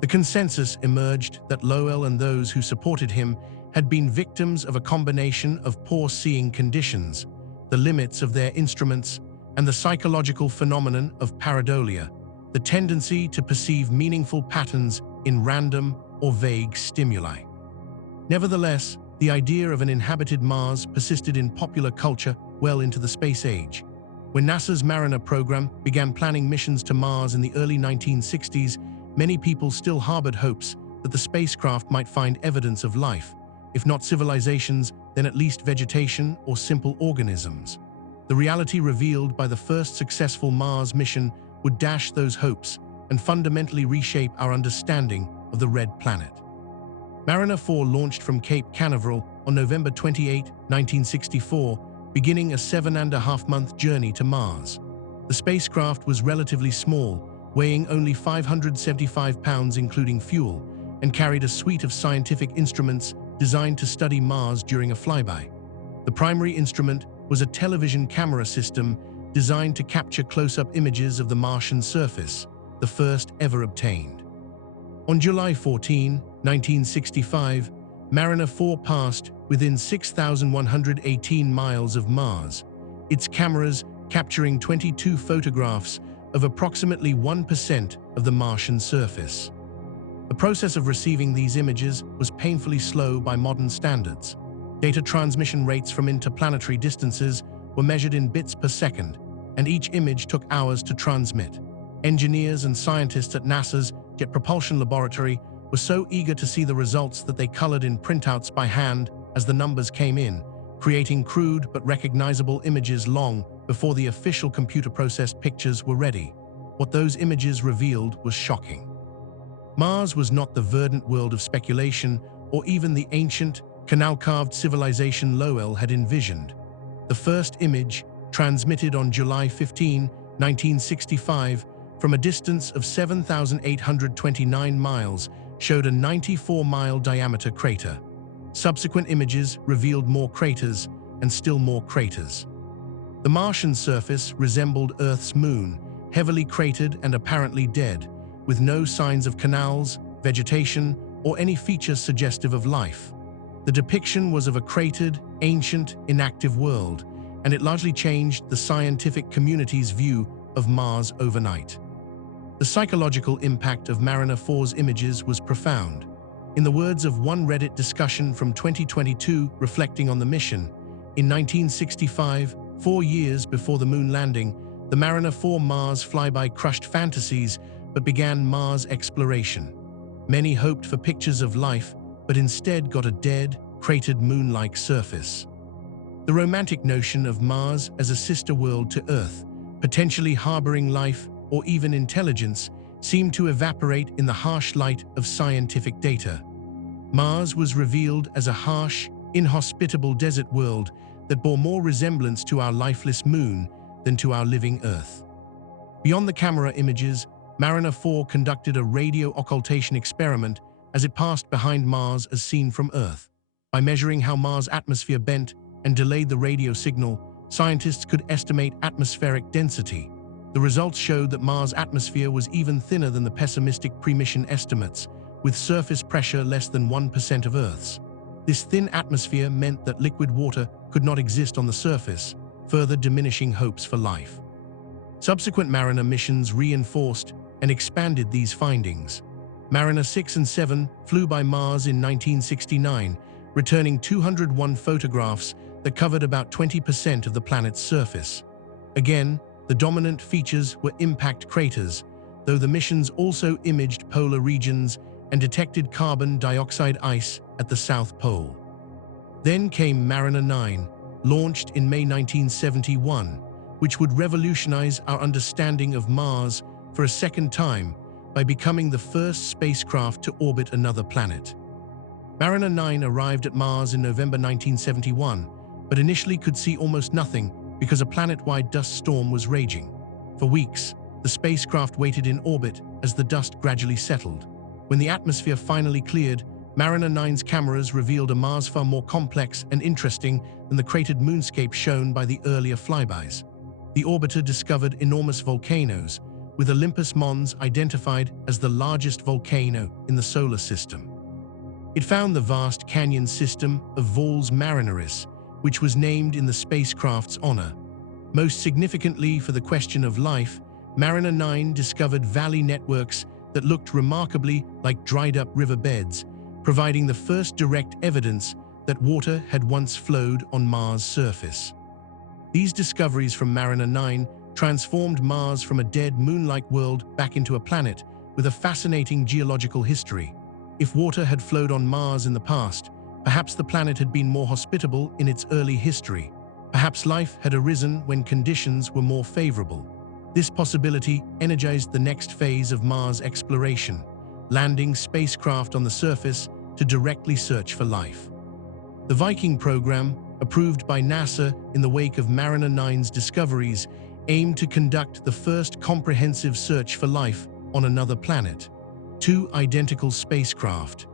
The consensus emerged that Lowell and those who supported him had been victims of a combination of poor seeing conditions, the limits of their instruments, and the psychological phenomenon of pareidolia, the tendency to perceive meaningful patterns in random or vague stimuli. Nevertheless, the idea of an inhabited Mars persisted in popular culture well into the space age. When NASA's Mariner program began planning missions to Mars in the early 1960s, many people still harbored hopes that the spacecraft might find evidence of life, if not civilizations, then at least vegetation or simple organisms. The reality revealed by the first successful Mars mission would dash those hopes and fundamentally reshape our understanding of the Red Planet. Mariner 4 launched from Cape Canaveral on November 28, 1964, beginning a 7.5-month journey to Mars. The spacecraft was relatively small, weighing only 575 pounds including fuel, and carried a suite of scientific instruments designed to study Mars during a flyby. The primary instrument was a television camera system designed to capture close-up images of the Martian surface, the first ever obtained. On July 14, 1965, Mariner 4 passed within 6,118 miles of Mars, its cameras capturing 22 photographs of approximately 1% of the Martian surface. The process of receiving these images was painfully slow by modern standards. Data transmission rates from interplanetary distances were measured in bits per second, and each image took hours to transmit. Engineers and scientists at NASA's Jet Propulsion Laboratory were so eager to see the results that they colored in printouts by hand as the numbers came in, creating crude but recognizable images long before the official computer-processed pictures were ready. What those images revealed was shocking. Mars was not the verdant world of speculation or even the ancient, canal-carved civilization Lowell had envisioned. The first image, transmitted on July 15, 1965, from a distance of 7,829 miles, showed a 94-mile diameter crater. Subsequent images revealed more craters and still more craters. The Martian surface resembled Earth's moon, heavily cratered and apparently dead, with no signs of canals, vegetation, or any feature suggestive of life. The depiction was of a cratered, ancient, inactive world, and it largely changed the scientific community's view of Mars overnight. The psychological impact of Mariner 4's images was profound. In the words of one Reddit discussion from 2022 reflecting on the mission, in 1965, 4 years before the moon landing, the Mariner 4 Mars flyby crushed fantasies but began Mars exploration. Many hoped for pictures of life, but instead got a dead, cratered moon-like surface. The romantic notion of Mars as a sister world to Earth, potentially harboring life or even intelligence, seemed to evaporate in the harsh light of scientific data. Mars was revealed as a harsh, inhospitable desert world that bore more resemblance to our lifeless moon than to our living Earth. Beyond the camera images, Mariner 4 conducted a radio occultation experiment as it passed behind Mars as seen from Earth. By measuring how Mars' atmosphere bent and delayed the radio signal, scientists could estimate atmospheric density. The results showed that Mars' atmosphere was even thinner than the pessimistic pre-mission estimates, with surface pressure less than 1% of Earth's. This thin atmosphere meant that liquid water could not exist on the surface, further diminishing hopes for life. Subsequent Mariner missions reinforced and expanded these findings. Mariner 6 and 7 flew by Mars in 1969, returning 201 photographs that covered about 20% of the planet's surface. Again, the dominant features were impact craters, though the missions also imaged polar regions and detected carbon dioxide ice at the South Pole. Then came Mariner 9, launched in May 1971, which would revolutionize our understanding of Mars for a second time by becoming the first spacecraft to orbit another planet. Mariner 9 arrived at Mars in November 1971, but initially could see almost nothing because a planet-wide dust storm was raging. For weeks, the spacecraft waited in orbit as the dust gradually settled. When the atmosphere finally cleared, Mariner 9's cameras revealed a Mars far more complex and interesting than the cratered moonscape shown by the earlier flybys. The orbiter discovered enormous volcanoes, with Olympus Mons identified as the largest volcano in the solar system. It found the vast canyon system of Valles Marineris, which was named in the spacecraft's honor. Most significantly for the question of life, Mariner 9 discovered valley networks that looked remarkably like dried-up riverbeds, providing the first direct evidence that water had once flowed on Mars' surface. These discoveries from Mariner 9 transformed Mars from a dead moon-like world back into a planet with a fascinating geological history. If water had flowed on Mars in the past, perhaps the planet had been more hospitable in its early history. Perhaps life had arisen when conditions were more favorable. This possibility energized the next phase of Mars exploration, landing spacecraft on the surface to directly search for life. The Viking program, approved by NASA in the wake of Mariner 9's discoveries, aimed to conduct the first comprehensive search for life on another planet. Two identical spacecraft,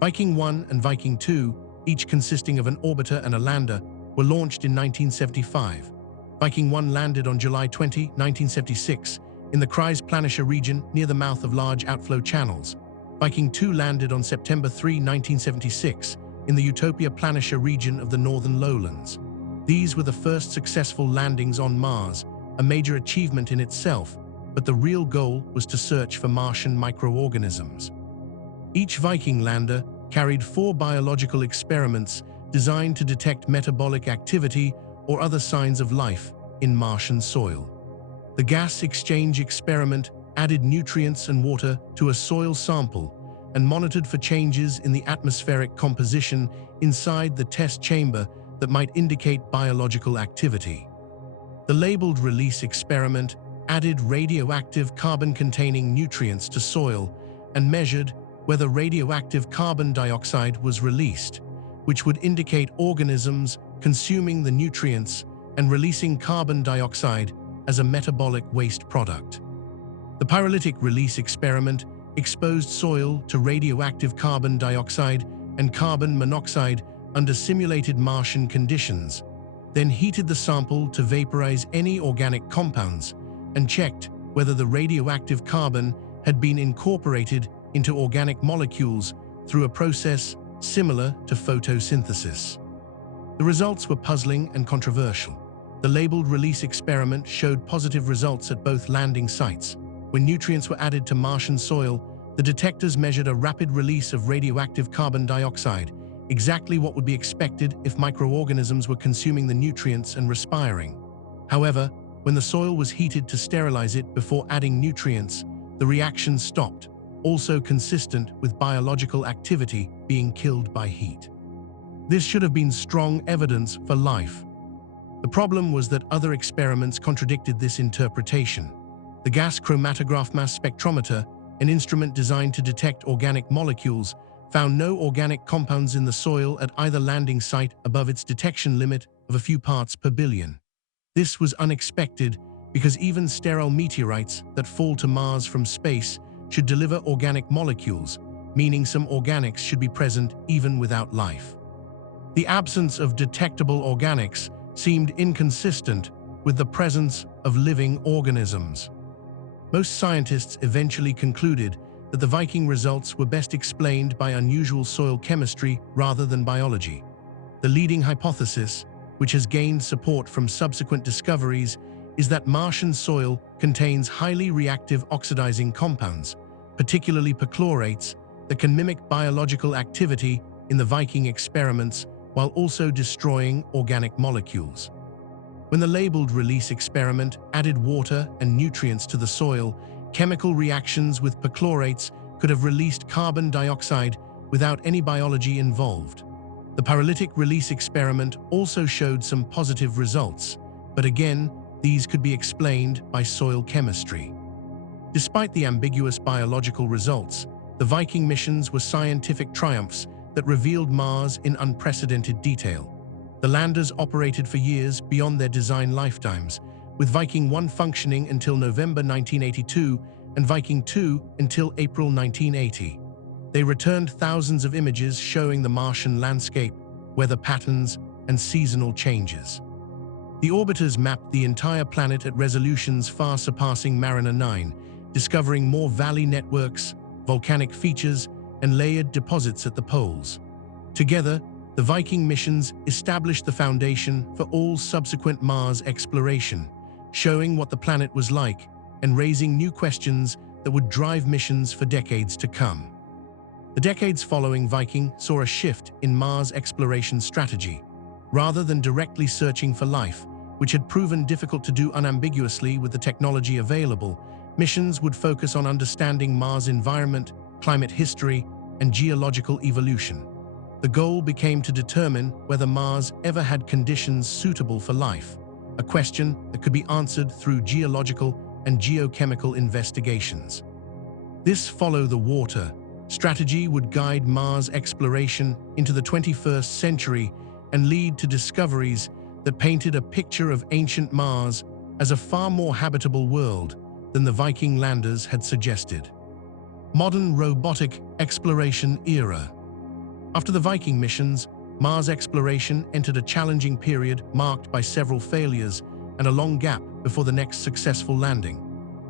Viking 1 and Viking 2, each consisting of an orbiter and a lander, were launched in 1975. Viking 1 landed on July 20, 1976, in the Kreisplanische region near the mouth of large outflow channels. Viking 2 landed on September 3, 1976, in the Utopia Planische region of the northern lowlands. These were the first successful landings on Mars, a major achievement in itself, but the real goal was to search for Martian microorganisms. Each Viking lander carried 4 biological experiments designed to detect metabolic activity or other signs of life in Martian soil. The gas exchange experiment added nutrients and water to a soil sample and monitored for changes in the atmospheric composition inside the test chamber that might indicate biological activity. The labeled release experiment added radioactive carbon-containing nutrients to soil and measured whether radioactive carbon dioxide was released, which would indicate organisms consuming the nutrients and releasing carbon dioxide as a metabolic waste product. The pyrolytic release experiment exposed soil to radioactive carbon dioxide and carbon monoxide under simulated Martian conditions, then heated the sample to vaporize any organic compounds and checked whether the radioactive carbon had been incorporated into organic molecules through a process similar to photosynthesis. The results were puzzling and controversial. The labeled release experiment showed positive results at both landing sites. When nutrients were added to Martian soil, the detectors measured a rapid release of radioactive carbon dioxide, exactly what would be expected if microorganisms were consuming the nutrients and respiring. However, when the soil was heated to sterilize it before adding nutrients, the reaction stopped, also consistent with biological activity being killed by heat. This should have been strong evidence for life. The problem was that other experiments contradicted this interpretation. The gas chromatograph mass spectrometer, an instrument designed to detect organic molecules, found no organic compounds in the soil at either landing site above its detection limit of a few parts per billion. This was unexpected because even sterile meteorites that fall to Mars from space should deliver organic molecules, meaning some organics should be present even without life. The absence of detectable organics seemed inconsistent with the presence of living organisms. Most scientists eventually concluded that the Viking results were best explained by unusual soil chemistry rather than biology. The leading hypothesis, which has gained support from subsequent discoveries, is that Martian soil contains highly reactive oxidizing compounds, particularly perchlorates, that can mimic biological activity in the Viking experiments while also destroying organic molecules. When the labeled release experiment added water and nutrients to the soil, chemical reactions with perchlorates could have released carbon dioxide without any biology involved. The pyrolytic release experiment also showed some positive results, but again, these could be explained by soil chemistry. Despite the ambiguous biological results, the Viking missions were scientific triumphs that revealed Mars in unprecedented detail. The landers operated for years beyond their design lifetimes, with Viking 1 functioning until November 1982 and Viking 2 until April 1980. They returned thousands of images showing the Martian landscape, weather patterns, and seasonal changes. The orbiters mapped the entire planet at resolutions far surpassing Mariner 9, discovering more valley networks, volcanic features, and layered deposits at the poles. Together, the Viking missions established the foundation for all subsequent Mars exploration, showing what the planet was like and raising new questions that would drive missions for decades to come. The decades following Viking saw a shift in Mars exploration strategy. Rather than directly searching for life, which had proven difficult to do unambiguously with the technology available, missions would focus on understanding Mars' environment, climate history, and geological evolution. The goal became to determine whether Mars ever had conditions suitable for life, a question that could be answered through geological and geochemical investigations. This follow-the-water strategy would guide Mars exploration into the 21st century and lead to discoveries that painted a picture of ancient Mars as a far more habitable world than the Viking landers had suggested. Modern robotic exploration era. After the Viking missions, Mars exploration entered a challenging period marked by several failures and a long gap before the next successful landing.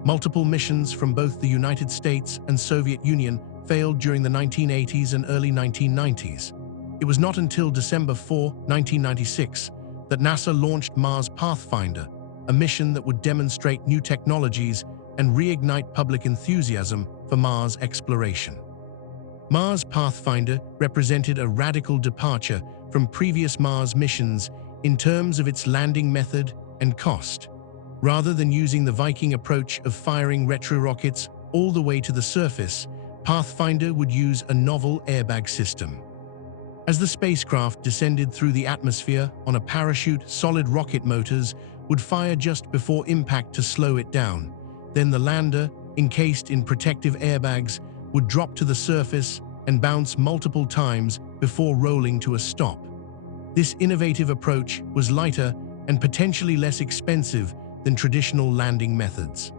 Multiple missions from both the United States and Soviet Union failed during the 1980s and early 1990s. It was not until December 4, 1996, that NASA launched Mars Pathfinder, a mission that would demonstrate new technologies and reignite public enthusiasm for Mars exploration. Mars Pathfinder represented a radical departure from previous Mars missions in terms of its landing method and cost. Rather than using the Viking approach of firing retro-rockets all the way to the surface, Pathfinder would use a novel airbag system. As the spacecraft descended through the atmosphere on a parachute, solid rocket motors would fire just before impact to slow it down. Then the lander, encased in protective airbags, would drop to the surface and bounce multiple times before rolling to a stop. This innovative approach was lighter and potentially less expensive than traditional landing methods.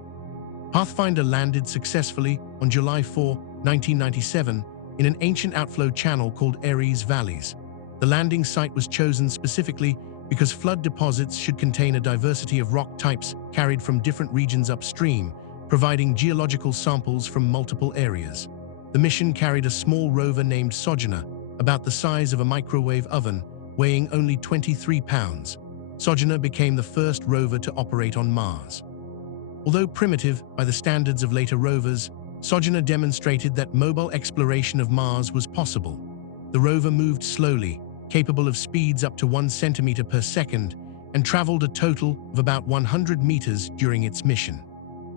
Pathfinder landed successfully on July 4, 1997, in an ancient outflow channel called Ares Valles. The landing site was chosen specifically because flood deposits should contain a diversity of rock types carried from different regions upstream, providing geological samples from multiple areas. The mission carried a small rover named Sojourner, about the size of a microwave oven, weighing only 23 pounds. Sojourner became the first rover to operate on Mars. Although primitive by the standards of later rovers, Sojourner demonstrated that mobile exploration of Mars was possible. The rover moved slowly, capable of speeds up to 1 centimeter per second, and traveled a total of about 100 meters during its mission.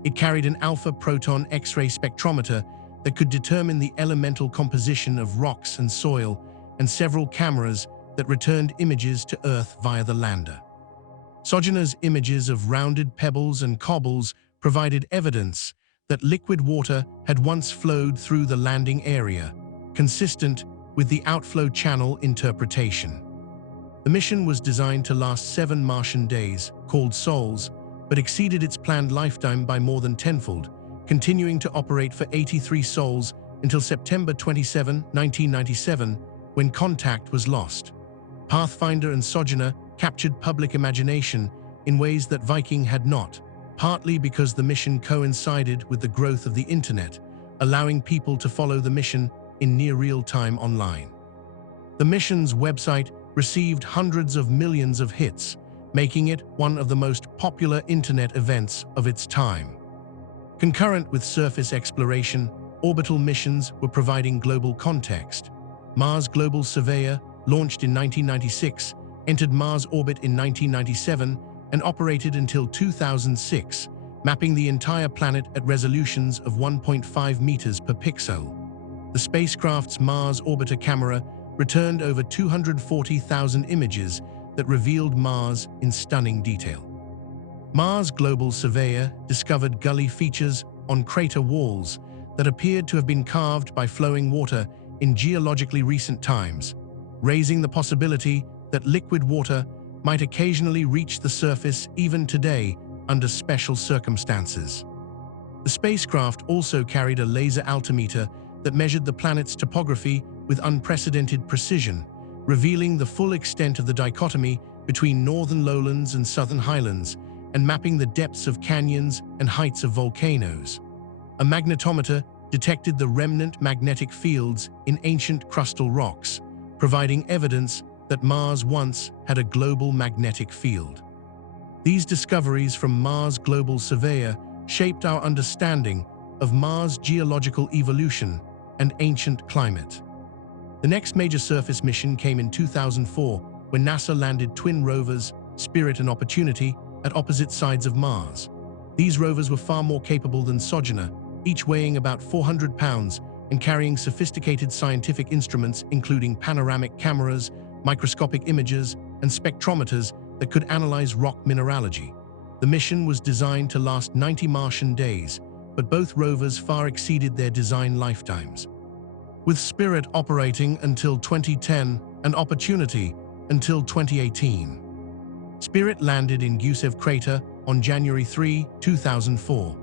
It carried an alpha proton X-ray spectrometer that could determine the elemental composition of rocks and soil, and several cameras that returned images to Earth via the lander. Sojourner's images of rounded pebbles and cobbles provided evidence that liquid water had once flowed through the landing area, consistent with the outflow channel interpretation. The mission was designed to last 7 Martian days, called sols, but exceeded its planned lifetime by more than tenfold, continuing to operate for 83 sols until September 27, 1997, when contact was lost. Pathfinder and Sojourner captured public imagination in ways that Viking had not, partly because the mission coincided with the growth of the internet, allowing people to follow the mission in near real time online. The mission's website received hundreds of millions of hits, making it one of the most popular internet events of its time. Concurrent with surface exploration, orbital missions were providing global context. Mars Global Surveyor, launched in 1996, entered Mars orbit in 1997 and operated until 2006, mapping the entire planet at resolutions of 1.5 meters per pixel. The spacecraft's Mars Orbiter camera returned over 240,000 images that revealed Mars in stunning detail. Mars Global Surveyor discovered gully features on crater walls that appeared to have been carved by flowing water in geologically recent times, raising the possibility that liquid water might occasionally reach the surface even today under special circumstances. The spacecraft also carried a laser altimeter that measured the planet's topography with unprecedented precision, revealing the full extent of the dichotomy between northern lowlands and southern highlands, and mapping the depths of canyons and heights of volcanoes. A magnetometer detected the remnant magnetic fields in ancient crustal rocks, providing evidence that Mars once had a global magnetic field. These discoveries from Mars Global Surveyor shaped our understanding of Mars' geological evolution and ancient climate. The next major surface mission came in 2004 when NASA landed twin rovers, Spirit and Opportunity, at opposite sides of Mars. These rovers were far more capable than Sojourner, each weighing about 400 pounds and carrying sophisticated scientific instruments including panoramic cameras, microscopic imagers, and spectrometers that could analyze rock mineralogy. The mission was designed to last 90 Martian days, but both rovers far exceeded their design lifetimes. With Spirit operating until 2010 and Opportunity until 2018. Spirit landed in Gusev crater on January 3, 2004.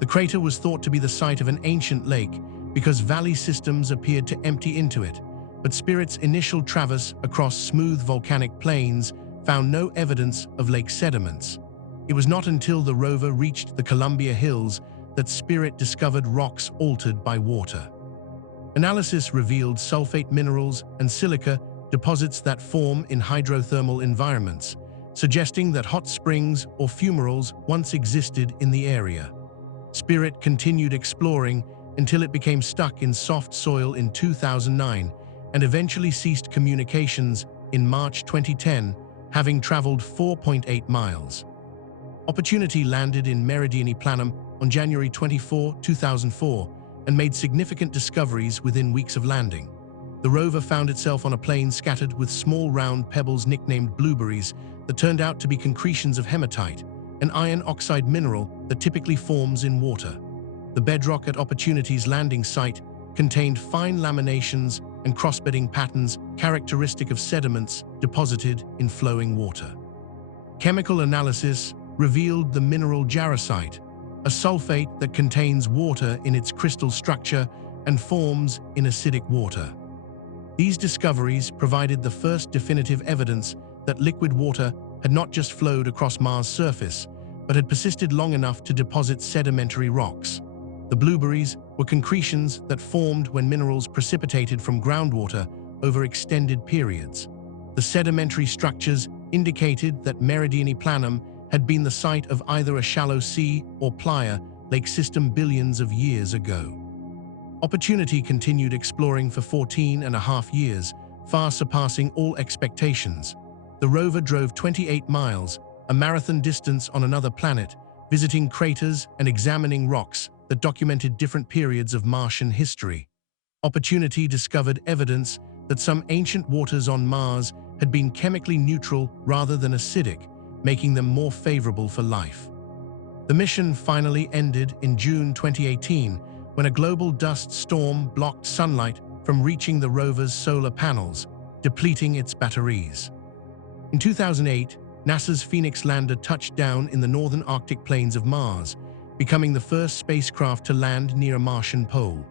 The crater was thought to be the site of an ancient lake because valley systems appeared to empty into it, but Spirit's initial traverse across smooth volcanic plains found no evidence of lake sediments. It was not until the rover reached the Columbia Hills that Spirit discovered rocks altered by water. Analysis revealed sulfate minerals and silica deposits that form in hydrothermal environments, suggesting that hot springs or fumaroles once existed in the area. Spirit continued exploring until it became stuck in soft soil in 2009 and eventually ceased communications in March 2010, having traveled 4.8 miles. Opportunity landed in Meridiani Planum on January 24, 2004, and made significant discoveries within weeks of landing. The rover found itself on a plain scattered with small round pebbles nicknamed blueberries that turned out to be concretions of hematite, an iron oxide mineral that typically forms in water. The bedrock at Opportunity's landing site contained fine laminations and crossbedding patterns characteristic of sediments deposited in flowing water. Chemical analysis revealed the mineral jarosite, a sulfate that contains water in its crystal structure and forms in acidic water. These discoveries provided the first definitive evidence that liquid water had not just flowed across Mars' surface, but had persisted long enough to deposit sedimentary rocks. The blueberries were concretions that formed when minerals precipitated from groundwater over extended periods. The sedimentary structures indicated that Meridiani Planum had been the site of either a shallow sea or playa lake system billions of years ago. Opportunity continued exploring for 14.5 years, far surpassing all expectations. The rover drove 28 miles, a marathon distance on another planet, visiting craters and examining rocks that documented different periods of Martian history. Opportunity discovered evidence that some ancient waters on Mars had been chemically neutral rather than acidic, making them more favorable for life. The mission finally ended in June 2018 when a global dust storm blocked sunlight from reaching the rover's solar panels, depleting its batteries. In 2008, NASA's Phoenix lander touched down in the northern Arctic plains of Mars, becoming the first spacecraft to land near a Martian pole.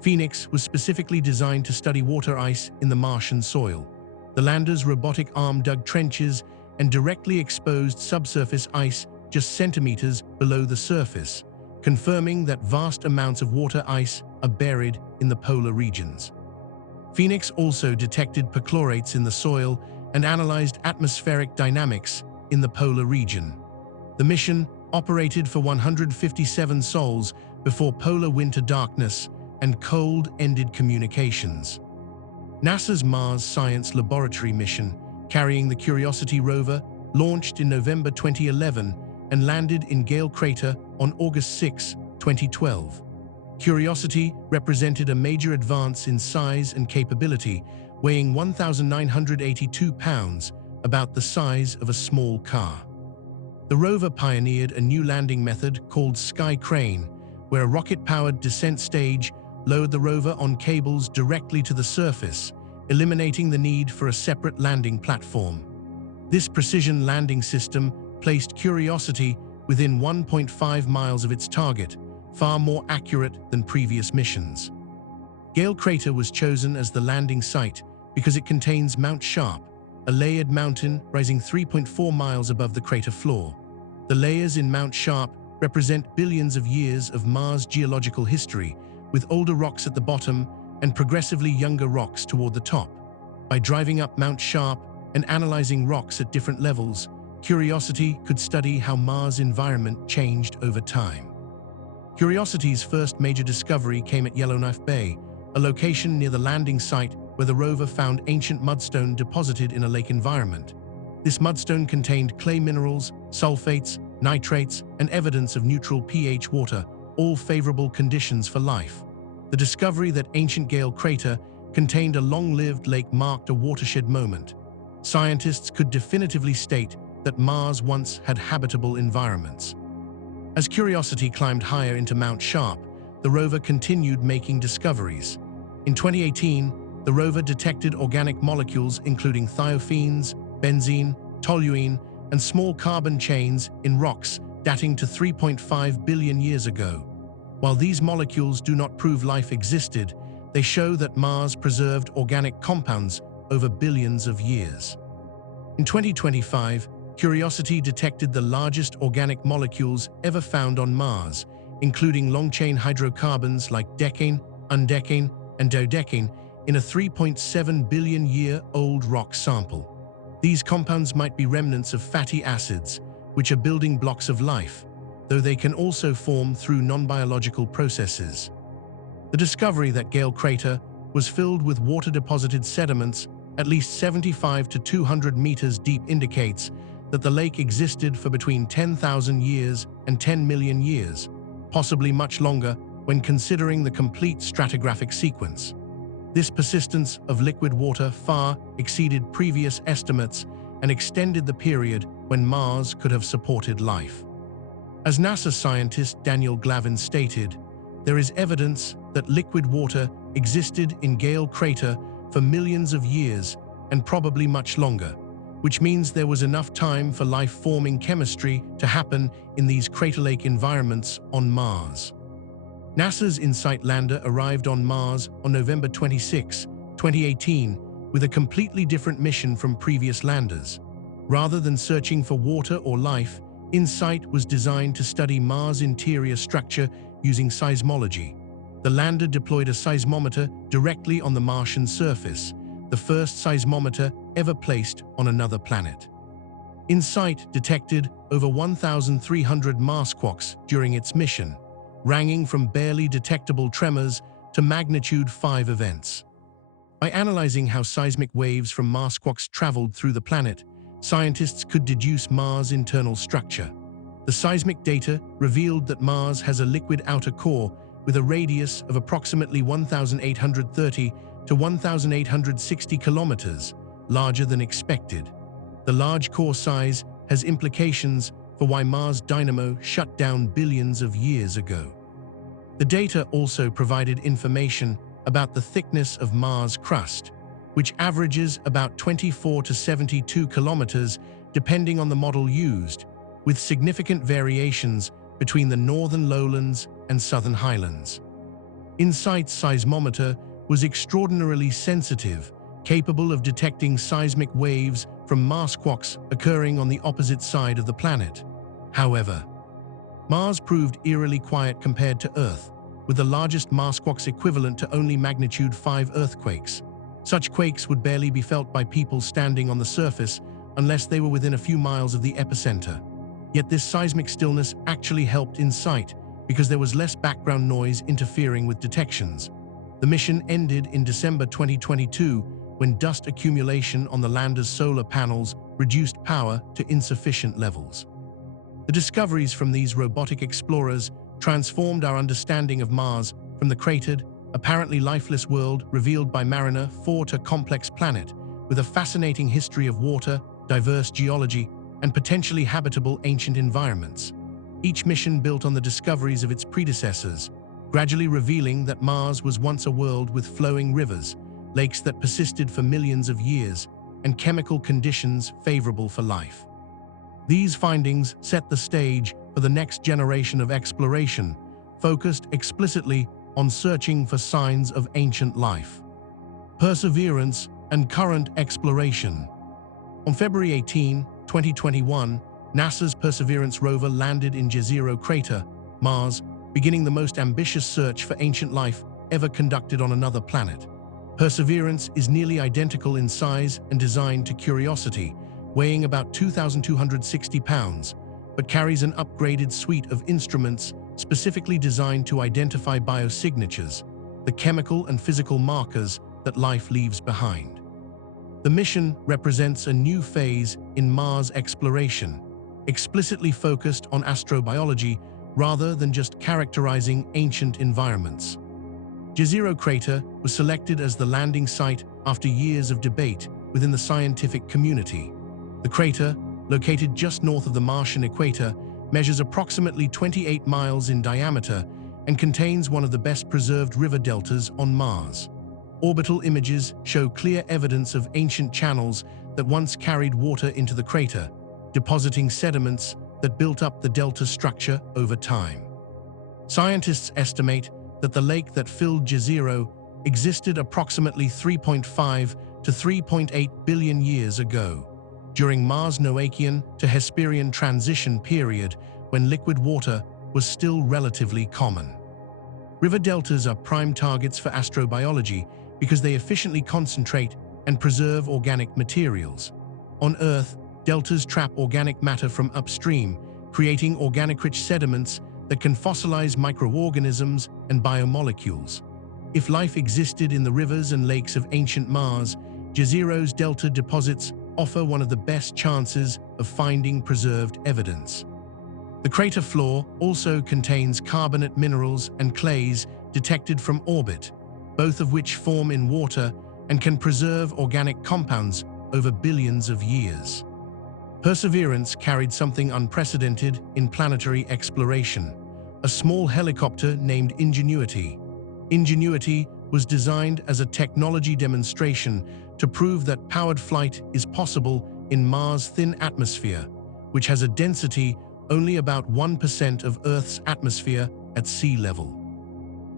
Phoenix was specifically designed to study water ice in the Martian soil. The lander's robotic arm dug trenches and directly exposed subsurface ice just centimeters below the surface, confirming that vast amounts of water ice are buried in the polar regions. Phoenix also detected perchlorates in the soil and analyzed atmospheric dynamics in the polar region. The mission operated for 157 sols before polar winter darkness and cold-ended communications. NASA's Mars Science Laboratory mission, carrying the Curiosity rover, launched in November 2011 and landed in Gale Crater on August 6, 2012. Curiosity represented a major advance in size and capability, weighing 1,982 pounds, about the size of a small car. The rover pioneered a new landing method called Sky Crane, where a rocket-powered descent stage lowered the rover on cables directly to the surface, eliminating the need for a separate landing platform. This precision landing system placed Curiosity within 1.5 miles of its target, far more accurate than previous missions. Gale Crater was chosen as the landing site because it contains Mount Sharp, a layered mountain rising 3.4 miles above the crater floor. The layers in Mount Sharp represent billions of years of Mars' geological history, with older rocks at the bottom and progressively younger rocks toward the top. By driving up Mount Sharp and analyzing rocks at different levels, Curiosity could study how Mars' environment changed over time. Curiosity's first major discovery came at Yellowknife Bay, a location near the landing site where the rover found ancient mudstone deposited in a lake environment. This mudstone contained clay minerals, sulfates, nitrates, and evidence of neutral pH water, all favorable conditions for life. The discovery that ancient Gale Crater contained a long-lived lake marked a watershed moment. Scientists could definitively state that Mars once had habitable environments. As Curiosity climbed higher into Mount Sharp, the rover continued making discoveries. In 2018, the rover detected organic molecules including thiophenes, benzene, toluene, and small carbon chains in rocks dating to 3.5 billion years ago. While these molecules do not prove life existed, they show that Mars preserved organic compounds over billions of years. In 2025, Curiosity detected the largest organic molecules ever found on Mars, including long-chain hydrocarbons like decane, undecane, and dodecane in a 3.7 billion-year-old rock sample. These compounds might be remnants of fatty acids, which are building blocks of life, though they can also form through non-biological processes. The discovery that Gale Crater was filled with water-deposited sediments at least 75 to 200 meters deep indicates that the lake existed for between 10,000 years and 10 million years, possibly much longer when considering the complete stratigraphic sequence. This persistence of liquid water far exceeded previous estimates and extended the period when Mars could have supported life. As NASA scientist Daniel Glavin stated, there is evidence that liquid water existed in Gale Crater for millions of years and probably much longer, which means there was enough time for life-forming chemistry to happen in these crater lake environments on Mars. NASA's InSight lander arrived on Mars on November 26, 2018, with a completely different mission from previous landers. Rather than searching for water or life, InSight was designed to study Mars' interior structure using seismology. The lander deployed a seismometer directly on the Martian surface, the first seismometer ever placed on another planet. InSight detected over 1,300 marsquarks during its mission, ranging from barely detectable tremors to magnitude 5 events. By analyzing how seismic waves from marsquarks traveled through the planet, scientists could deduce Mars' internal structure. The seismic data revealed that Mars has a liquid outer core with a radius of approximately 1,830 to 1,860 kilometers, larger than expected. The large core size has implications for why Mars' dynamo shut down billions of years ago. The data also provided information about the thickness of Mars' crust, which averages about 24 to 72 kilometers depending on the model used, with significant variations between the northern lowlands and southern highlands. InSight's seismometer was extraordinarily sensitive, capable of detecting seismic waves from Mars quarks occurring on the opposite side of the planet. However, Mars proved eerily quiet compared to Earth, with the largest Mars quarks equivalent to only magnitude 5 earthquakes. Such quakes would barely be felt by people standing on the surface unless they were within a few miles of the epicenter. Yet this seismic stillness actually helped in sight because there was less background noise interfering with detections. The mission ended in December 2022 when dust accumulation on the lander's solar panels reduced power to insufficient levels. The discoveries from these robotic explorers transformed our understanding of Mars from the cratered, apparently lifeless world revealed by Mariner 4 to complex planet with a fascinating history of water, diverse geology, and potentially habitable ancient environments. Each mission built on the discoveries of its predecessors, gradually revealing that Mars was once a world with flowing rivers, lakes that persisted for millions of years, and chemical conditions favorable for life. These findings set the stage for the next generation of exploration, focused explicitly on searching for signs of ancient life. Perseverance and current exploration. On February 18, 2021, NASA's Perseverance rover landed in Jezero crater, Mars, beginning the most ambitious search for ancient life ever conducted on another planet. Perseverance is nearly identical in size and design to Curiosity, weighing about 2,260 pounds, but carries an upgraded suite of instruments specifically designed to identify biosignatures, the chemical and physical markers that life leaves behind. The mission represents a new phase in Mars exploration, explicitly focused on astrobiology rather than just characterizing ancient environments. Jezero crater was selected as the landing site after years of debate within the scientific community. The crater, located just north of the Martian equator, measures approximately 28 miles in diameter and contains one of the best preserved river deltas on Mars. Orbital images show clear evidence of ancient channels that once carried water into the crater, depositing sediments that built up the delta structure over time. Scientists estimate that the lake that filled Jezero existed approximately 3.5 to 3.8 billion years ago, during Mars' Noachian to Hesperian transition period when liquid water was still relatively common. River deltas are prime targets for astrobiology because they efficiently concentrate and preserve organic materials. On Earth, deltas trap organic matter from upstream, creating organic-rich sediments that can fossilize microorganisms and biomolecules. If life existed in the rivers and lakes of ancient Mars, Jezero's delta deposits offer one of the best chances of finding preserved evidence. The crater floor also contains carbonate minerals and clays detected from orbit, both of which form in water and can preserve organic compounds over billions of years. Perseverance carried something unprecedented in planetary exploration, a small helicopter named Ingenuity. Ingenuity was designed as a technology demonstration to prove that powered flight is possible in Mars' thin atmosphere, which has a density only about 1% of Earth's atmosphere at sea level.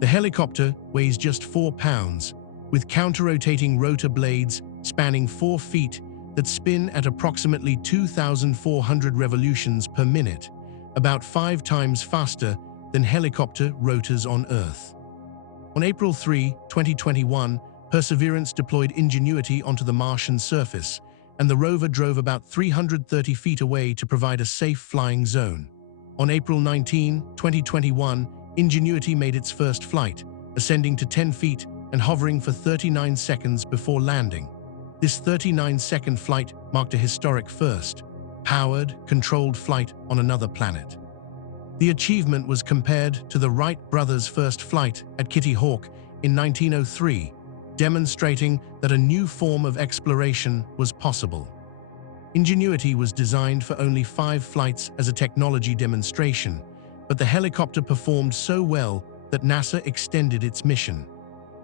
The helicopter weighs just 4 pounds, with counter-rotating rotor blades spanning 4 feet that spin at approximately 2,400 revolutions per minute, about 5 times faster than helicopter rotors on Earth. On April 3, 2021, Perseverance deployed Ingenuity onto the Martian surface, and the rover drove about 330 feet away to provide a safe flying zone. On April 19, 2021, Ingenuity made its first flight, ascending to 10 feet and hovering for 39 seconds before landing. This 39-second flight marked a historic first, powered, controlled flight on another planet. The achievement was compared to the Wright brothers' first flight at Kitty Hawk in 1903, demonstrating that a new form of exploration was possible. Ingenuity was designed for only 5 flights as a technology demonstration, but the helicopter performed so well that NASA extended its mission.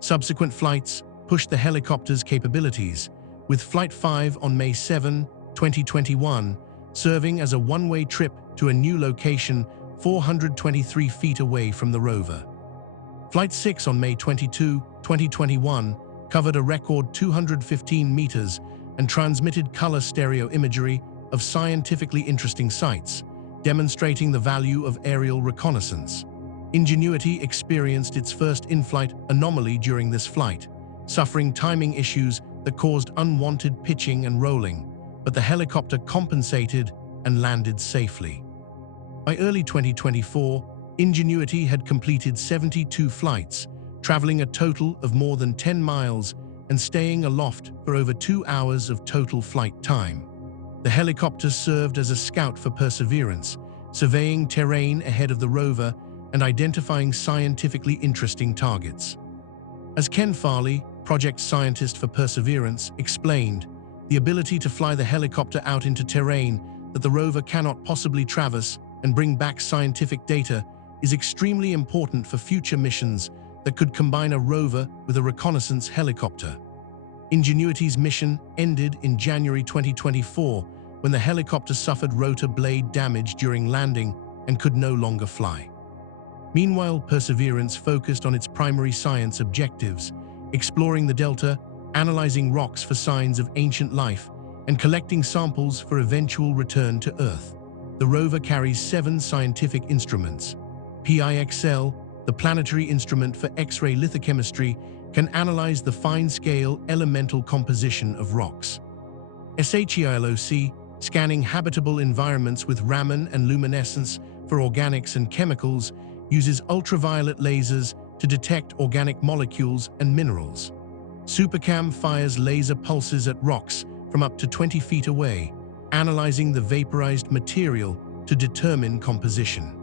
Subsequent flights pushed the helicopter's capabilities, with Flight 5 on May 7, 2021, serving as a one-way trip to a new location 423 feet away from the rover. Flight 6 on May 22, 2021, covered a record 215 meters and transmitted color stereo imagery of scientifically interesting sites, demonstrating the value of aerial reconnaissance. Ingenuity experienced its first in-flight anomaly during this flight, suffering timing issues that caused unwanted pitching and rolling, but the helicopter compensated and landed safely. By early 2024, Ingenuity had completed 72 flights, traveling a total of more than 10 miles and staying aloft for over 2 hours of total flight time. The helicopter served as a scout for Perseverance, surveying terrain ahead of the rover and identifying scientifically interesting targets. As Ken Farley, project scientist for Perseverance, explained, the ability to fly the helicopter out into terrain that the rover cannot possibly traverse and bring back scientific data is extremely important for future missions that could combine a rover with a reconnaissance helicopter. Ingenuity's mission ended in January 2024 when the helicopter suffered rotor blade damage during landing and could no longer fly. Meanwhile, Perseverance focused on its primary science objectives, exploring the delta, analyzing rocks for signs of ancient life, and collecting samples for eventual return to Earth. The rover carries 7 scientific instruments. PIXL, the planetary instrument for X-ray lithochemistry, can analyze the fine-scale elemental composition of rocks. SHEILOC, scanning habitable environments with Raman and luminescence for organics and chemicals, uses ultraviolet lasers to detect organic molecules and minerals. SuperCam fires laser pulses at rocks from up to 20 feet away, analyzing the vaporized material to determine composition.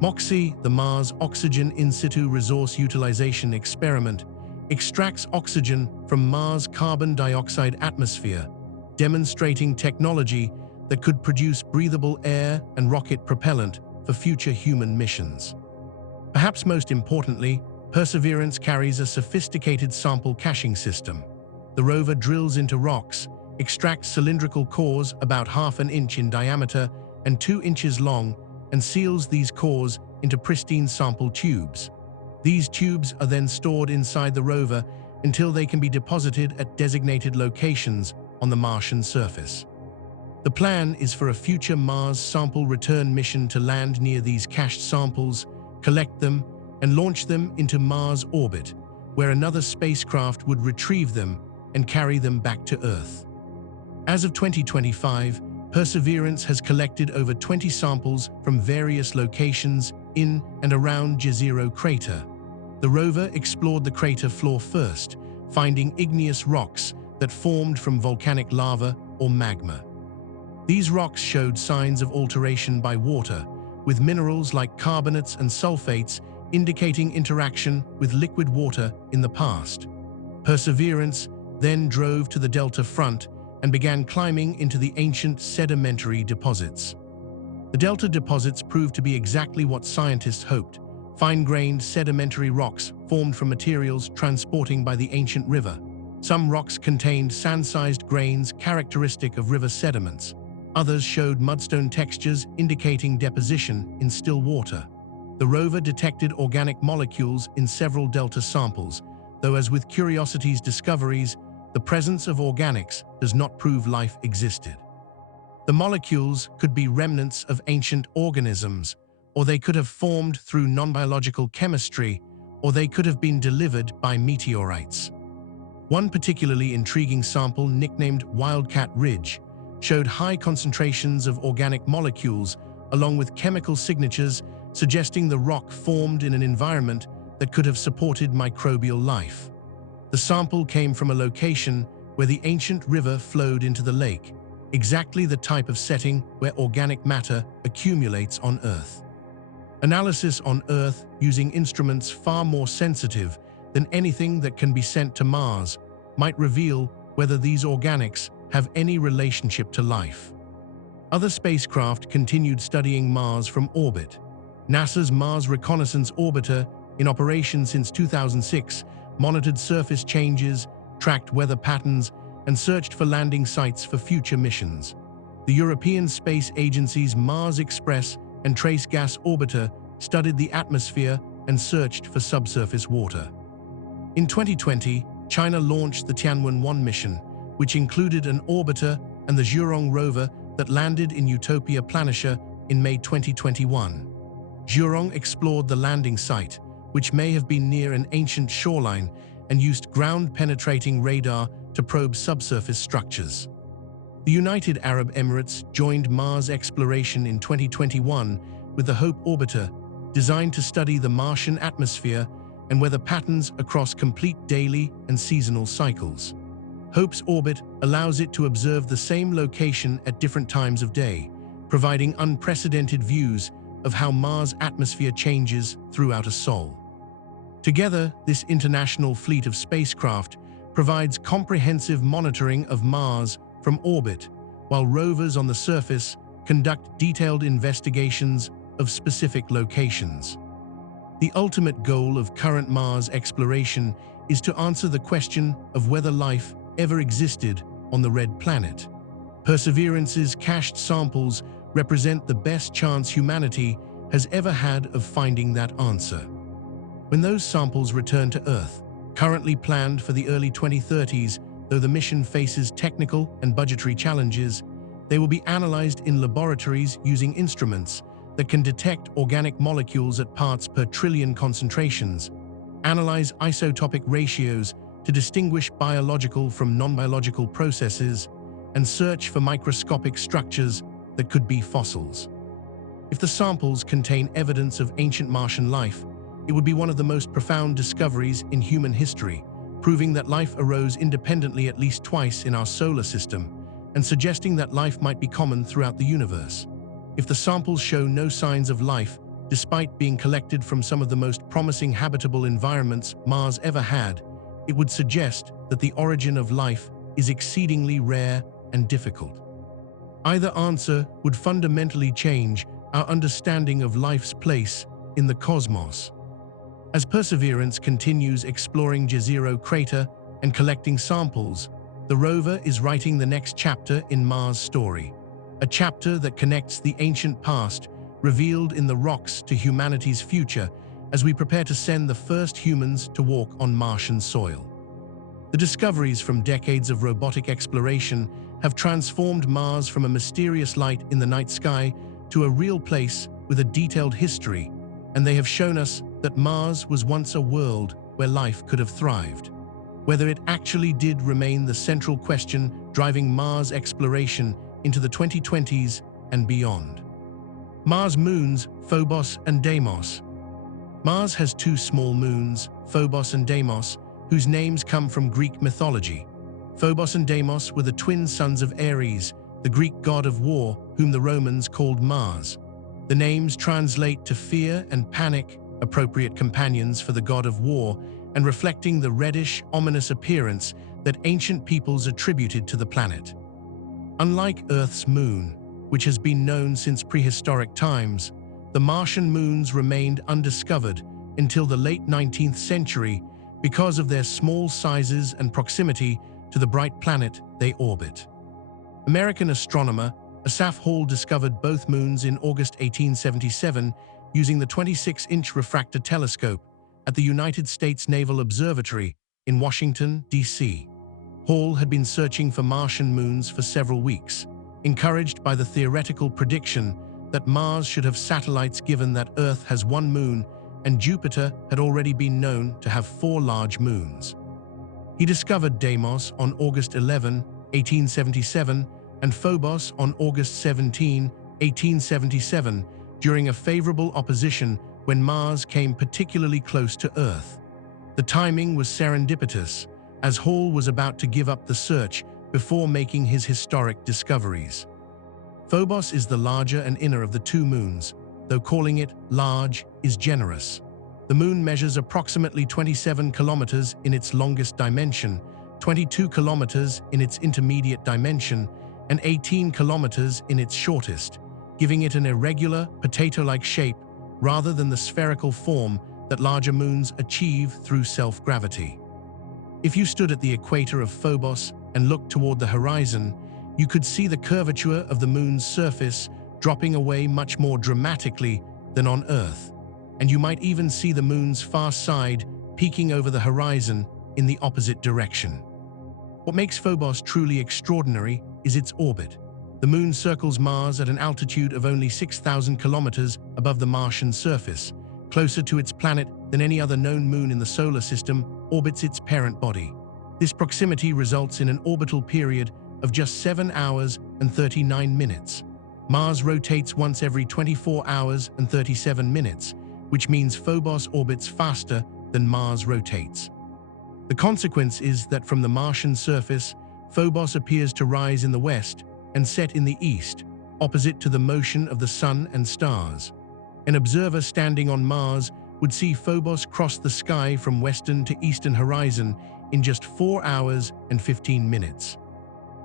MOXIE, the Mars Oxygen In Situ Resource Utilization Experiment, extracts oxygen from Mars' carbon dioxide atmosphere, demonstrating technology that could produce breathable air and rocket propellant for future human missions. Perhaps most importantly, Perseverance carries a sophisticated sample caching system. The rover drills into rocks, extracts cylindrical cores about ½ an inch in diameter and 2 inches long, and seals these cores into pristine sample tubes. These tubes are then stored inside the rover until they can be deposited at designated locations on the Martian surface. The plan is for a future Mars sample return mission to land near these cached samples, collect them, and launch them into Mars orbit, where another spacecraft would retrieve them and carry them back to Earth. As of 2025, Perseverance has collected over 20 samples from various locations in and around Jezero crater. The rover explored the crater floor first, finding igneous rocks that formed from volcanic lava or magma. These rocks showed signs of alteration by water, with minerals like carbonates and sulfates indicating interaction with liquid water in the past. Perseverance then drove to the delta front and began climbing into the ancient sedimentary deposits. The delta deposits proved to be exactly what scientists hoped: fine-grained sedimentary rocks formed from materials transporting by the ancient river. Some rocks contained sand-sized grains characteristic of river sediments. Others showed mudstone textures indicating deposition in still water. The rover detected organic molecules in several delta samples, though as with Curiosity's discoveries, the presence of organics does not prove life existed. The molecules could be remnants of ancient organisms, or they could have formed through non-biological chemistry, or they could have been delivered by meteorites. One particularly intriguing sample, nicknamed Wildcat Ridge, showed high concentrations of organic molecules along with chemical signatures suggesting the rock formed in an environment that could have supported microbial life. The sample came from a location where the ancient river flowed into the lake, exactly the type of setting where organic matter accumulates on Earth. Analysis on Earth using instruments far more sensitive than anything that can be sent to Mars might reveal whether these organics have any relationship to life. Other spacecraft continued studying Mars from orbit. NASA's Mars Reconnaissance Orbiter, in operation since 2006, monitored surface changes, tracked weather patterns, and searched for landing sites for future missions. The European Space Agency's Mars Express and Trace Gas Orbiter studied the atmosphere and searched for subsurface water. In 2020, China launched the Tianwen-1 mission, which included an orbiter and the Zhurong rover that landed in Utopia Planitia in May 2021. Zhurong explored the landing site, which may have been near an ancient shoreline, and used ground-penetrating radar to probe subsurface structures. The United Arab Emirates joined Mars exploration in 2021 with the Hope orbiter, designed to study the Martian atmosphere and weather patterns across complete daily and seasonal cycles. Hope's orbit allows it to observe the same location at different times of day, providing unprecedented views of how Mars' atmosphere changes throughout a sol. Together, this international fleet of spacecraft provides comprehensive monitoring of Mars from orbit, while rovers on the surface conduct detailed investigations of specific locations. The ultimate goal of current Mars exploration is to answer the question of whether life ever existed on the red planet. Perseverance's cached samples represent the best chance humanity has ever had of finding that answer. When those samples return to Earth, currently planned for the early 2030s, though the mission faces technical and budgetary challenges, they will be analyzed in laboratories using instruments that can detect organic molecules at parts per trillion concentrations, analyze isotopic ratios to distinguish biological from non-biological processes, and search for microscopic structures that could be fossils. If the samples contain evidence of ancient Martian life, it would be one of the most profound discoveries in human history, proving that life arose independently at least twice in our solar system, and suggesting that life might be common throughout the universe. If the samples show no signs of life, despite being collected from some of the most promising habitable environments Mars ever had, it would suggest that the origin of life is exceedingly rare and difficult. Either answer would fundamentally change our understanding of life's place in the cosmos. As Perseverance continues exploring Jezero crater and collecting samples, the rover is writing the next chapter in Mars' story, a chapter that connects the ancient past revealed in the rocks to humanity's future as we prepare to send the first humans to walk on Martian soil. The discoveries from decades of robotic exploration have transformed Mars from a mysterious light in the night sky to a real place with a detailed history, and they have shown us that Mars was once a world where life could have thrived. Whether it actually did remain the central question driving Mars exploration into the 2020s and beyond. Mars moons, Phobos and Deimos. Mars has two small moons, Phobos and Deimos, whose names come from Greek mythology. Phobos and Deimos were the twin sons of Ares, the Greek god of war, whom the Romans called Mars. The names translate to fear and panic, appropriate companions for the god of war, and reflecting the reddish, ominous appearance that ancient peoples attributed to the planet. Unlike Earth's moon, which has been known since prehistoric times, the Martian moons remained undiscovered until the late 19th century because of their small sizes and proximity to the bright planet they orbit. American astronomer Asaph Hall discovered both moons in August 1877 using the 26-inch refractor telescope at the United States Naval Observatory in Washington, D.C. Hall had been searching for Martian moons for several weeks, encouraged by the theoretical prediction that Mars should have satellites given that Earth has one moon and Jupiter had already been known to have 4 large moons. He discovered Deimos on August 11, 1877, and Phobos on August 17, 1877, during a favorable opposition when Mars came particularly close to Earth. The timing was serendipitous, as Hall was about to give up the search before making his historic discoveries. Phobos is the larger and inner of the two moons, though calling it large is generous. The moon measures approximately 27 kilometers in its longest dimension, 22 kilometers in its intermediate dimension, and 18 kilometers in its shortest, giving it an irregular, potato-like shape rather than the spherical form that larger moons achieve through self-gravity. If you stood at the equator of Phobos and looked toward the horizon, you could see the curvature of the moon's surface dropping away much more dramatically than on Earth, and you might even see the moon's far side peeking over the horizon in the opposite direction. What makes Phobos truly extraordinary is its orbit. The Moon circles Mars at an altitude of only 6,000 kilometers above the Martian surface, closer to its planet than any other known moon in the solar system orbits its parent body. This proximity results in an orbital period of just 7 hours and 39 minutes. Mars rotates once every 24 hours and 37 minutes, which means Phobos orbits faster than Mars rotates. The consequence is that from the Martian surface, Phobos appears to rise in the west and set in the east, opposite to the motion of the Sun and stars. An observer standing on Mars would see Phobos cross the sky from western to eastern horizon in just 4 hours and 15 minutes.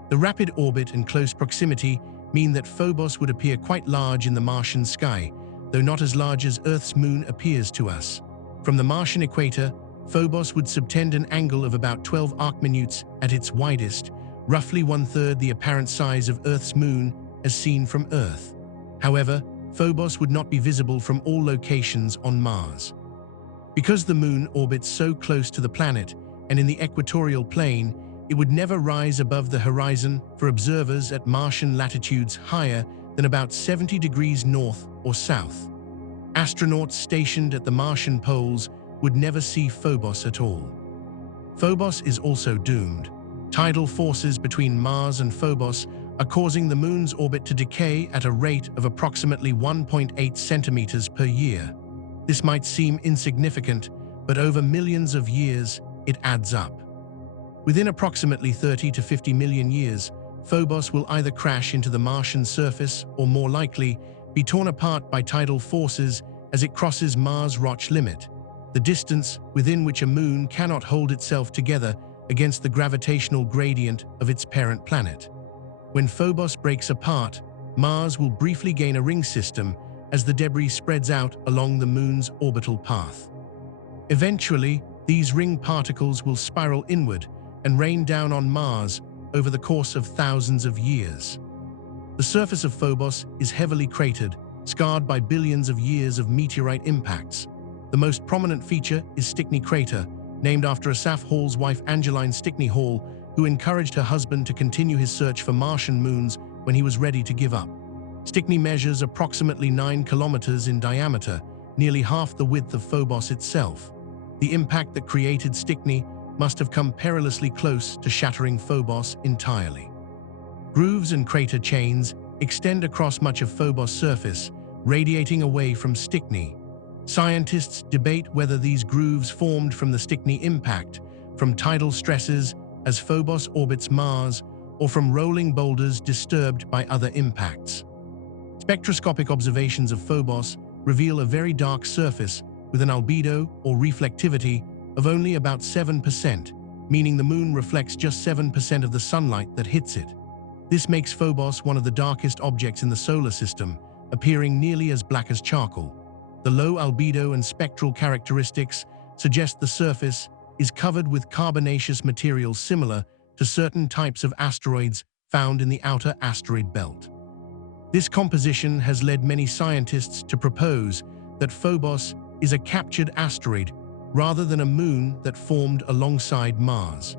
The rapid orbit and close proximity mean that Phobos would appear quite large in the Martian sky, though not as large as Earth's moon appears to us. From the Martian equator, Phobos would subtend an angle of about 12 arcminutes at its widest, roughly 1/3 the apparent size of Earth's moon as seen from Earth. However, Phobos would not be visible from all locations on Mars. Because the moon orbits so close to the planet and in the equatorial plane, it would never rise above the horizon for observers at Martian latitudes higher than about 70 degrees north or south. Astronauts stationed at the Martian poles would never see Phobos at all. Phobos is also doomed. Tidal forces between Mars and Phobos are causing the moon's orbit to decay at a rate of approximately 1.8 centimeters per year. This might seem insignificant, but over millions of years, it adds up. Within approximately 30 to 50 million years, Phobos will either crash into the Martian surface or, more likely, be torn apart by tidal forces as it crosses Mars-Roche limit, the distance within which a moon cannot hold itself together against the gravitational gradient of its parent planet. When Phobos breaks apart, Mars will briefly gain a ring system as the debris spreads out along the moon's orbital path. Eventually, these ring particles will spiral inward and rain down on Mars over the course of thousands of years. The surface of Phobos is heavily cratered, scarred by billions of years of meteorite impacts. The most prominent feature is Stickney Crater, named after Asaph Hall's wife Angeline Stickney Hall, who encouraged her husband to continue his search for Martian moons when he was ready to give up. Stickney measures approximately 9 kilometers in diameter, nearly half the width of Phobos itself. The impact that created Stickney must have come perilously close to shattering Phobos entirely. Grooves and crater chains extend across much of Phobos' surface, radiating away from Stickney. Scientists debate whether these grooves formed from the Stickney impact, from tidal stresses as Phobos orbits Mars, or from rolling boulders disturbed by other impacts. Spectroscopic observations of Phobos reveal a very dark surface with an albedo or reflectivity of only about 7%, meaning the moon reflects just 7% of the sunlight that hits it. This makes Phobos one of the darkest objects in the solar system, appearing nearly as black as charcoal. The low albedo and spectral characteristics suggest the surface is covered with carbonaceous materials similar to certain types of asteroids found in the outer asteroid belt. This composition has led many scientists to propose that Phobos is a captured asteroid rather than a moon that formed alongside Mars.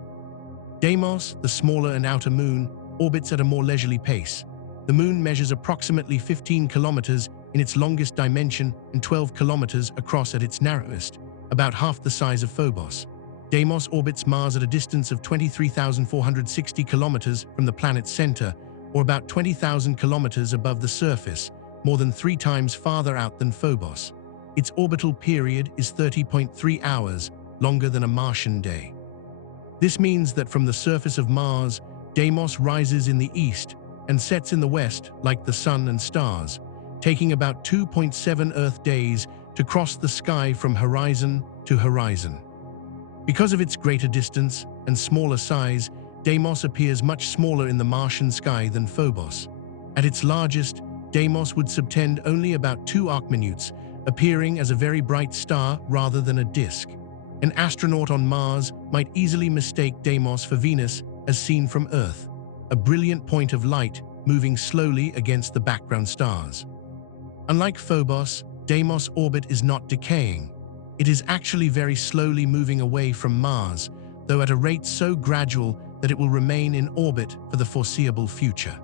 Deimos, the smaller and outer moon, orbits at a more leisurely pace. The moon measures approximately 15 kilometers in its longest dimension and 12 kilometers across at its narrowest, about half the size of Phobos. Deimos orbits Mars at a distance of 23,460 kilometers from the planet's center, or about 20,000 kilometers above the surface, more than 3 times farther out than Phobos. Its orbital period is 30.3 hours, longer than a Martian day. This means that from the surface of Mars, Deimos rises in the east and sets in the west like the sun and stars, taking about 2.7 Earth days to cross the sky from horizon to horizon. Because of its greater distance and smaller size, Deimos appears much smaller in the Martian sky than Phobos. At its largest, Deimos would subtend only about 2 arcminutes, appearing as a very bright star rather than a disk. An astronaut on Mars might easily mistake Deimos for Venus as seen from Earth, a brilliant point of light moving slowly against the background stars. Unlike Phobos, Deimos' orbit is not decaying. It is actually very slowly moving away from Mars, though at a rate so gradual that it will remain in orbit for the foreseeable future.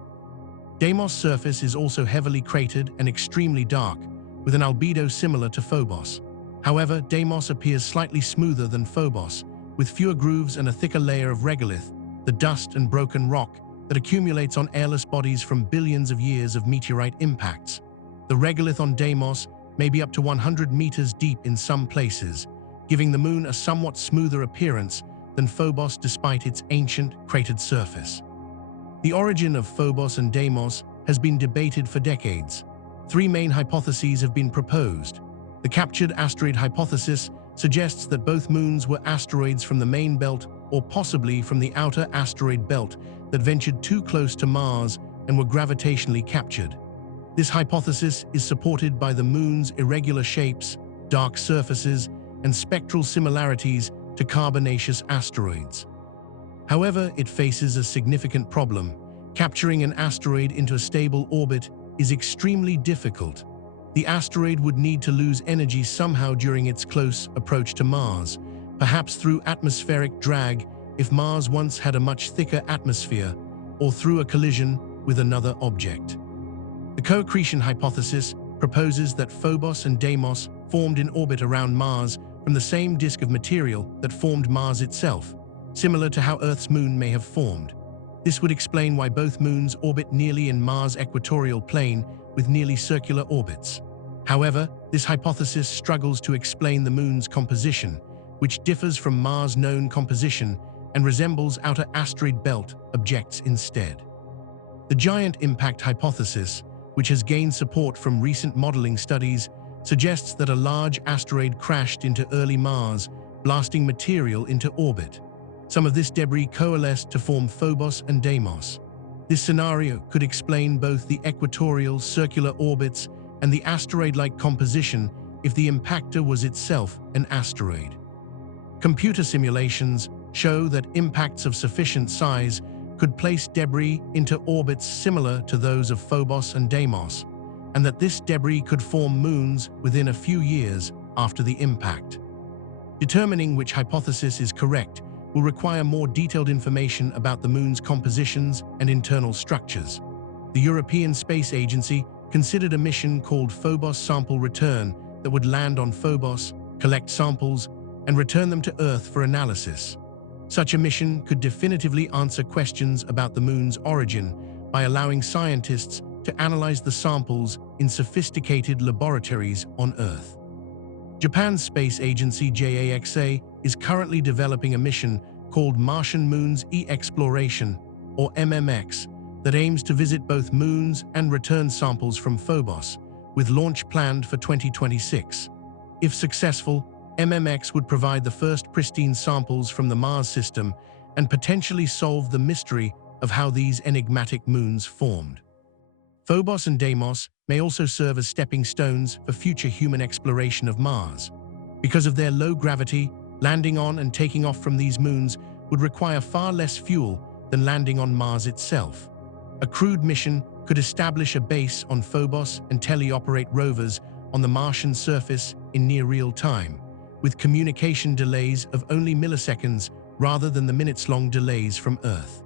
Deimos' surface is also heavily cratered and extremely dark, with an albedo similar to Phobos. However, Deimos appears slightly smoother than Phobos, with fewer grooves and a thicker layer of regolith, the dust and broken rock that accumulates on airless bodies from billions of years of meteorite impacts. The regolith on Deimos may be up to 100 meters deep in some places, giving the moon a somewhat smoother appearance than Phobos despite its ancient, cratered surface. The origin of Phobos and Deimos has been debated for decades. Three main hypotheses have been proposed. The captured asteroid hypothesis suggests that both moons were asteroids from the main belt or possibly from the outer asteroid belt that ventured too close to Mars and were gravitationally captured. This hypothesis is supported by the moon's irregular shapes, dark surfaces, and spectral similarities to carbonaceous asteroids. However, it faces a significant problem. Capturing an asteroid into a stable orbit is extremely difficult. The asteroid would need to lose energy somehow during its close approach to Mars, perhaps through atmospheric drag if Mars once had a much thicker atmosphere, or through a collision with another object. The co-accretion hypothesis proposes that Phobos and Deimos formed in orbit around Mars from the same disk of material that formed Mars itself, similar to how Earth's moon may have formed. This would explain why both moons orbit nearly in Mars' equatorial plane with nearly circular orbits. However, this hypothesis struggles to explain the moon's composition, which differs from Mars' known composition and resembles outer asteroid belt objects instead. The giant impact hypothesis, which has gained support from recent modeling studies, suggests that a large asteroid crashed into early Mars, blasting material into orbit. Some of this debris coalesced to form Phobos and Deimos. This scenario could explain both the equatorial circular orbits and the asteroid-like composition if the impactor was itself an asteroid. Computer simulations show that impacts of sufficient size could place debris into orbits similar to those of Phobos and Deimos, and that this debris could form moons within a few years after the impact. Determining which hypothesis is correct will require more detailed information about the moon's compositions and internal structures. The European Space Agency considered a mission called Phobos Sample Return that would land on Phobos, collect samples, and return them to Earth for analysis. Such a mission could definitively answer questions about the moon's origin by allowing scientists to analyze the samples in sophisticated laboratories on Earth. Japan's space agency JAXA is currently developing a mission called Martian Moons E-Exploration, or MMX, that aims to visit both moons and return samples from Phobos, with launch planned for 2026. If successful, MMX would provide the first pristine samples from the Mars system and potentially solve the mystery of how these enigmatic moons formed. Phobos and Deimos may also serve as stepping stones for future human exploration of Mars. Because of their low gravity, landing on and taking off from these moons would require far less fuel than landing on Mars itself. A crewed mission could establish a base on Phobos and teleoperate rovers on the Martian surface in near real time, with communication delays of only milliseconds rather than the minutes-long delays from Earth.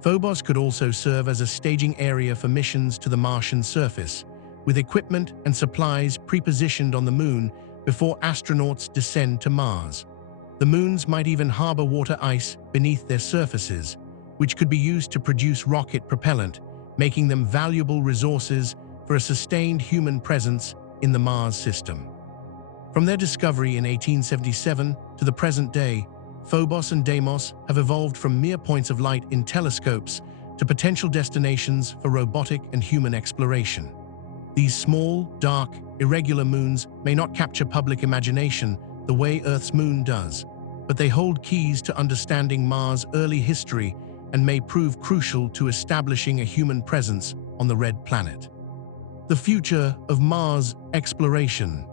Phobos could also serve as a staging area for missions to the Martian surface, with equipment and supplies pre-positioned on the moon before astronauts descend to Mars. The moons might even harbor water ice beneath their surfaces, which could be used to produce rocket propellant, making them valuable resources for a sustained human presence in the Mars system. From their discovery in 1877 to the present day, Phobos and Deimos have evolved from mere points of light in telescopes to potential destinations for robotic and human exploration. These small, dark, irregular moons may not capture public imagination the way Earth's moon does, but they hold keys to understanding Mars' early history and may prove crucial to establishing a human presence on the red planet. The future of Mars exploration.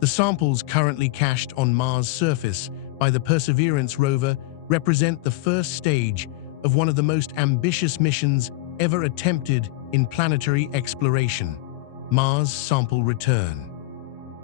The samples currently cached on Mars' surface by the Perseverance rover represent the first stage of one of the most ambitious missions ever attempted in planetary exploration, Mars Sample Return.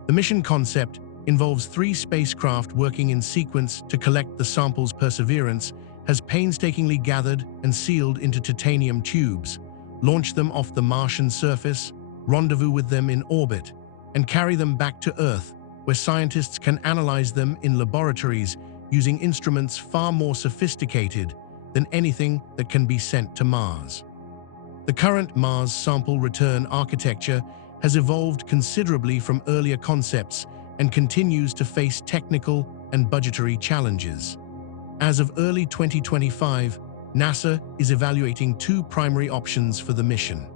The mission concept involves 3 spacecraft working in sequence to collect the samples. Perseverance has painstakingly gathered and sealed into titanium tubes, launch them off the Martian surface, rendezvous with them in orbit, and carry them back to Earth, where scientists can analyze them in laboratories using instruments far more sophisticated than anything that can be sent to Mars. The current Mars sample return architecture has evolved considerably from earlier concepts and continues to face technical and budgetary challenges. As of early 2025, NASA is evaluating 2 primary options for the mission.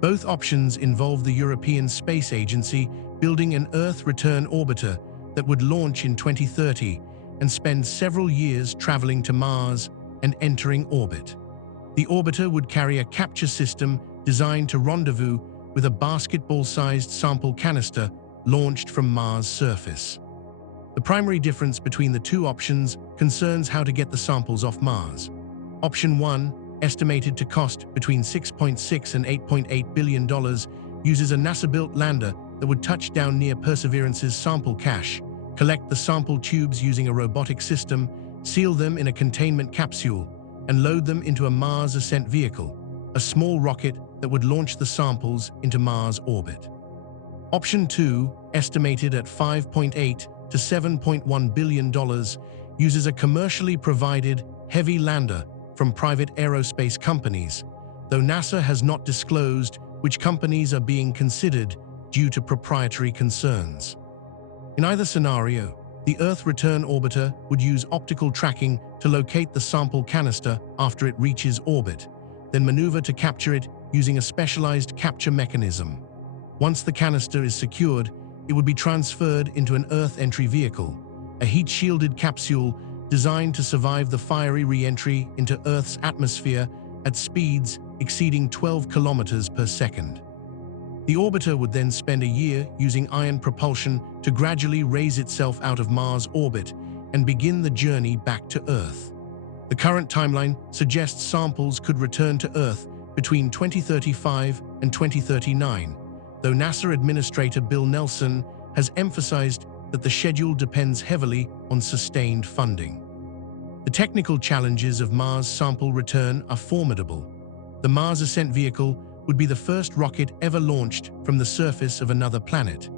Both options involve the European Space Agency building an Earth return orbiter that would launch in 2030 and spend several years traveling to Mars and entering orbit. The orbiter would carry a capture system designed to rendezvous with a basketball-sized sample canister launched from Mars' surface. The primary difference between the 2 options concerns how to get the samples off Mars. Option 1, estimated to cost between $6.6 and $8.8 billion, uses a NASA-built lander that would touch down near Perseverance's sample cache, collect the sample tubes using a robotic system, seal them in a containment capsule, and load them into a Mars ascent vehicle, a small rocket that would launch the samples into Mars orbit. Option 2, estimated at $5.8 to $7.1 billion, uses a commercially provided heavy lander from private aerospace companies, though NASA has not disclosed which companies are being considered due to proprietary concerns. In either scenario, the Earth return orbiter would use optical tracking to locate the sample canister after it reaches orbit, then maneuver to capture it using a specialized capture mechanism. Once the canister is secured, it would be transferred into an Earth entry vehicle, a heat-shielded capsule designed to survive the fiery re-entry into Earth's atmosphere at speeds exceeding 12 kilometers per second. The orbiter would then spend a year using ion propulsion to gradually raise itself out of Mars orbit and begin the journey back to Earth. The current timeline suggests samples could return to Earth between 2035 and 2039, though NASA Administrator Bill Nelson has emphasized that the schedule depends heavily on sustained funding. The technical challenges of Mars sample return are formidable. The Mars ascent vehicle would be the first rocket ever launched from the surface of another planet.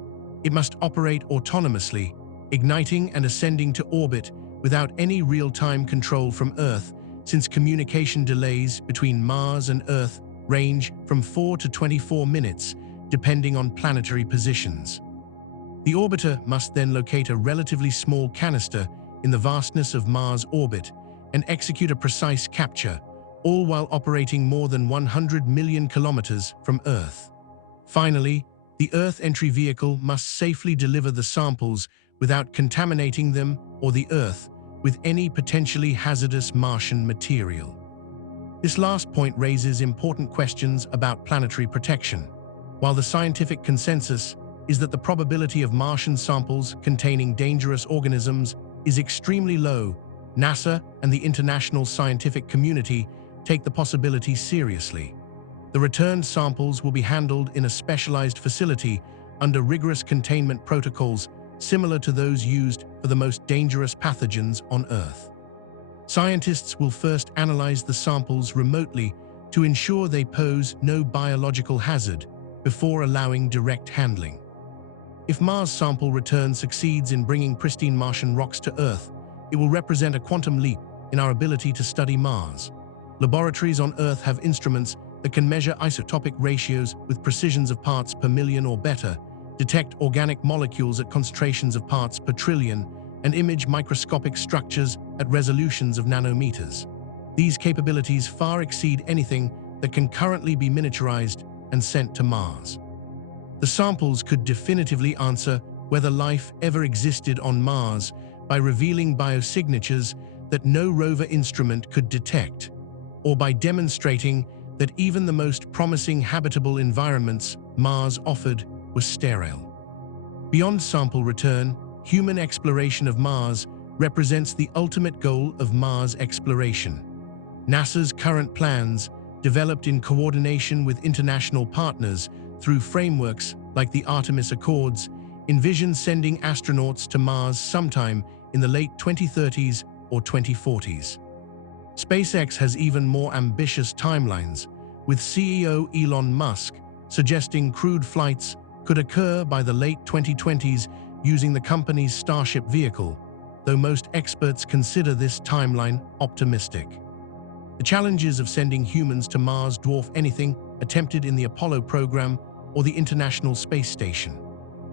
It must operate autonomously, igniting and ascending to orbit without any real-time control from Earth, since communication delays between Mars and Earth range from 4 to 24 minutes, depending on planetary positions. The orbiter must then locate a relatively small canister in the vastness of Mars' orbit and execute a precise capture, all while operating more than 100 million kilometers from Earth. Finally, the Earth entry vehicle must safely deliver the samples without contaminating them or the Earth with any potentially hazardous Martian material. This last point raises important questions about planetary protection. While the scientific consensus is that the probability of Martian samples containing dangerous organisms is extremely low, NASA and the international scientific community take the possibility seriously. The returned samples will be handled in a specialized facility under rigorous containment protocols similar to those used for the most dangerous pathogens on Earth. Scientists will first analyze the samples remotely to ensure they pose no biological hazard before allowing direct handling. If Mars sample return succeeds in bringing pristine Martian rocks to Earth, it will represent a quantum leap in our ability to study Mars. Laboratories on Earth have instruments that can measure isotopic ratios with precisions of parts per million or better, detect organic molecules at concentrations of parts per trillion, and image microscopic structures at resolutions of nanometers. These capabilities far exceed anything that can currently be miniaturized and sent to Mars. The samples could definitively answer whether life ever existed on Mars by revealing biosignatures that no rover instrument could detect, or by demonstrating that even the most promising habitable environments Mars offered were sterile. Beyond sample return, human exploration of Mars represents the ultimate goal of Mars exploration. NASA's current plans, developed in coordination with international partners through frameworks like the Artemis Accords, envision sending astronauts to Mars sometime in the late 2030s or 2040s. SpaceX has even more ambitious timelines, with CEO Elon Musk suggesting crewed flights could occur by the late 2020s using the company's Starship vehicle, though most experts consider this timeline optimistic. The challenges of sending humans to Mars dwarf anything attempted in the Apollo program or the International Space Station.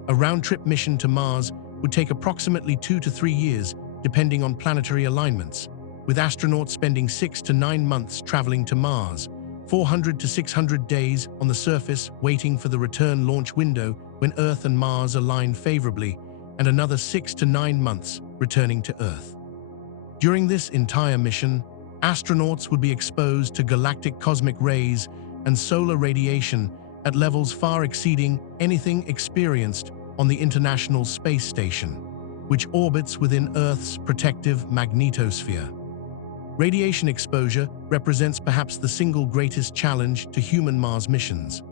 A round-trip mission to Mars would take approximately 2 to 3 years, depending on planetary alignments, with astronauts spending 6 to 9 months traveling to Mars, 400 to 600 days on the surface waiting for the return launch window when Earth and Mars align favorably, and another 6 to 9 months returning to Earth. During this entire mission, astronauts would be exposed to galactic cosmic rays and solar radiation at levels far exceeding anything experienced on the International Space Station, which orbits within Earth's protective magnetosphere. Radiation exposure represents perhaps the single greatest challenge to human Mars missions.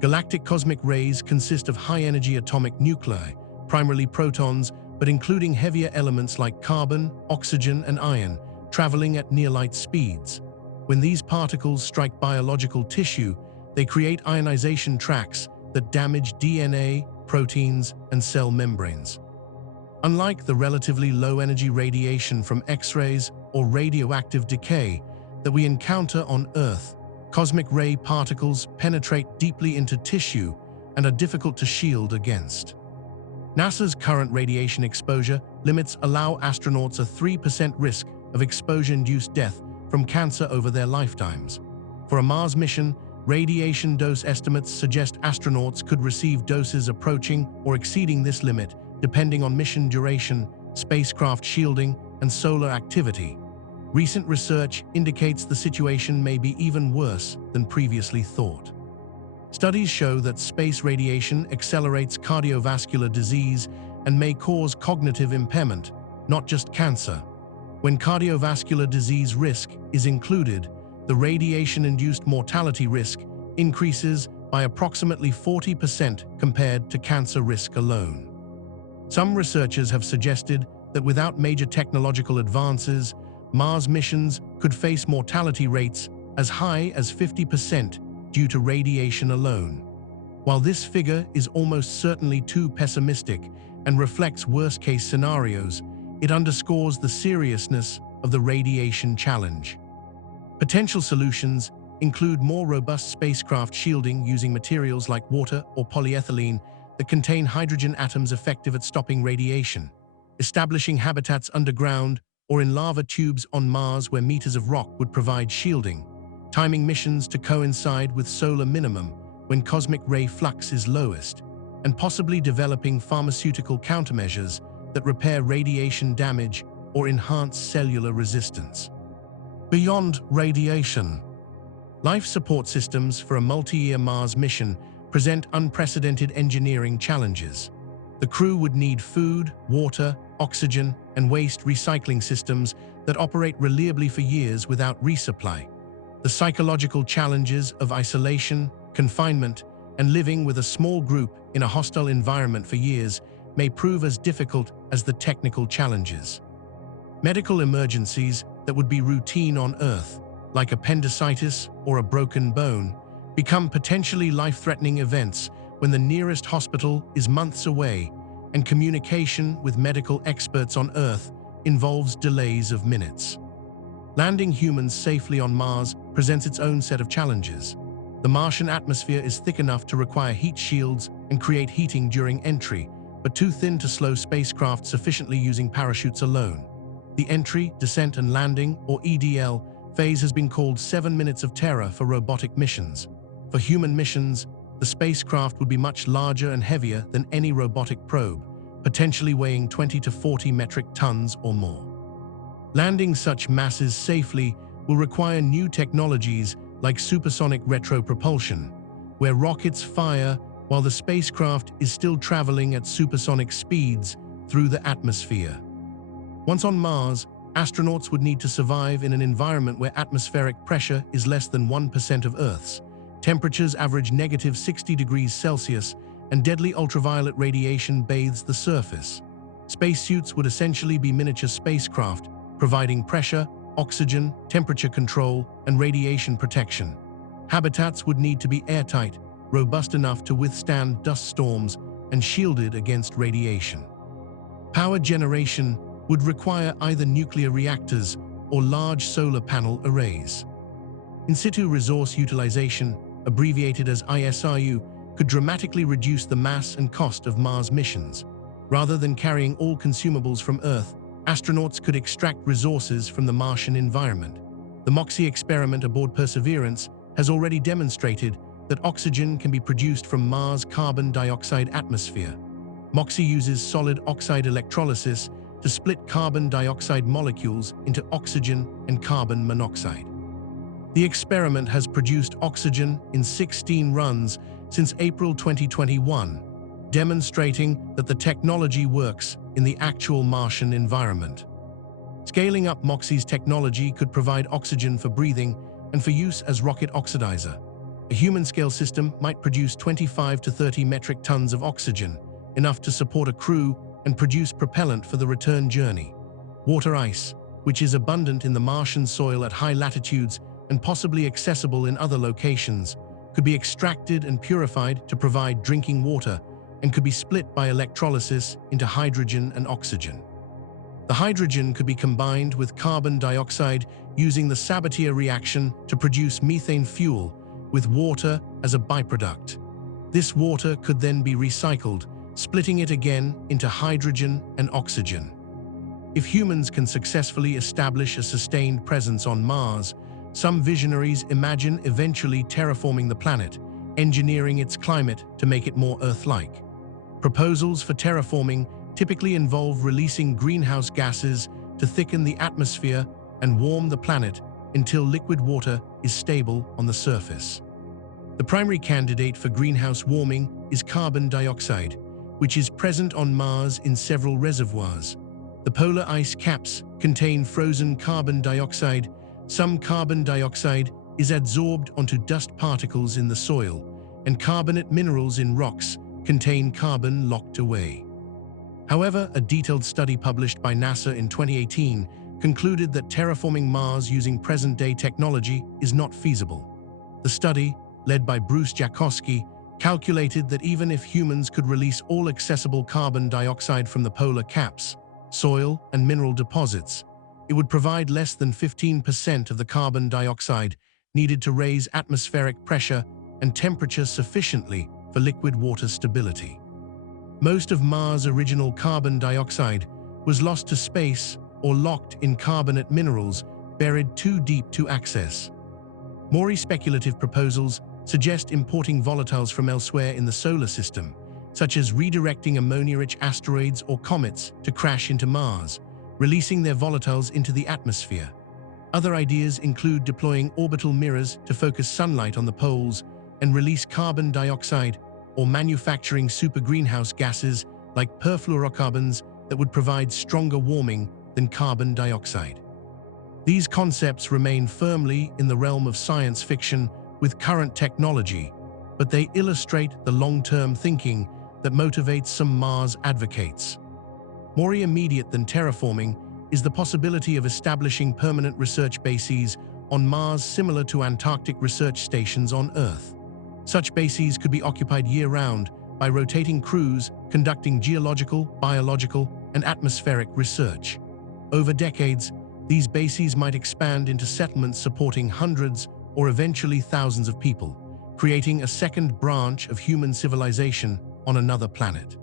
Galactic cosmic rays consist of high-energy atomic nuclei, primarily protons, but including heavier elements like carbon, oxygen, and iron, traveling at near-light speeds. When these particles strike biological tissue, they create ionization tracks that damage DNA, proteins, and cell membranes. Unlike the relatively low-energy radiation from X-rays or radioactive decay that we encounter on Earth, cosmic ray particles penetrate deeply into tissue and are difficult to shield against. NASA's current radiation exposure limits allow astronauts a 3% risk of exposure-induced death from cancer over their lifetimes. For a Mars mission, radiation dose estimates suggest astronauts could receive doses approaching or exceeding this limit, depending on mission duration, spacecraft shielding, and solar activity. Recent research indicates the situation may be even worse than previously thought. Studies show that space radiation accelerates cardiovascular disease and may cause cognitive impairment, not just cancer. When cardiovascular disease risk is included, the radiation-induced mortality risk increases by approximately 40% compared to cancer risk alone. Some researchers have suggested that without major technological advances, Mars missions could face mortality rates as high as 50% due to radiation alone. While this figure is almost certainly too pessimistic and reflects worst-case scenarios, it underscores the seriousness of the radiation challenge. Potential solutions include more robust spacecraft shielding using materials like water or polyethylene that contain hydrogen atoms effective at stopping radiation, establishing habitats underground or in lava tubes on Mars where meters of rock would provide shielding, timing missions to coincide with solar minimum when cosmic ray flux is lowest, and possibly developing pharmaceutical countermeasures that repair radiation damage or enhance cellular resistance. Beyond radiation, life support systems for a multi-year Mars mission present unprecedented engineering challenges. The crew would need food, water, oxygen, and waste recycling systems that operate reliably for years without resupply. The psychological challenges of isolation, confinement, and living with a small group in a hostile environment for years may prove as difficult as the technical challenges. Medical emergencies that would be routine on Earth, like appendicitis or a broken bone, become potentially life-threatening events when the nearest hospital is months away, and communication with medical experts on Earth involves delays of minutes. Landing humans safely on Mars presents its own set of challenges. The Martian atmosphere is thick enough to require heat shields and create heating during entry, but too thin to slow spacecraft sufficiently using parachutes alone. The entry, descent, and landing, or EDL, phase has been called 7 minutes of terror for robotic missions. For human missions, the spacecraft would be much larger and heavier than any robotic probe, potentially weighing 20 to 40 metric tons or more. Landing such masses safely will require new technologies like supersonic retropropulsion, where rockets fire while the spacecraft is still traveling at supersonic speeds through the atmosphere. Once on Mars, astronauts would need to survive in an environment where atmospheric pressure is less than 1% of Earth's. Temperatures average -60 degrees Celsius, and deadly ultraviolet radiation bathes the surface. Spacesuits would essentially be miniature spacecraft, providing pressure, oxygen, temperature control, and radiation protection. Habitats would need to be airtight, robust enough to withstand dust storms, and shielded against radiation. Power generation would require either nuclear reactors or large solar panel arrays. In situ resource utilization, abbreviated as ISRU, could dramatically reduce the mass and cost of Mars missions. Rather than carrying all consumables from Earth, astronauts could extract resources from the Martian environment. The MOXIE experiment aboard Perseverance has already demonstrated that oxygen can be produced from Mars' carbon dioxide atmosphere. MOXIE uses solid oxide electrolysis to split carbon dioxide molecules into oxygen and carbon monoxide. The experiment has produced oxygen in 16 runs since April 2021, demonstrating that the technology works in the actual Martian environment. Scaling up MOXIE's technology could provide oxygen for breathing and for use as rocket oxidizer. A human-scale system might produce 25 to 30 metric tons of oxygen, enough to support a crew and produce propellant for the return journey. Water ice, which is abundant in the Martian soil at high latitudes and possibly accessible in other locations, could be extracted and purified to provide drinking water and could be split by electrolysis into hydrogen and oxygen. The hydrogen could be combined with carbon dioxide using the Sabatier reaction to produce methane fuel with water as a byproduct. This water could then be recycled, splitting it again into hydrogen and oxygen. If humans can successfully establish a sustained presence on Mars, some visionaries imagine eventually terraforming the planet, engineering its climate to make it more Earth-like. Proposals for terraforming typically involve releasing greenhouse gases to thicken the atmosphere and warm the planet until liquid water is stable on the surface. The primary candidate for greenhouse warming is carbon dioxide, which is present on Mars in several reservoirs. The polar ice caps contain frozen carbon dioxide. Some carbon dioxide is adsorbed onto dust particles in the soil, and carbonate minerals in rocks contain carbon locked away. However, a detailed study published by NASA in 2018 concluded that terraforming Mars using present-day technology is not feasible. The study, led by Bruce Jakosky, calculated that even if humans could release all accessible carbon dioxide from the polar caps, soil, and mineral deposits, it would provide less than 15% of the carbon dioxide needed to raise atmospheric pressure and temperature sufficiently for liquid water stability. Most of Mars' original carbon dioxide was lost to space or locked in carbonate minerals buried too deep to access. More speculative proposals suggest importing volatiles from elsewhere in the solar system, such as redirecting ammonia-rich asteroids or comets to crash into Mars, releasing their volatiles into the atmosphere. Other ideas include deploying orbital mirrors to focus sunlight on the poles and release carbon dioxide, or manufacturing super greenhouse gases like perfluorocarbons that would provide stronger warming than carbon dioxide. These concepts remain firmly in the realm of science fiction with current technology, but they illustrate the long-term thinking that motivates some Mars advocates. More immediate than terraforming is the possibility of establishing permanent research bases on Mars similar to Antarctic research stations on Earth. Such bases could be occupied year-round by rotating crews conducting geological, biological, and atmospheric research. Over decades, these bases might expand into settlements supporting hundreds or eventually thousands of people, creating a second branch of human civilization on another planet.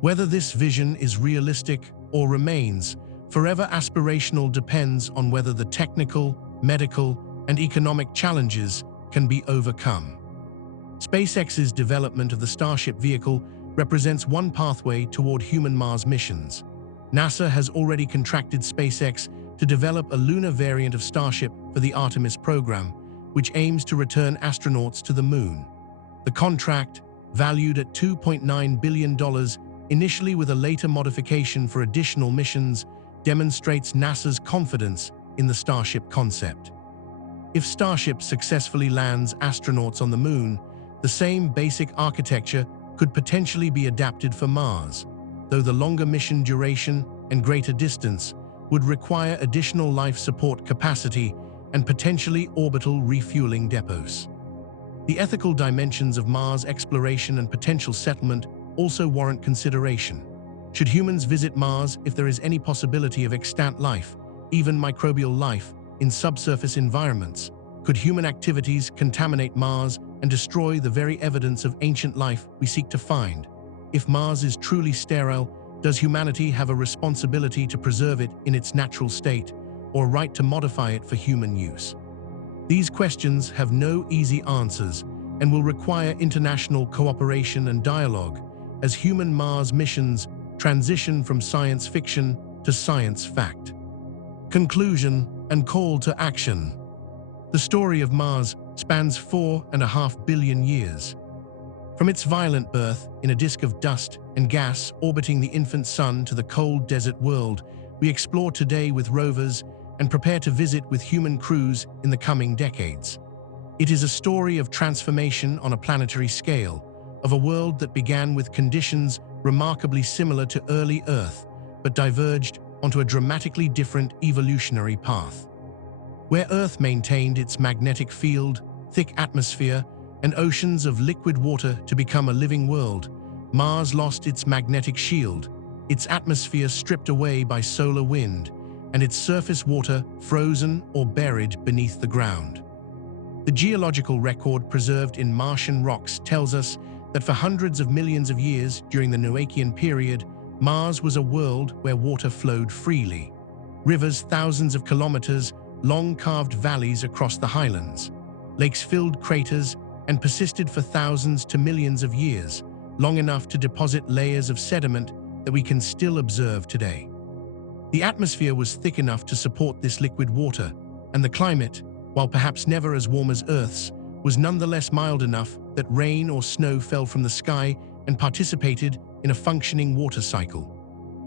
Whether this vision is realistic or remains forever aspirational depends on whether the technical, medical, and economic challenges can be overcome. SpaceX's development of the Starship vehicle represents one pathway toward human Mars missions. NASA has already contracted SpaceX to develop a lunar variant of Starship for the Artemis program, which aims to return astronauts to the Moon. The contract, valued at $2.9 billion, initially with a later modification for additional missions, demonstrates NASA's confidence in the Starship concept. If Starship successfully lands astronauts on the Moon, the same basic architecture could potentially be adapted for Mars, though the longer mission duration and greater distance would require additional life support capacity and potentially orbital refueling depots. The ethical dimensions of Mars exploration and potential settlement also warrant consideration. Should humans visit Mars if there is any possibility of extant life, even microbial life, in subsurface environments? Could human activities contaminate Mars and destroy the very evidence of ancient life we seek to find? If Mars is truly sterile, does humanity have a responsibility to preserve it in its natural state, or right to modify it for human use? These questions have no easy answers and will require international cooperation and dialogue as human Mars missions transition from science fiction to science fact. Conclusion and call to action. The story of Mars spans 4.5 billion years. From its violent birth in a disk of dust and gas orbiting the infant sun to the cold desert world we explore today with rovers and prepare to visit with human crews in the coming decades. It is a story of transformation on a planetary scale, of a world that began with conditions remarkably similar to early Earth, but diverged onto a dramatically different evolutionary path. Where Earth maintained its magnetic field, thick atmosphere, and oceans of liquid water to become a living world, Mars lost its magnetic shield, its atmosphere stripped away by solar wind, and its surface water frozen or buried beneath the ground. The geological record preserved in Martian rocks tells us that for hundreds of millions of years during the Noachian period, Mars was a world where water flowed freely. Rivers thousands of kilometers long carved valleys across the highlands. Lakes filled craters and persisted for thousands to millions of years, long enough to deposit layers of sediment that we can still observe today. The atmosphere was thick enough to support this liquid water, and the climate, while perhaps never as warm as Earth's, was nonetheless mild enough that rain or snow fell from the sky and participated in a functioning water cycle.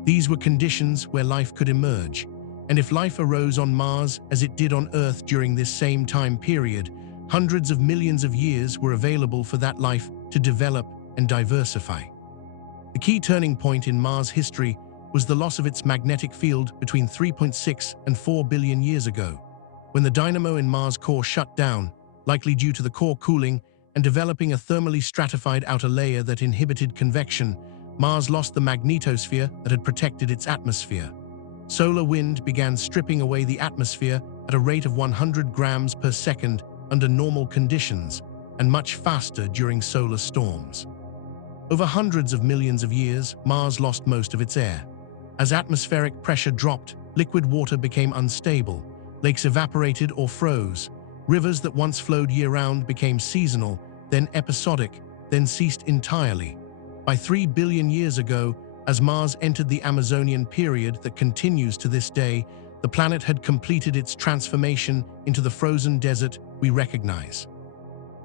These were conditions where life could emerge, and if life arose on Mars as it did on Earth during this same time period, hundreds of millions of years were available for that life to develop and diversify. The key turning point in Mars history was the loss of its magnetic field between 3.6 and 4 billion years ago. When the dynamo in Mars' core shut down, likely due to the core cooling and developing a thermally stratified outer layer that inhibited convection, Mars lost the magnetosphere that had protected its atmosphere. Solar wind began stripping away the atmosphere at a rate of 100 grams per second under normal conditions, and much faster during solar storms. Over hundreds of millions of years, Mars lost most of its air. As atmospheric pressure dropped, liquid water became unstable, lakes evaporated or froze, rivers that once flowed year-round became seasonal, then episodic, then ceased entirely. By 3 billion years ago, as Mars entered the Amazonian period that continues to this day, the planet had completed its transformation into the frozen desert we recognize.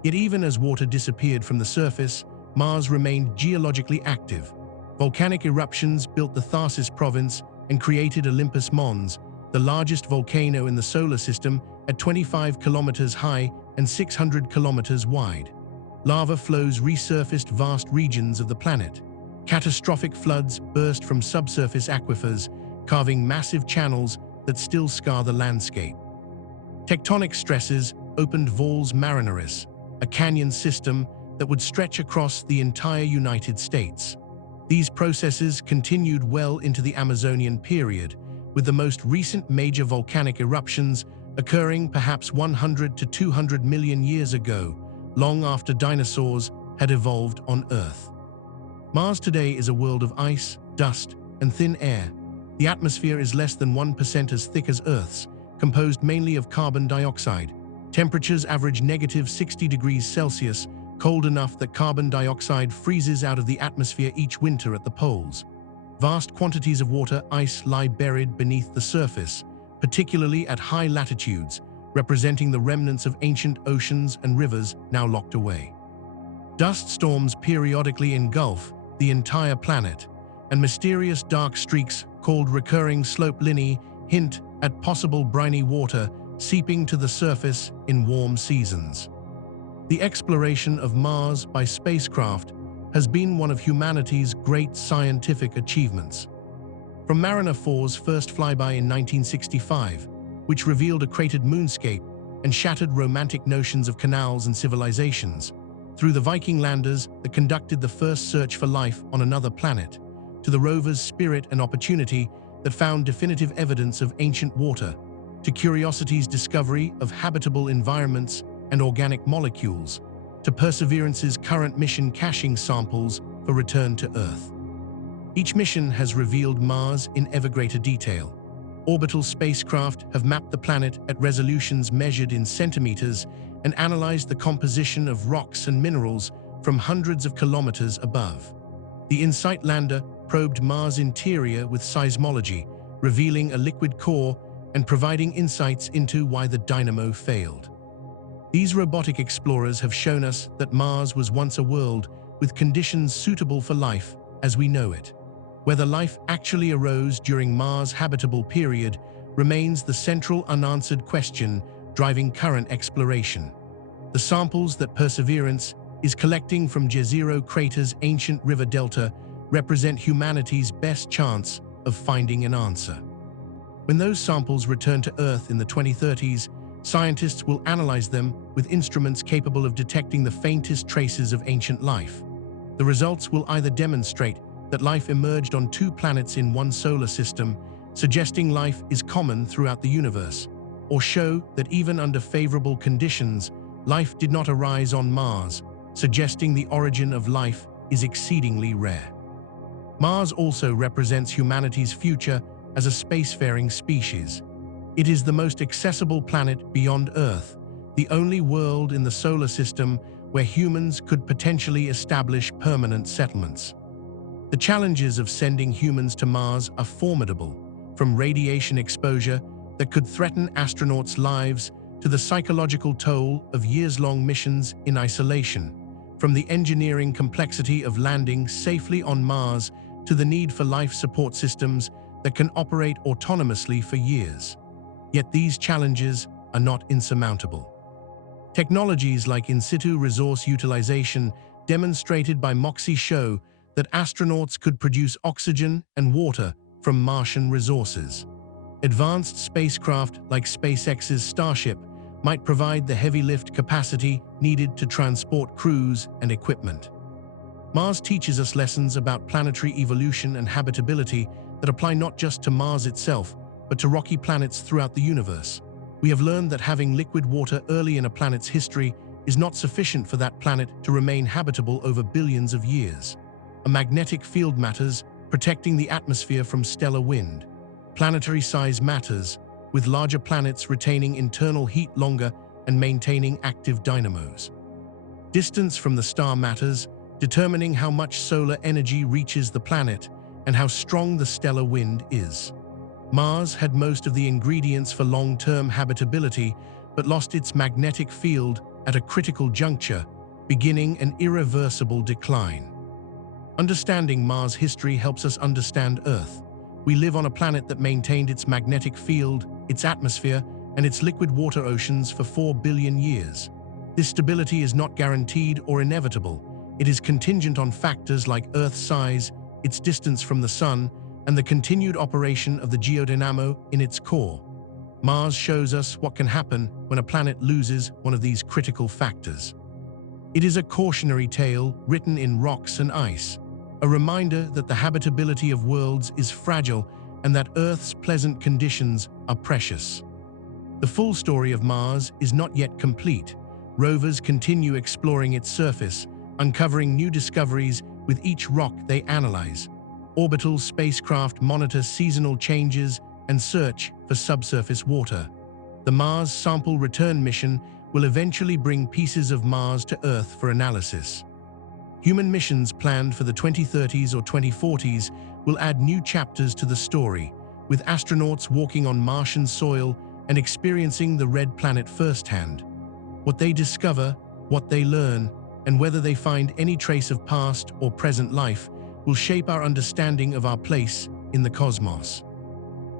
Yet even as water disappeared from the surface, Mars remained geologically active. Volcanic eruptions built the Tharsis province and created Olympus Mons, the largest volcano in the solar system at 25 kilometers high and 600 kilometers wide. Lava flows resurfaced vast regions of the planet. Catastrophic floods burst from subsurface aquifers, carving massive channels that still scar the landscape. Tectonic stresses opened Valles Marineris, a canyon system that would stretch across the entire United States. These processes continued well into the Amazonian period, with the most recent major volcanic eruptions occurring perhaps 100 to 200 million years ago, long after dinosaurs had evolved on Earth. Mars today is a world of ice, dust, and thin air. The atmosphere is less than 1% as thick as Earth's, composed mainly of carbon dioxide. Temperatures average negative 60 degrees Celsius, cold enough that carbon dioxide freezes out of the atmosphere each winter at the poles. Vast quantities of water ice lie buried beneath the surface, particularly at high latitudes, representing the remnants of ancient oceans and rivers now locked away. Dust storms periodically engulf the entire planet, and mysterious dark streaks called recurring slope lineae hint at possible briny water seeping to the surface in warm seasons. The exploration of Mars by spacecraft has been one of humanity's great scientific achievements. From Mariner 4's first flyby in 1965, which revealed a cratered moonscape and shattered romantic notions of canals and civilizations, through the Viking landers that conducted the first search for life on another planet, to the Rovers' Spirit and Opportunity that found definitive evidence of ancient water, to Curiosity's discovery of habitable environments and organic molecules, to Perseverance's current mission caching samples for return to Earth. Each mission has revealed Mars in ever greater detail. Orbital spacecraft have mapped the planet at resolutions measured in centimeters and analyzed the composition of rocks and minerals from hundreds of kilometers above. The InSight lander probed Mars' interior with seismology, revealing a liquid core and providing insights into why the dynamo failed. These robotic explorers have shown us that Mars was once a world with conditions suitable for life as we know it. Whether life actually arose during Mars' habitable period remains the central unanswered question driving current exploration. The samples that Perseverance is collecting from Jezero Crater's ancient river delta represent humanity's best chance of finding an answer. When those samples return to Earth in the 2030s, scientists will analyze them with instruments capable of detecting the faintest traces of ancient life. The results will either demonstrate that life emerged on two planets in one solar system, suggesting life is common throughout the universe, or show that even under favorable conditions, life did not arise on Mars, suggesting the origin of life is exceedingly rare. Mars also represents humanity's future as a spacefaring species. It is the most accessible planet beyond Earth, the only world in the solar system where humans could potentially establish permanent settlements. The challenges of sending humans to Mars are formidable, from radiation exposure that could threaten astronauts' lives to the psychological toll of years-long missions in isolation, from the engineering complexity of landing safely on Mars to the need for life support systems that can operate autonomously for years. Yet these challenges are not insurmountable. Technologies like in-situ resource utilization demonstrated by MOXIE show that astronauts could produce oxygen and water from Martian resources. Advanced spacecraft like SpaceX's Starship might provide the heavy lift capacity needed to transport crews and equipment. Mars teaches us lessons about planetary evolution and habitability that apply not just to Mars itself, but to rocky planets throughout the universe. We have learned that having liquid water early in a planet's history is not sufficient for that planet to remain habitable over billions of years. A magnetic field matters, protecting the atmosphere from stellar wind. Planetary size matters, with larger planets retaining internal heat longer and maintaining active dynamos. Distance from the star matters, determining how much solar energy reaches the planet and how strong the stellar wind is. Mars had most of the ingredients for long-term habitability, but lost its magnetic field at a critical juncture, beginning an irreversible decline. Understanding Mars' history helps us understand Earth. We live on a planet that maintained its magnetic field, its atmosphere, and its liquid water oceans for 4 billion years. This stability is not guaranteed or inevitable. It is contingent on factors like Earth's size, its distance from the Sun, and the continued operation of the geodynamo in its core. Mars shows us what can happen when a planet loses one of these critical factors. It is a cautionary tale written in rocks and ice, a reminder that the habitability of worlds is fragile and that Earth's pleasant conditions are precious. The full story of Mars is not yet complete. Rovers continue exploring its surface, uncovering new discoveries with each rock they analyze. Orbital spacecraft monitor seasonal changes and search for subsurface water. The Mars Sample Return mission will eventually bring pieces of Mars to Earth for analysis. Human missions planned for the 2030s or 2040s will add new chapters to the story, with astronauts walking on Martian soil and experiencing the red planet firsthand. What they discover, what they learn, and whether they find any trace of past or present life will shape our understanding of our place in the cosmos.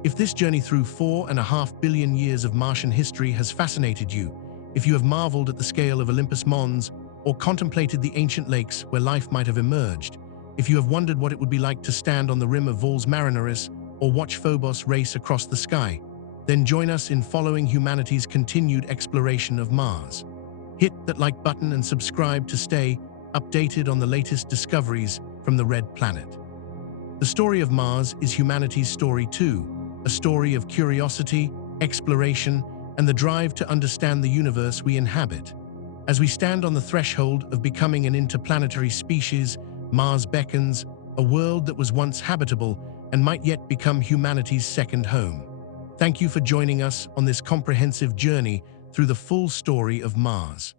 If this journey through 4.5 billion years of Martian history has fascinated you, if you have marveled at the scale of Olympus Mons or contemplated the ancient lakes where life might have emerged, if you have wondered what it would be like to stand on the rim of Valles Marineris or watch Phobos race across the sky, then join us in following humanity's continued exploration of Mars. Hit that like button and subscribe to stay updated on the latest discoveries from the Red Planet. The story of Mars is humanity's story too, a story of curiosity, exploration, and the drive to understand the universe we inhabit. As we stand on the threshold of becoming an interplanetary species, Mars beckons, a world that was once habitable and might yet become humanity's second home. Thank you for joining us on this comprehensive journey through the full story of Mars.